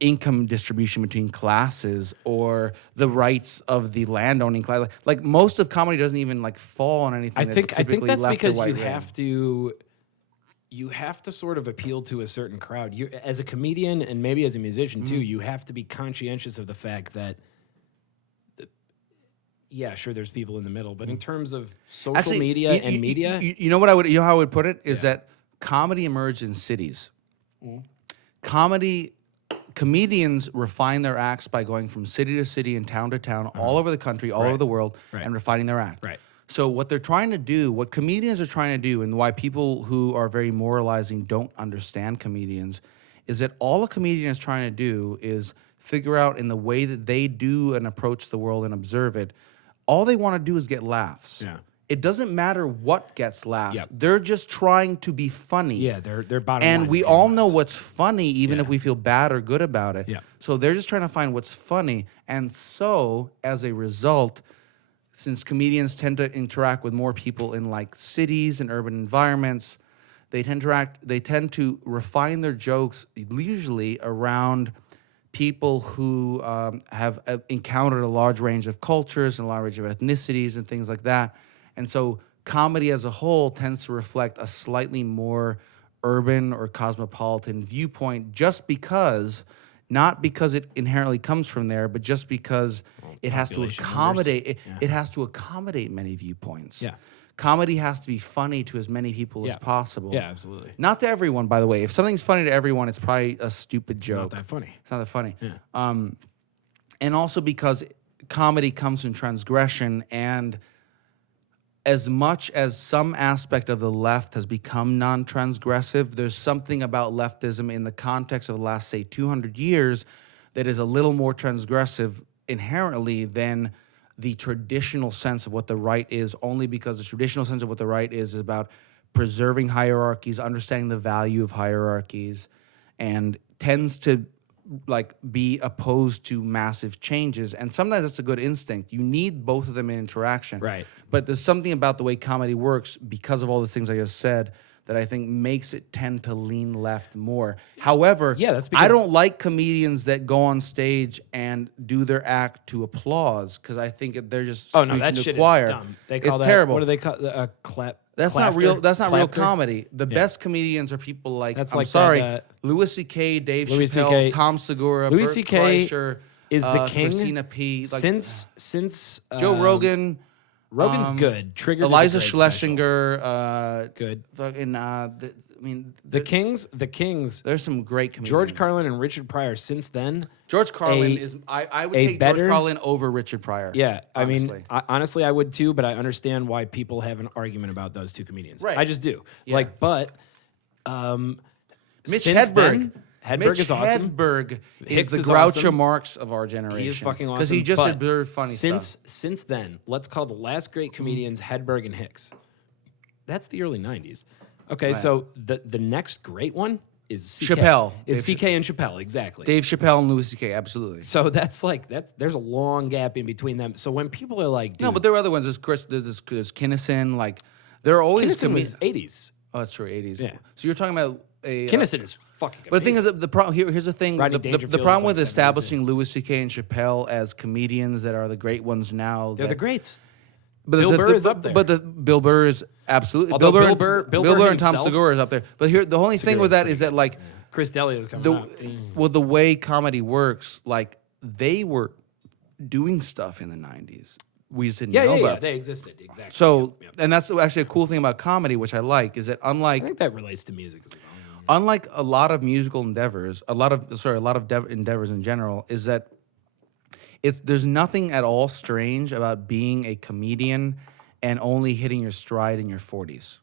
income distribution between classes or the rights of the landowning class. Like most of comedy doesn't even like fall on anything. I think that's left because or you right have to sort of appeal to a certain crowd. You, as a comedian and maybe as a musician too, you have to be conscientious of the fact that, yeah, sure, there's people in the middle, but in terms of social media and media, you know what I would, how I would put it is that comedy emerged in cities. Comedians refine their acts by going from city to city and town to town, all over the country, all over the world, and refining their act. Right. So what they're trying to do, what comedians are trying to do, and why people who are very moralizing don't understand comedians, is that all a comedian is trying to do is figure out in the way that they do and approach the world and observe it, all they want to do is get laughs. Yeah. It doesn't matter what gets laughs. Yep. They're just trying to be funny. yeah, they're bottom And line we is all getting know laughs. what's funny, even if we feel bad or good about it. Yeah. So they're just trying to find what's funny. And so, as a result, since comedians tend to interact with more people in like cities and urban environments, they tend to refine their jokes usually around people who have encountered a large range of cultures and a large range of ethnicities and things like that. And so comedy as a whole tends to reflect a slightly more urban or cosmopolitan viewpoint, just because, not because it inherently comes from there, but just because it has to population accommodate it has to accommodate many viewpoints. Yeah. Comedy has to be funny to as many people as possible. Yeah, absolutely. Not to everyone, by the way. If something's funny to everyone, it's probably a stupid joke. Not that funny. It's not that funny. Yeah. And also because comedy comes from transgression, and as much as some aspect of the left has become non-transgressive, there's something about leftism in the context of the last, say, 200 years that is a little more transgressive inherently than the traditional sense of what the right is, only because the traditional sense of what the right is about preserving hierarchies, understanding the value of hierarchies, and tends to like be opposed to massive changes. And sometimes that's a good instinct. You need both of them in interaction. Right. But there's something about the way comedy works, because of all the things I just said, that I think makes it tend to lean left more. However, that's I because don't like comedians that go on stage and do their act to applause, because I think they're just Oh no, that preaching to shit choir. is dumb. They call it's that terrible. What do they call clap? That's not clafter? real. That's not real Clafter? comedy. The best comedians are people like, That's I'm like sorry, that, Louis C.K., Dave Louis Chappelle, C.K. Tom Segura, Louis Bert C.K. Kreischer, is the king Christina P. Like, since Joe Rogan, Rogan's good. Triggered Eliza is a great special. Schlesinger, Good. fucking. The Kings. There's some great comedians. George Carlin and Richard Pryor. Since then, George Carlin a- is. I would a take better- George Carlin over Richard Pryor. yeah. I honestly. mean, honestly, I would too. But I understand why people have an argument about those two comedians. Right. I just do. Yeah. Like, but Mitch since Hedberg. then, Hedberg Mitch is awesome. Hedberg Hicks is the is Groucho awesome. Marx of our generation. He is fucking awesome. Because he just but observed funny stuff. Since then, let's call the last great comedians Hedberg and Hicks. That's the early '90s. Okay, so the next great one is CK. Chappelle. Is Dave CK and Chappelle, exactly. Dave Chappelle and Louis C.K. Absolutely. So that's there's a long gap in between them. So when people are like, dude, No, but there are other ones. There's Kinnison. Like there are always Kinnison was comedians. '80s. Oh, that's true. 80s. Yeah. So you're talking about a. Kinnison is fucking. But the thing amazing. is, the problem here's the thing. Rodney The Dangerfield problem was with like 70s, establishing Louis C.K. and Chappelle as comedians that are the great ones now. they're the greats. But Bill Burr is up there. But Bill Burr is absolutely. Although Bill Burr and Tom himself- Segura is up there. But here, the only thing with that is that like Chris D'Elia is coming out. the way comedy works, like they were doing stuff in the '90s. We just didn't know about. They existed exactly. So, Yep. and that's actually a cool thing about comedy, which I like, is that I unlike think that relates to music as well. unlike a lot of musical endeavors, a lot of endeavors in general, is that there's nothing at all strange about being a comedian and only hitting your stride in your 40s.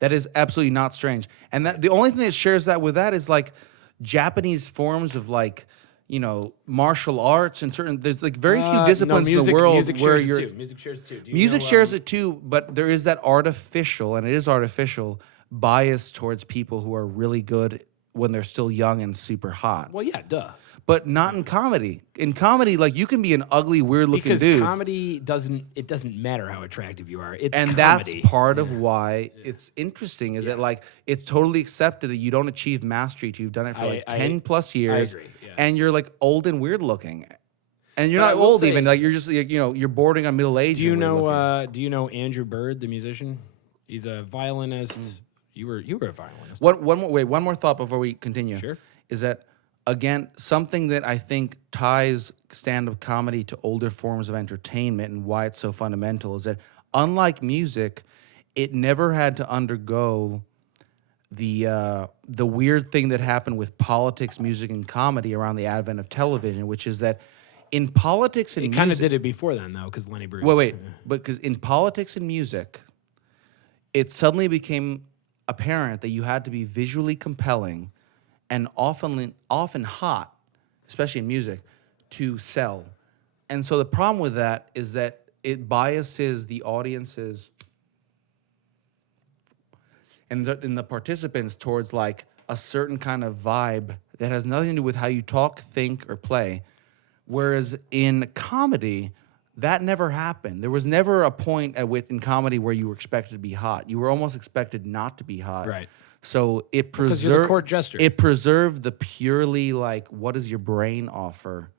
That is absolutely not strange. And that the only thing that shares that with that is like Japanese forms of like, martial arts and certain, there's like very few disciplines in the world where you're. Music shares it too. Do you Music know, shares it too, but there is that artificial, and it is artificial, bias towards people who are really good when they're still young and super hot. Well, yeah, duh. But not in comedy. In comedy, like you can be an ugly, weird-looking Because dude. comedy doesn't matter how attractive you are. It's And comedy. that's part of why it's interesting is that like it's totally accepted that you don't achieve mastery till you've done it for like 10 plus years. agree, yeah. And you're like old and weird looking. And you're But I not will old say- even. Like you're just you're bordering on middle age. Do you and weird know? looking. Do you know Andrew Bird, the musician? He's a violinist. You were a violinist. One more thought before we continue. Sure. Is that again something that I think ties stand-up comedy to older forms of entertainment and why it's so fundamental is that unlike music, it never had to undergo the weird thing that happened with politics, music, and comedy around the advent of television, which is that in politics and He music, kind of did it before then, though, because Lenny Bruce. wait, because in politics and music, it suddenly became apparent that you had to be visually compelling and often hot, especially in music, to sell. And so the problem with that is that it biases the audiences and the participants towards like a certain kind of vibe that has nothing to do with how you talk, think, or play. Whereas in comedy, that never happened. There was never a point in comedy where you were expected to be hot. You were almost expected not to be hot. Right. So it Because you're the court jester. It preserved the purely like what does your brain offer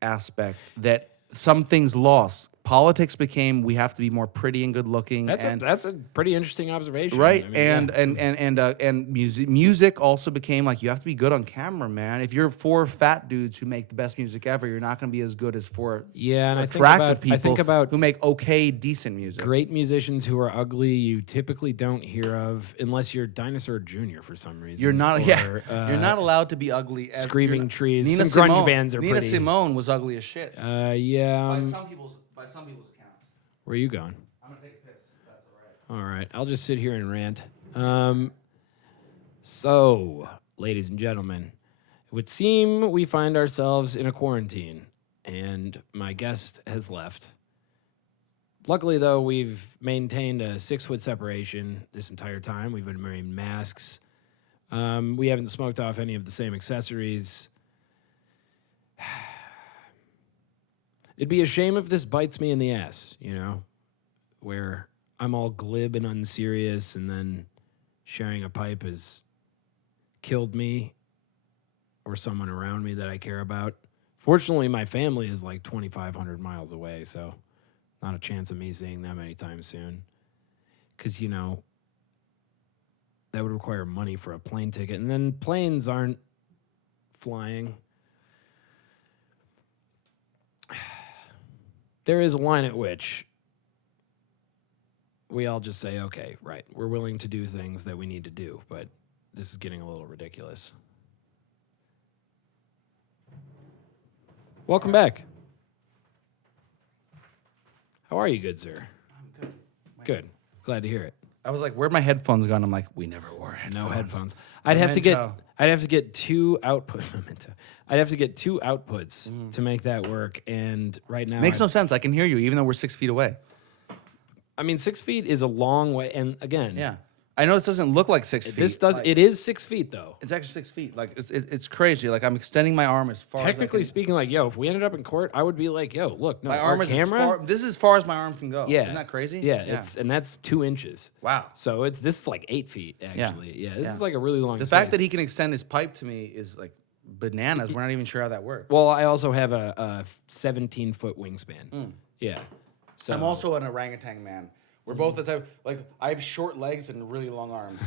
aspect that some things lost. Politics became we have to be more pretty and good looking. That's a pretty interesting observation. Right, I mean, and music also became like you have to be good on camera, man. If you're four fat dudes who make the best music ever, you're not going to be as good as four and attractive people I think about who make okay, decent music. great musicians who are ugly. You typically don't hear of unless you're Dinosaur Jr. for some reason. You're not, or, you're not allowed to be ugly. Screaming Trees. Nina Some grunge Simone, bands are Nina pretty. Simone was ugly as shit. By some people's accounts. Where are you going? I'm gonna take a piss. If that's all right. All right, I'll just sit here and rant. So, ladies and gentlemen, it would seem we find ourselves in a quarantine, and my guest has left. Luckily, though, we've maintained a 6-foot separation this entire time. We've been wearing masks. We haven't smoked off any of the same accessories. It'd be a shame if this bites me in the ass, where I'm all glib and unserious, and then sharing a pipe has killed me or someone around me that I care about. Fortunately, my family is like 2,500 miles away, so not a chance of me seeing them anytime soon. Because, that would require money for a plane ticket, and then planes aren't flying. There is a line at which we all just say, okay, right, we're willing to do things that we need to do, but this is getting a little ridiculous. Welcome back. How are you, good sir? I'm good. Good. Glad to hear it. I was like, where'd my headphones gone? I'm like, we never wore headphones. No headphones. I'd have to get two outputs to make that work, and right now Makes no sense. I can hear you even though we're 6 feet away. I mean, 6 feet is a long way, and again, Yeah. I know this doesn't look like 6 feet. this does. It is 6 feet though. It's actually 6 feet. Like it's crazy. Like I'm extending my arm as far Technically as I can. speaking, like, yo, if we ended up in court, I would be like, yo, look, no, My our arm is camera. as far. This is as far as my arm can go. Yeah, Isn't that crazy? Yeah, and that's 2 inches. Wow. So this is like 8 feet actually. Yeah, this Yeah. is like a really long. The fact that he can extend his pipe to me is like bananas. We're not even sure how that works. Well, I also have a 17-foot wingspan. Yeah. So I'm also an orangutan man. We're both the type, like, I have short legs and really long arms.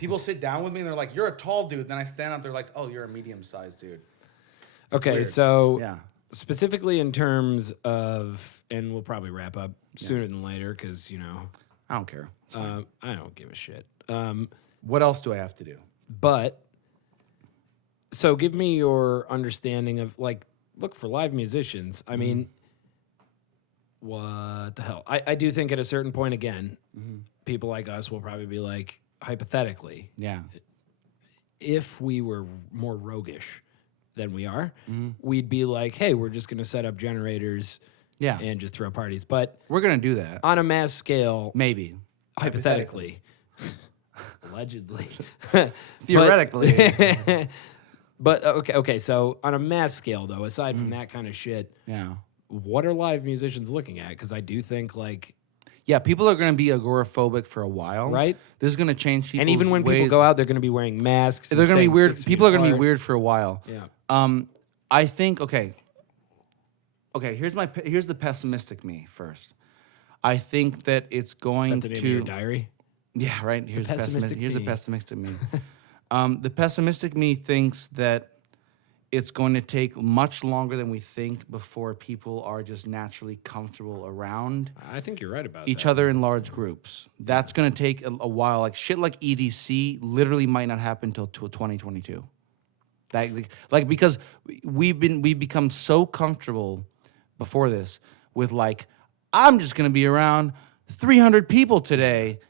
People sit down with me and they're like, you're a tall dude. Then I stand up, they're like, oh, you're a medium-sized dude. okay. weird. So Yeah. specifically in terms of, and we'll probably wrap up sooner than later because I don't care. I don't give a shit. What else do I have to do? But so give me your understanding of like, look, for live musicians. I mean, what the hell? I do think at a certain point again, people like us will probably be like, hypothetically, Yeah. if we were more roguish than we are, we'd be like, hey, we're just going to set up generators Yeah. and just throw parties. But We're going to do that. on a mass scale, Maybe. hypothetically, Allegedly. Theoretically. But okay. So on a mass scale, though, aside from that kind of shit, Yeah. what are live musicians looking at? Because I do think like. Yeah, people are going to be agoraphobic for a while. Right. This is going to change people's And even when people ways. go out, they're going to be wearing masks. They're going to be weird. People are going to be weird. weird for a while. Yeah. I think okay, here's the pessimistic me first. I think that it's going Is that the name of your to diary? yeah, right. Here's the pessimistic Here's the me. pessimistic me. The pessimistic me thinks that it's going to take much longer than we think before people are just naturally comfortable around I think you're right about each that. other in large groups. That's going to take a while. Like shit like EDC literally might not happen until 2022. Like because we've become so comfortable before this with like I'm just going to be around 300 people today,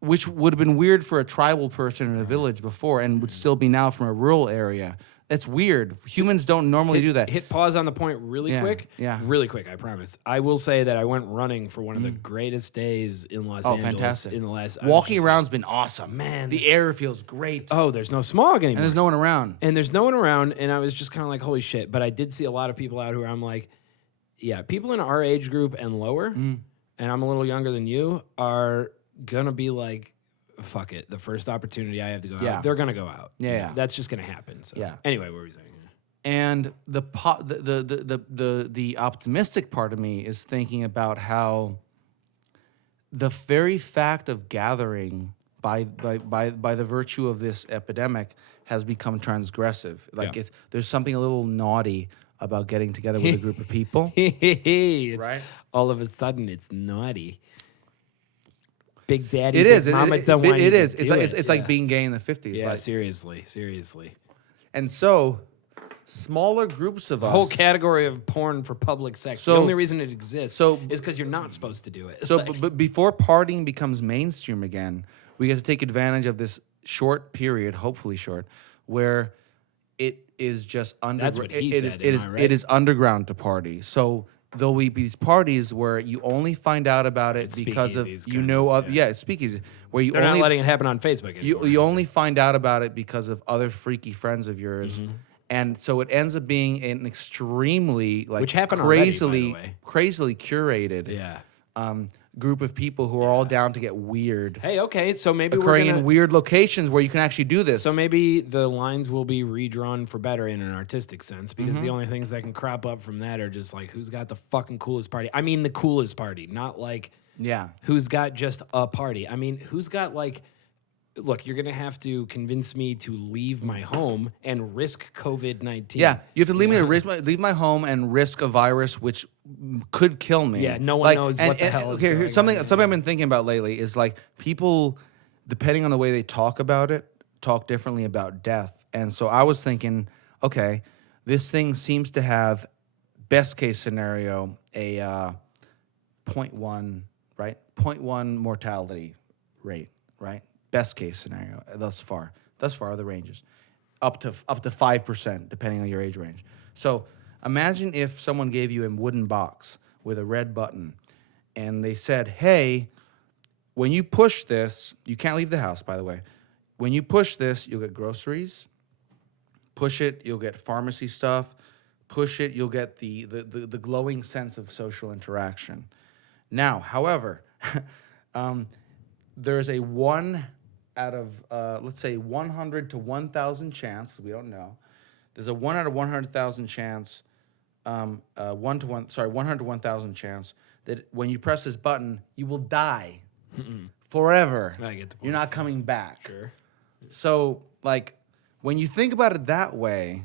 which would have been weird for a tribal person in a village before and would still be now from a rural area. That's weird. Humans don't normally do that. Hit pause on the point really quick. Yeah. Really quick, I promise. I will say that I went running for one of the greatest days in Los Angeles. Fantastic. In the last Walking around's been awesome. Man, The air feels great. Oh, there's no smog anymore. And there's no one around. And there's no one around, and I was just kind of like, holy shit. But I did see a lot of people out who I'm like, yeah, people in our age group and lower, and I'm a little younger than you, are gonna be like, fuck it. The first opportunity I have to go Yeah. out, they're gonna go out. Yeah. That's just gonna happen. So Yeah. Anyway, what were we saying? And the optimistic part of me is thinking about how the very fact of gathering by the virtue of this epidemic has become transgressive. Like Yeah. there's something a little naughty about getting together with a group of people. It's Right? all of a sudden it's naughty. Big Daddy, It Big is. Mama don't want you It to is. do It's it. like being gay in the 50s. Yeah, Like, seriously. and so smaller groups of us. Whole category of porn for public sex. So- the only reason it exists so- is because you're not supposed to do it. So, Like, but before partying becomes mainstream again, we get to take advantage of this short period, hopefully short, where it is just That's what he said, It am I right? is underground to party. So there'll be these parties where you only find out about it It's because of speakeasies, you kind know of, of it's speakeasy where you they're only not letting it happen on Facebook anymore. you only find out about it because of other freaky friends of yours. Mm-hmm. And so it ends up being an extremely like Which happened already, by the crazily way. crazily curated Yeah. group of people who are all down to get weird, Hey, okay, so maybe we're occurring gonna, in weird locations where you can actually do this. So maybe the lines will be redrawn for better in an artistic sense because the only things that can crop up from that are just like who's got the fucking coolest party. I mean the coolest party, not like yeah, who's got just a party. I mean, who's got like look, you're gonna have to convince me to leave my home and risk COVID-19. yeah. You have to leave me to leave my home and risk a virus which could kill me. Yeah, no one knows what the hell is Okay, going here's something on. something I've been thinking about lately is like people, depending on the way they talk about it, talk differently about death. And so I was thinking, okay, this thing seems to have best case scenario a 0.1, right? 0.1 mortality rate, right? Best case scenario thus far are the ranges, up to 5% depending on your age range. So imagine if someone gave you a wooden box with a red button, and they said, "Hey, when you push this, you can't leave the house. By the way, when you push this, you'll get groceries. Push it, you'll get pharmacy stuff. Push it, you'll get the glowing sense of social interaction." Now, however, there's a 1 out of, let's say, 100 to 1,000 chance, we don't know. There's a 1 out of 100,000 chance, 100 to 1,000 chance that when you press this button, you will die forever. I get the point. You're not coming back. Sure. So, like, when you think about it that way,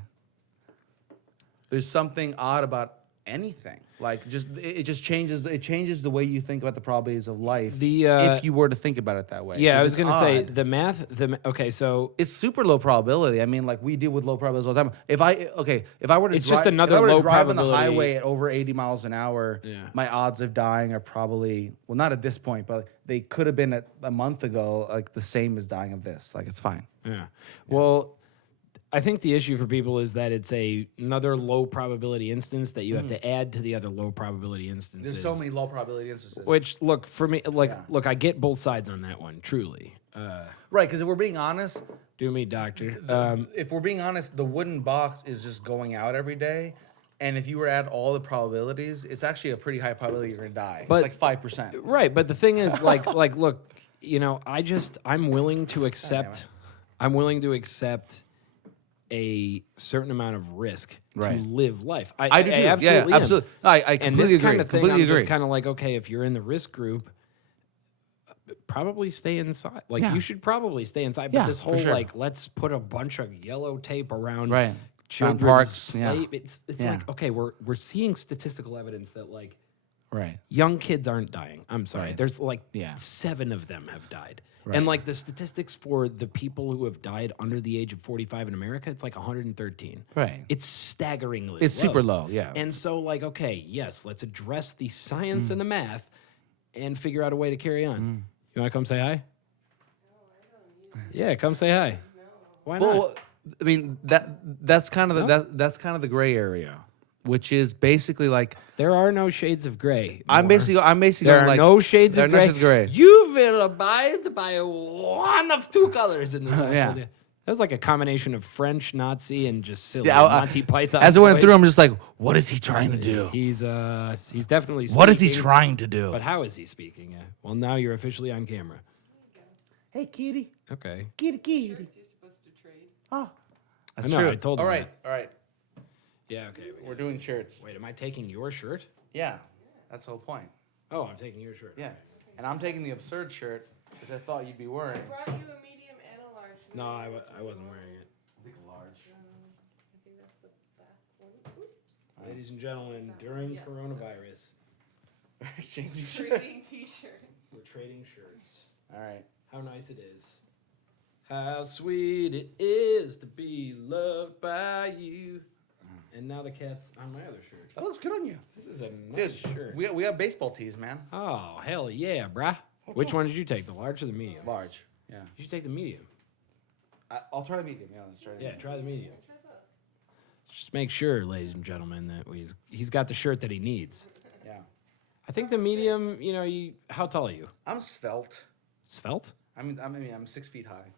there's something odd about anything. Like, it just changes. It changes the way you think about the probabilities of life. If you were to think about it that way. Yeah, I 'Cause was it's gonna say odd. the math. Okay, so It's super low probability. I mean, like we deal with low probabilities all the time. If I were to It's just another if I were to low drive on the probability- highway at over 80 miles an hour, Yeah. my odds of dying are probably, well, not at this point, but they could have been a month ago, like the same as dying of this. Like it's fine. yeah. Well, I think the issue for people is that it's another low probability instance that you have to add to the other low probability instances. There's so many low probability instances. Which, look, for me, look, I get both sides on that one, truly. Right, because if we're being honest, Do me, doctor. if we're being honest, the wooden box is just going out every day. And if you were to add all the probabilities, it's actually a pretty high probability you're going to die. But- it's like 5%. Right, but the thing is, like, look, I'm willing to accept a certain amount of risk Right. to live life. I do too. Absolutely Yeah, am. absolutely. No, I And completely this agree. kind of thing, completely I'm agree. just kind of like, okay, if you're in the risk group, probably stay inside. Like, Yeah. you should probably stay inside. But Yeah, this for whole, sure. like, let's put a bunch of yellow tape around Right. children's parks, yeah. play- It's Yeah. like, okay, we're seeing statistical evidence that, like, Right. young kids aren't dying. I'm sorry. Right. There's like Yeah. 7 of them have died. Right. And like the statistics for the people who have died under the age of 45 in America, it's like 113. Right. It's staggeringly It's super low, yeah. And so like, okay, yes, let's address the science and the math and figure out a way to carry on. You want to come say hi? Yeah, come say hi. Why not? Well, I mean that's kind of that's kind of the gray area, which is basically like There are no shades of gray. I'm Moore. basically There going are like no shades there of are no gray. shades of gray. You will abide by one of 2 colors in this household. Yeah. That was like a combination of French, Nazi, and just silly Yeah, Monty Python. as I went voice. through, I'm just like, what is he trying to do? He's definitely speaking. What is he trying to do? But how is he speaking? Well, now you're officially on camera. Hey, kitty, Okay. kitty. You're supposed to trade. Oh, I that's know, true. I told all him right, all right. Yeah, okay. We're doing shirts. Wait, am I taking your shirt? Yeah, that's the whole point. Oh, I'm taking your shirt. Yeah, and I'm taking the absurd shirt, which I thought you'd be wearing. Brought you a medium and a large. No, I wasn't wearing it. I think large. I think that's the back one. Oops. Ladies and gentlemen, during coronavirus, Changing shirts. Trading t-shirts. we're trading shirts. All right. How nice it is. How sweet it is to be loved by you. And now the cat's on my other shirt. That looks good on you, This is a dude. nice shirt. We have baseball tees, man. Oh, hell yeah, brah. Which one did you take, the large or the medium? Large. Yeah. You should take the medium. I'll try the medium. Yeah, let's try. Yeah, try the medium. Just make sure, ladies and gentlemen, that he's got the shirt that he needs. Yeah. I think the medium, how tall are you? I'm svelte. Svelte? I'm 6 feet high.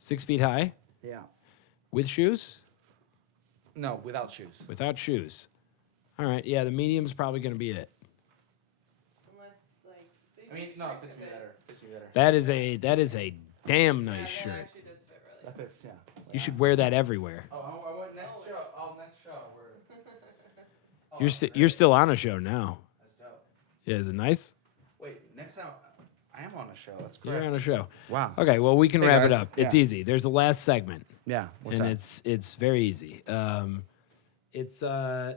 6 feet high? Yeah. With shoes? No, without shoes. Without shoes. All right, yeah, the medium's probably going to be it. Unless like. I mean, no, it fits me better. Fits me better. That is a damn nice That shirt. actually does fit really. That fits. Yeah. You should wear that everywhere. Oh, I went next show. Oh, next show. You're still on a show now. That's dope. Yeah, is it nice? Wait, next time I am on a show. That's You're correct. on a show. Wow. Okay, well we can Hey, wrap it guys. up. It's Yeah. easy. There's the last segment, Yeah. What's and that? it's very easy. It's wait,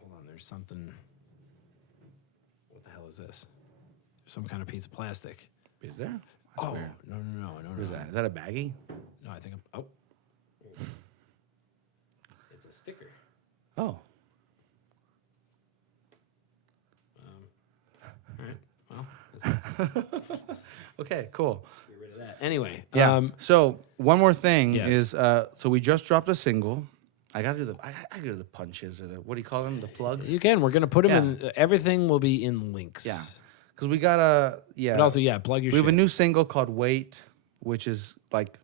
hold on. There's something. What the hell is this? There's some kind of piece of plastic. Is there? Oh weird. no! What is that? Is that a baggie? No, I think it's a sticker. Oh. All right. Well, let's Okay. Cool. get rid of that. Anyway, Yeah. So one more thing Yes. is, so we just dropped a single. I gotta do I do the punches or the what do you call them? The plugs. you can. We're gonna put them Yeah. in. Everything will be in links. Yeah. Because we got a But also, yeah, plug your we shit. have a new single called "Wait," which is like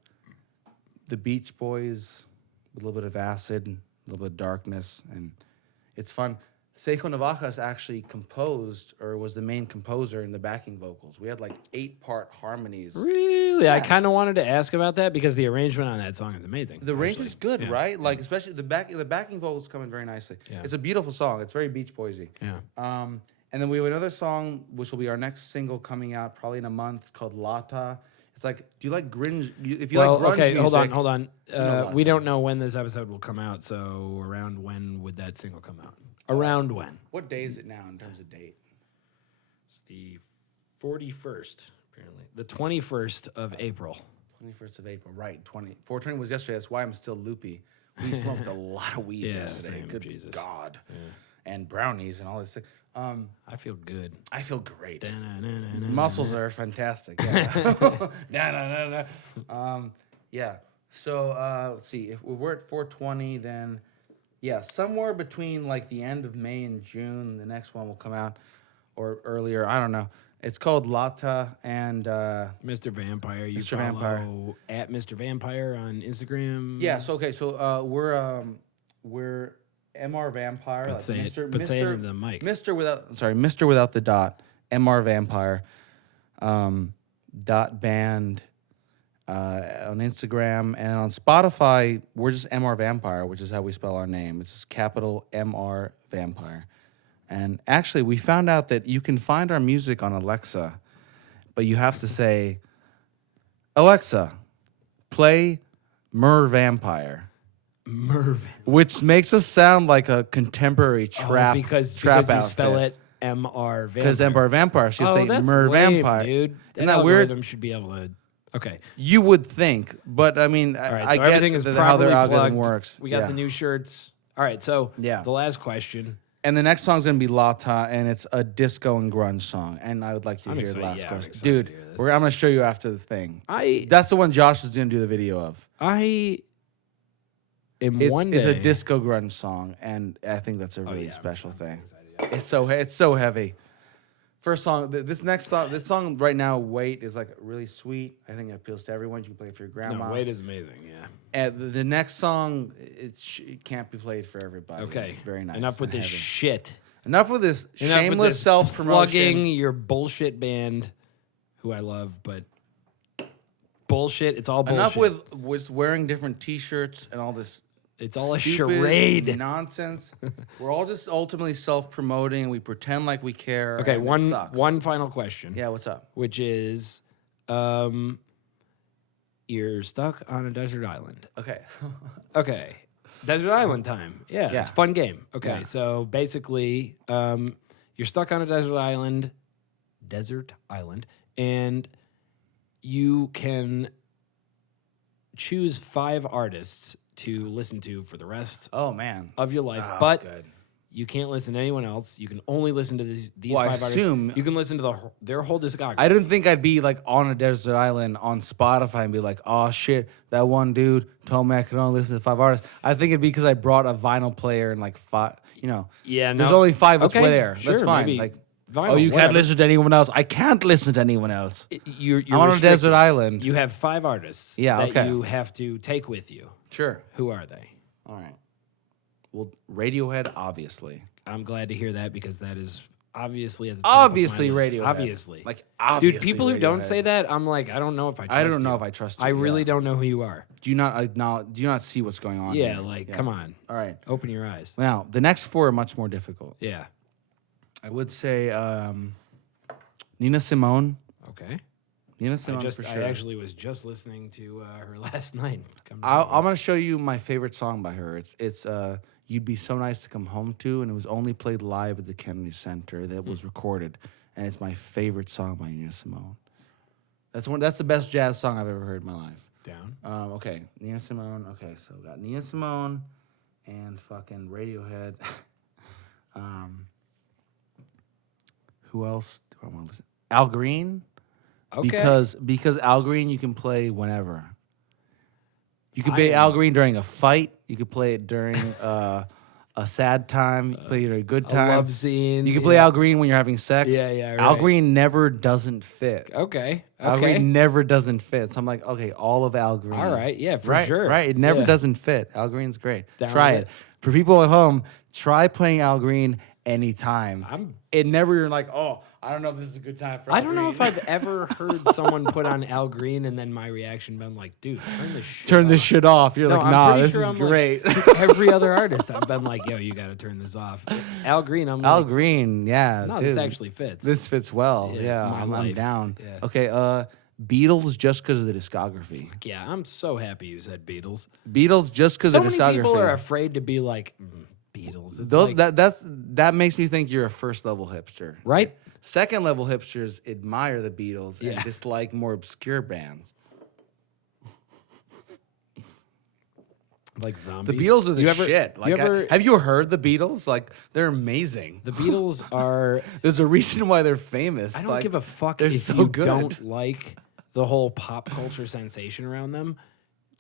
the Beach Boys with a little bit of acid, and a little bit of darkness, and it's fun. Seiko Navajas actually composed or was the main composer in the backing vocals. We had like 8-part harmonies. Really? I Yeah. kind of wanted to ask about that because the arrangement on that song is amazing. The range actually. is good, Yeah. right? Like especially the backing vocals come in very nicely. Yeah. It's a beautiful song. It's very Beach Boysy. Yeah. And then we have another song which will be our next single coming out probably in a month called Lata. It's like, do you like grunge? If you Well, like grunge okay, music, hold on. lots We of don't know when this episode will come out, so around when would that single come out? Around when? What day is it now in terms of date? It's the 41st, apparently. The 21st of April. 21st of April, right? 420 was yesterday. That's why I'm still loopy. We smoked a lot of weed Yeah, yesterday. same, Good Jesus. God. And brownies and all this stuff. I feel good. I feel great. Da-na-na-na-na. Muscles are fantastic. Yeah. Yeah. So let's see. If we're at 420, then yeah, somewhere between like the end of May and June, the next one will come out, or earlier. I don't know. It's called Lata, and Mr. Vampire. You Mr. follow Vampire. at Mr. Vampire on Instagram. yeah. So okay, so we're MRVAMPIRE. But say it. But say it into the mic. Mr. without the dot. MRVAMPIRE. Dot band. On Instagram and on Spotify, we're just MRVAMPIRE, which is how we spell our name. It's just capital MR Vampire. And actually, we found out that you can find our music on Alexa, but you have to say, Alexa, play MRVAMPIRE. Mervin. Which makes us sound like a contemporary trap because trap you outfit. spell it MR Vampire. Because MRVAMPIRE, she'll say that's MRVAMPire. lame, dude. Isn't that weird? Algorithm should be able to. Okay. You would think, but I mean, All right. I So get everything is how their properly algorithm plugged. works. We got Yeah. the new shirts. All right. So Yeah. the last question. And the next song's gonna be Lata, and it's a disco and grunge song. And I would like to I'm hear the excited- last yeah, I'm question, excited dude. to hear this. I'm gonna show you after the thing. I That's the one Josh is gonna do the video of. am It's, one it's day. a disco grunge song, and I think that's a really yeah, I'm special thing. excited, It's so heavy. First song, this song right now, Wait, is like really sweet. I think it appeals to everyone. You can play it for your grandma. No, Wait is amazing. Yeah. And the next song, it can't be played for everybody. Okay. It's very nice. Enough with and this heavy. shit. Enough with this Enough with shameless this self-promotion. Plugging your bullshit band, who I love, but bullshit. It's all bullshit. Enough with wearing different T-shirts and all this. It's all a stupid charade. nonsense. We're all just ultimately self-promoting. We pretend like we care. Okay, and it one sucks. final question. Yeah, what's up? Which is, you're stuck on a desert island. Okay. Okay, desert island time. Yeah, Yeah. it's a fun game. Okay, Yeah. so basically, you're stuck on a desert island, and you can choose 5 artists to listen to for the rest Oh man. of your life, Oh, but good. you can't listen to anyone else. You can only listen to these Well, I 5 assume- artists. You can listen to their whole discography. I didn't think I'd be like on a desert island on Spotify and be like, oh shit, that one dude told me I could only listen to 5 artists. I think it'd be because I brought a vinyl player and like 5, Yeah, there's no. only 5 that's Okay, there. sure, That's fine. maybe Like, vinyl, oh, you whatever. can't listen to anyone else. I can't listen to anyone else. You're I'm on a restricted. desert island. You have 5 artists Yeah, that okay. you have to take with you. Sure. Who are they? All right. Well, Radiohead, obviously. I'm glad to hear that because that is obviously at the top of my Obviously list. Radiohead. Obviously. Like, Dude, obviously people who don't Radiohead. say that, I'm like, I don't know if I trust I don't know you. if I trust you. I really yeah. don't know who you are. Do you not acknowledge? Do you not see what's going on? Yeah, here? like, Yeah. come on. All right. Open your eyes. Now, the next 4 are much more difficult. Yeah. I would say Nina Simone. Okay. Nina Simone for I sure. actually was just listening to her last night. I'm gonna show you my favorite song by her. It's "You'd Be So Nice to Come Home To," and it was only played live at the Kennedy Center. That was recorded, and it's my favorite song by Nina Simone. That's the best jazz song I've ever heard in my life. Down. Okay, Nina Simone. Okay, so we got Nina Simone and fucking Radiohead. Who else do I want to listen? Al Green. Okay. Because Al Green you can play whenever. You could I play am- Al Green during a fight. You could play it during a sad time. You could play it during a good a time. love scene. You can play yeah. Al Green when you're having sex. Yeah, yeah, Al right. Green never doesn't fit. Okay. Al Okay. Green never doesn't fit. So I'm like, okay, all of Al Green. All right. Yeah, for right, sure. Right. It never Yeah. doesn't fit. Al Green's great. Down Try with it. it. For people at home, try playing Al Green anytime. It never you're like, oh, I don't know if this is a good time for Al I don't know Green. if I've ever heard someone put on Al Green and then my reaction been like, dude, turn this shit turn this off. shit off. You're No, like, I'm nah, pretty this sure is I'm like- great. to every other artist I've been like, yo, you got to turn this off. Al Green, I'm Al like, Green, yeah. no, dude. this actually fits. This fits well. Yeah, Yeah, my I'm life. down. Yeah. Okay, Beatles just because of the discography. Yeah, I'm so happy you said Beatles. Beatles just because So of the many discography. people are afraid to be like, Beatles. It's Those, like, that makes me think you're a first level hipster. right? Second level hipsters admire the Beatles Yeah. and dislike more obscure bands. Like The zombies. Beatles are the You ever- shit. Like, you ever- have you heard the Beatles? Like, they're amazing. the Beatles are. There's a reason why they're famous. I don't Like, give a fuck they're if so you good. don't like the whole pop culture sensation around them.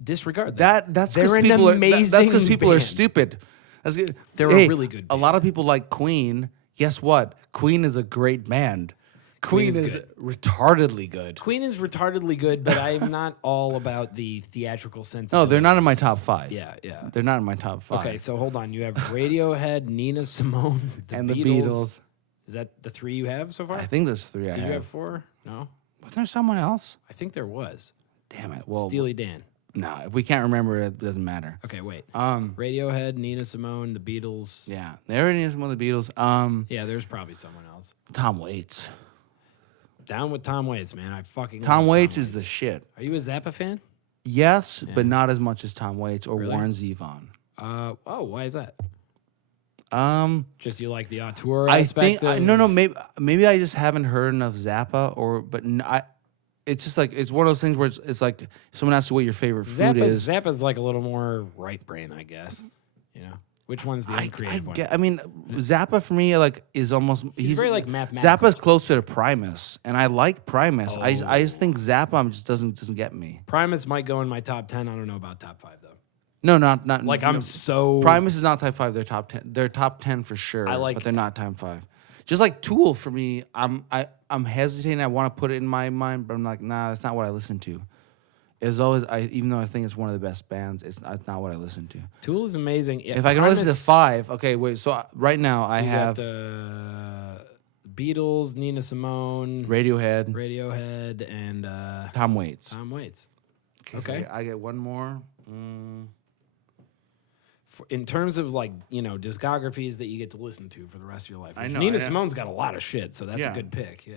disregard that. That's They're because an people that's because amazing people are band. stupid. That's good. They're a really good A band. lot of people like Queen. Guess what? Queen is a great band. Queen Queen is is retardedly good. Queen is retardedly good, but I'm not all about the theatrical sense. No, they're not in my top 5. Yeah, yeah. They're not in my top 5. Okay, so hold on. You have Radiohead, Nina Simone, and the Beatles. Is that the 3 you have so far? I think there's 3 I Did have. you have 4? No, Wasn't there someone else? I think there was. Damn it. Well, Steely Dan. no, if we can't remember it, doesn't matter. Okay, wait. Um, Radiohead, Nina Simone, the Beatles. yeah, there it is. One of the Beatles. Yeah, there's probably someone else. Tom Waits. Down with Tom Waits, man. I fucking Tom love Waits is the shit. Are you a Zappa fan? Yes, but not as much as Tom Waits or Really? Warren Zevon. Oh, why is that? Um, Just you like the auteur I aspect think of... no, maybe I just haven't heard enough Zappa it's just like it's one of those things where it's like if someone asks you what your favorite food is. Zappa's like a little more right brain, I guess. You know, which one's the I uncreative one? I mean, Zappa for me like is almost He's very, like, mathematical. Zappa's closer to Primus, and I like Primus. I just think Zappa just doesn't get me. Primus might go in my top 10. I don't know about top 5 though. No, not Like no. I'm so Primus is not top 5. They're top 10. They're top 10 for sure. I like- but they're not top 5. Just like Tool for me, I'm hesitating. I want to put it in my mind, but I'm like, nah, that's not what I listen to. It's always even though I think it's one of the best bands, it's not what I listen to. Tool is amazing. Yeah, If I can listen to Primus- 5, okay, wait. So right now I you got have the Beatles, Nina Simone, Radiohead, Radiohead, and Tom Waits. Tom Waits. Okay. I get one more. In terms of like discographies that you get to listen to for the rest of your life, I know, Nina yeah. Simone's got a lot of shit, so that's Yeah. a good pick. Yeah.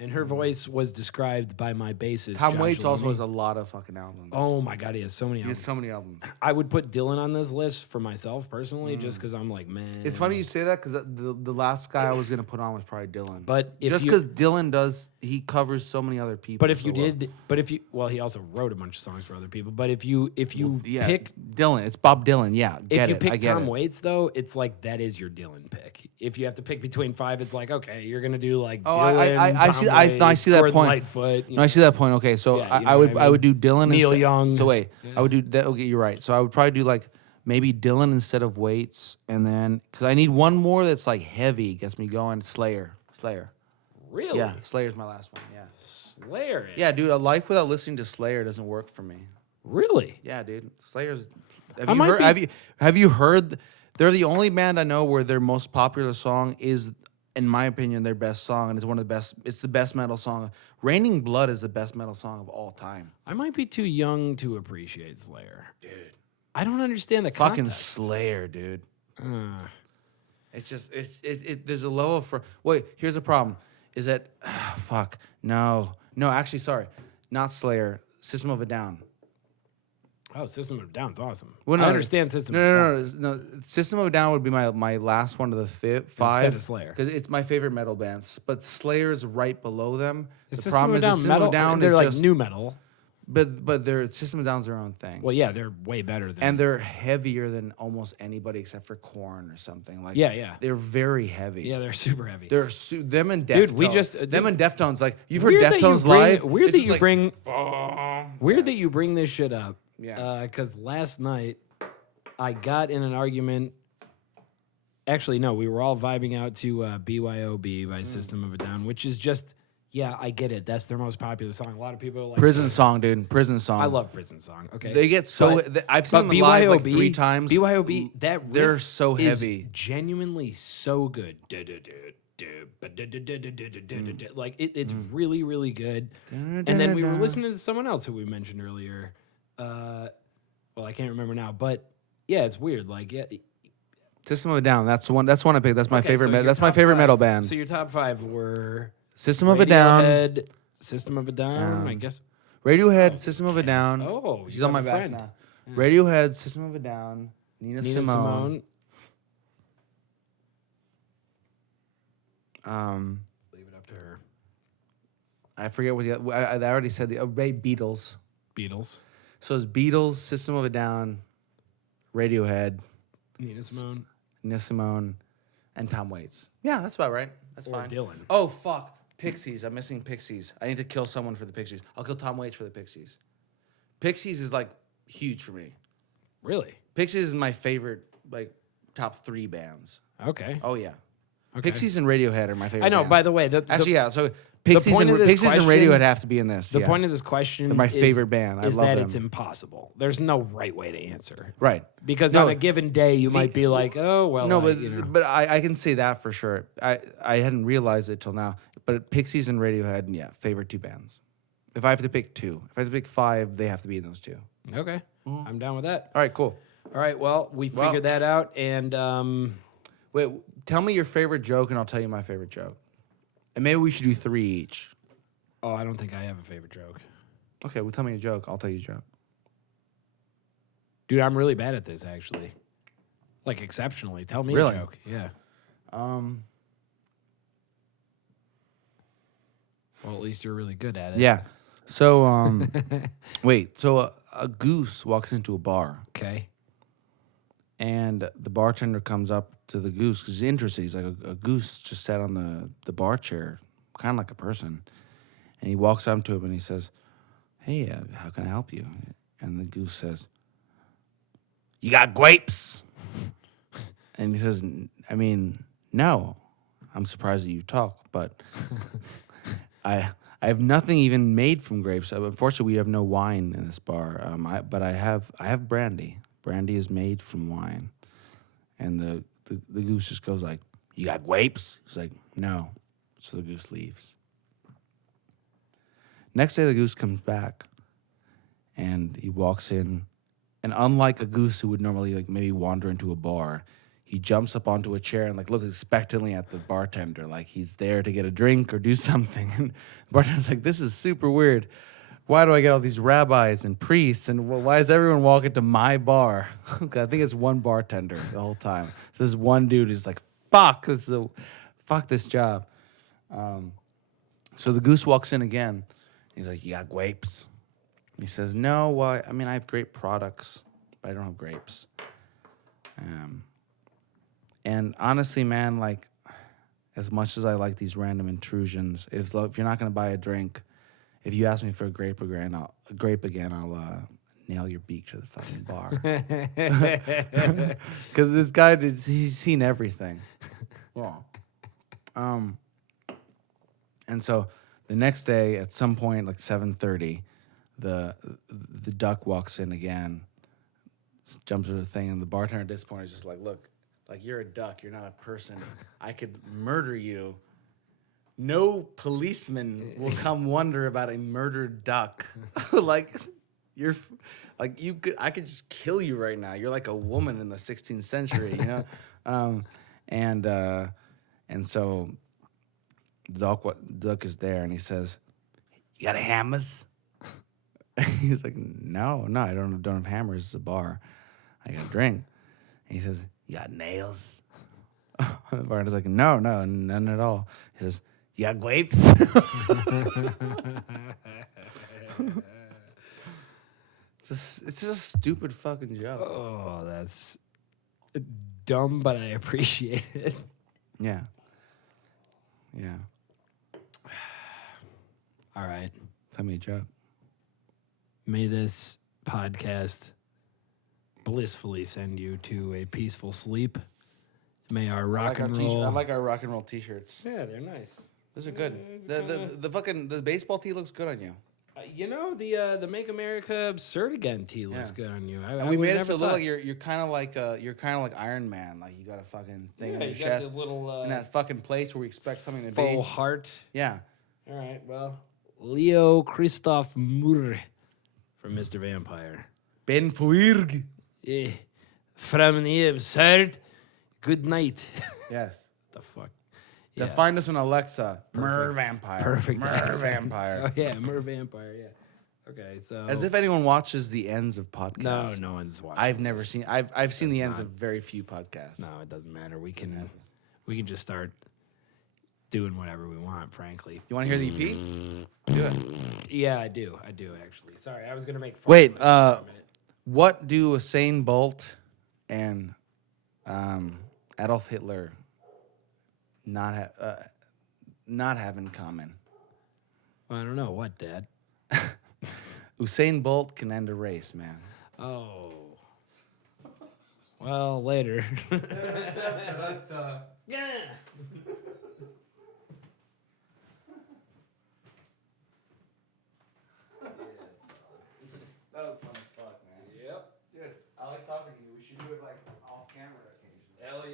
And her voice was described by my bassist. Tom Josh Waits also Lamy. has a lot of fucking albums. Oh my god, he has so many He has albums. so many albums. I would put Dylan on this list for myself personally, just because I'm like, man. It's funny you say that because the last guy I was gonna put on was probably Dylan. But if just you- because Dylan covers so many other people. But if so you well. did, well, he also wrote a bunch of songs for other people. But if you Yeah, pick Dylan, it's Bob Dylan. Yeah, if get you it. pick I get Tom it. Waits, though, it's like that is your Dylan pick. If you have to pick between 5, it's like okay, you're gonna do like Oh, Dylan, I Tom see. No, Waits, I see that Gordon point. Lightfoot, you No, I see that point. Okay, so Yeah, you know I would what I I would do mean? Dylan. Neil instead- Young. So wait, I would do that. Okay, you're right. So I would probably do like maybe Dylan instead of Waits, and then because I need one more that's like heavy, gets me going. Slayer. Really? Yeah, Slayer's my last one. Yeah. Slayer. Yeah, dude. A life without listening to Slayer doesn't work for me. Really? Yeah, dude. Slayer's. I might be- Have you heard? They're the only band I know where their most popular song is, in my opinion, their best song, and it's one of the best. It's the best metal song. "Raining Blood" is the best metal song of all time. I might be too young to appreciate Slayer. Dude. I don't understand the Fucking context. Slayer, dude. Uh, It's just there's a level for wait. Here's the problem. Is that fuck no actually sorry, not Slayer. System of a Down. oh, System of a Down's awesome. Well, I understand System of a Down. No. System of a Down would be my last one of the five. Instead of Slayer. Because it's my favorite metal bands. But Slayer is right below them. Is The System problem of is a the Down System metal. of a Down They're is like just new metal. but their System of a Down's their own thing. Well, yeah, they're way better than. And they're heavier than almost anybody except for Korn or something. Like Yeah. They're very heavy. yeah, they're super heavy. They're them and Deftones. Dude, we just- them and Deftones. Like you've heard Weird that you Deftones bring- live. Weird It's that just you like- bring. Weird that you bring this shit up. Yeah. Because last night I got in an argument. Actually, no, we were all vibing out to BYOB by System of a Down, which is just, yeah, I get it. That's their most popular song. A lot of people are like, Prison Song, dude. Prison Song. I love Prison Song. Okay, They get so. But- I've seen but them live like BYOB 3 times. BYOB, that riff they're so is heavy. genuinely so good. Like it's really, really good. And then we were listening to someone else who we mentioned earlier. Well, I can't remember now, but yeah, it's weird. Like, yeah. System of a Down. That's the one. That's one I picked. That's my Okay, favorite. so your That's my top favorite 5 metal band. So your top 5 were System of a Down. Radiohead, System of a Down, I guess. Radiohead. System of a Down. Oh, she's you on my have a back friend. now. Radiohead. System of a Down. Nina Nina Simone. Simone. Leave it up to her. I forget what the. I already said the Beatles. Beatles. So it's Beatles, System of a Down, Radiohead, Nina Simone. Nina Simone, and Tom Waits. Yeah, that's about right. That's Or fine. Dylan. Oh fuck, Pixies. I'm missing Pixies. I need to kill someone for the Pixies. I'll kill Tom Waits for the Pixies. Pixies is like huge for me. Really? Pixies is my favorite, like top 3 bands. Okay. Oh yeah, Okay. Pixies and Radiohead are my favorite. I know. bands. By the way, Actually, yeah. So Pixies point and of this Pixies and question- Radiohead have to be in this. the yeah. point of this question They're my is, favorite band. I is love that them. it's impossible. There's no right way to answer. Right. Because No, on a given day, you might be like, oh, well, no, but I can say that for sure. I hadn't realized it till now. But Pixies and Radiohead, yeah, favorite 2 bands. If I have to pick 2, if I have to pick 5, they have to be in those 2. okay, I'm down with that. All right, cool. All right, well, we figured that out, and Wait, tell me your favorite joke, and I'll tell you my favorite joke. And maybe we should do 3 each. oh, I don't think I have a favorite joke. Okay, well, tell me a joke. I'll tell you a joke. Dude, I'm really bad at this, actually. Like, exceptionally. Tell me Really? a joke. Yeah. Well, at least you're really good at it. Yeah. So, wait. So a goose walks into a bar, Okay. and the bartender comes up to the goose because he's interested. He's like, a goose just sat on the bar chair, kind of like a person. And he walks up to him and he says, hey, how can I help you? And the goose says, you got grapes? And he says, I mean, no. I'm surprised that you talk, but I have nothing even made from grapes. Unfortunately, we have no wine in this bar. But I have brandy. Brandy is made from wine. And the goose just goes like, you got grapes? He's like, no. So the goose leaves. Next day, the goose comes back, and he walks in, and unlike a goose who would normally like maybe wander into a bar, he jumps up onto a chair and like looks expectantly at the bartender, like he's there to get a drink or do something. And the bartender's like, this is super weird. Why do I get all these rabbis and priests, and why is everyone walking to my bar? I think it's one bartender the whole time. So this one dude is like, fuck this job. So the goose walks in again. He's like, you got grapes? He says, no, well, I mean, I have great products, but I don't have grapes. And honestly, man, like, as much as I like these random intrusions, if you're not going to buy a drink, if you ask me for a grape again, I'll nail your beak to the fucking bar. Because this guy, he's seen everything. Yeah. And so the next day, at some point, like 7:30, the duck walks in again, jumps to the thing, and the bartender at this point is just like, look, like, you're a duck, you're not a person. I could murder you. No policeman will come wonder about a murdered duck. Like, I could just kill you right now. You're like a woman in the 16th century, you know? And so the duck is there, and he says, you got a hammers? He's like, no, I don't have hammers. It's a bar. I got a drink. And he says, you got nails? The bartender's like, no, none at all. He says, you got grapes? It's just a stupid fucking joke. Oh, that's dumb, but I appreciate it. Yeah. All right. Tell me a joke. May this podcast blissfully send you to a peaceful sleep. May our rock and roll. I like our rock and roll t-shirts. Yeah, they're nice. Those are good. The baseball tee looks good on you. The Make America Absurd Again tee looks good on you. And we made it so it look like you're kind of like Iron Man. Like, you got a fucking thing on your chest, the little in that fucking place where we expect something to full be. heart. Yeah. All right. Well, Leo Christov Moore from Mr. Vampire. Ben Fuirg. From the absurd. Good night. Yes. The fuck. Yeah. Find us on Alexa. MRVAMPIRE. Perfect. MRVAMPIRE. Oh yeah, MRVAMPIRE. Yeah. Okay, so As if anyone watches the ends of podcasts. no one's watching. I've never seen. I've seen the ends of very few podcasts. No, it doesn't matter. We can just start doing whatever we want. Frankly. You want to hear the EP? Do it. Yeah, I do actually. Sorry, I was gonna make. Fun Wait. of it for a minute. What do Usain Bolt and Adolf Hitler not have in common? I don't know what, Dad. Usain Bolt can end a race, man. Oh. Well, later. Yeah. That was fun as fuck, man. Yep. Dude, I like talking to you. We should do it like off camera occasionally. Hell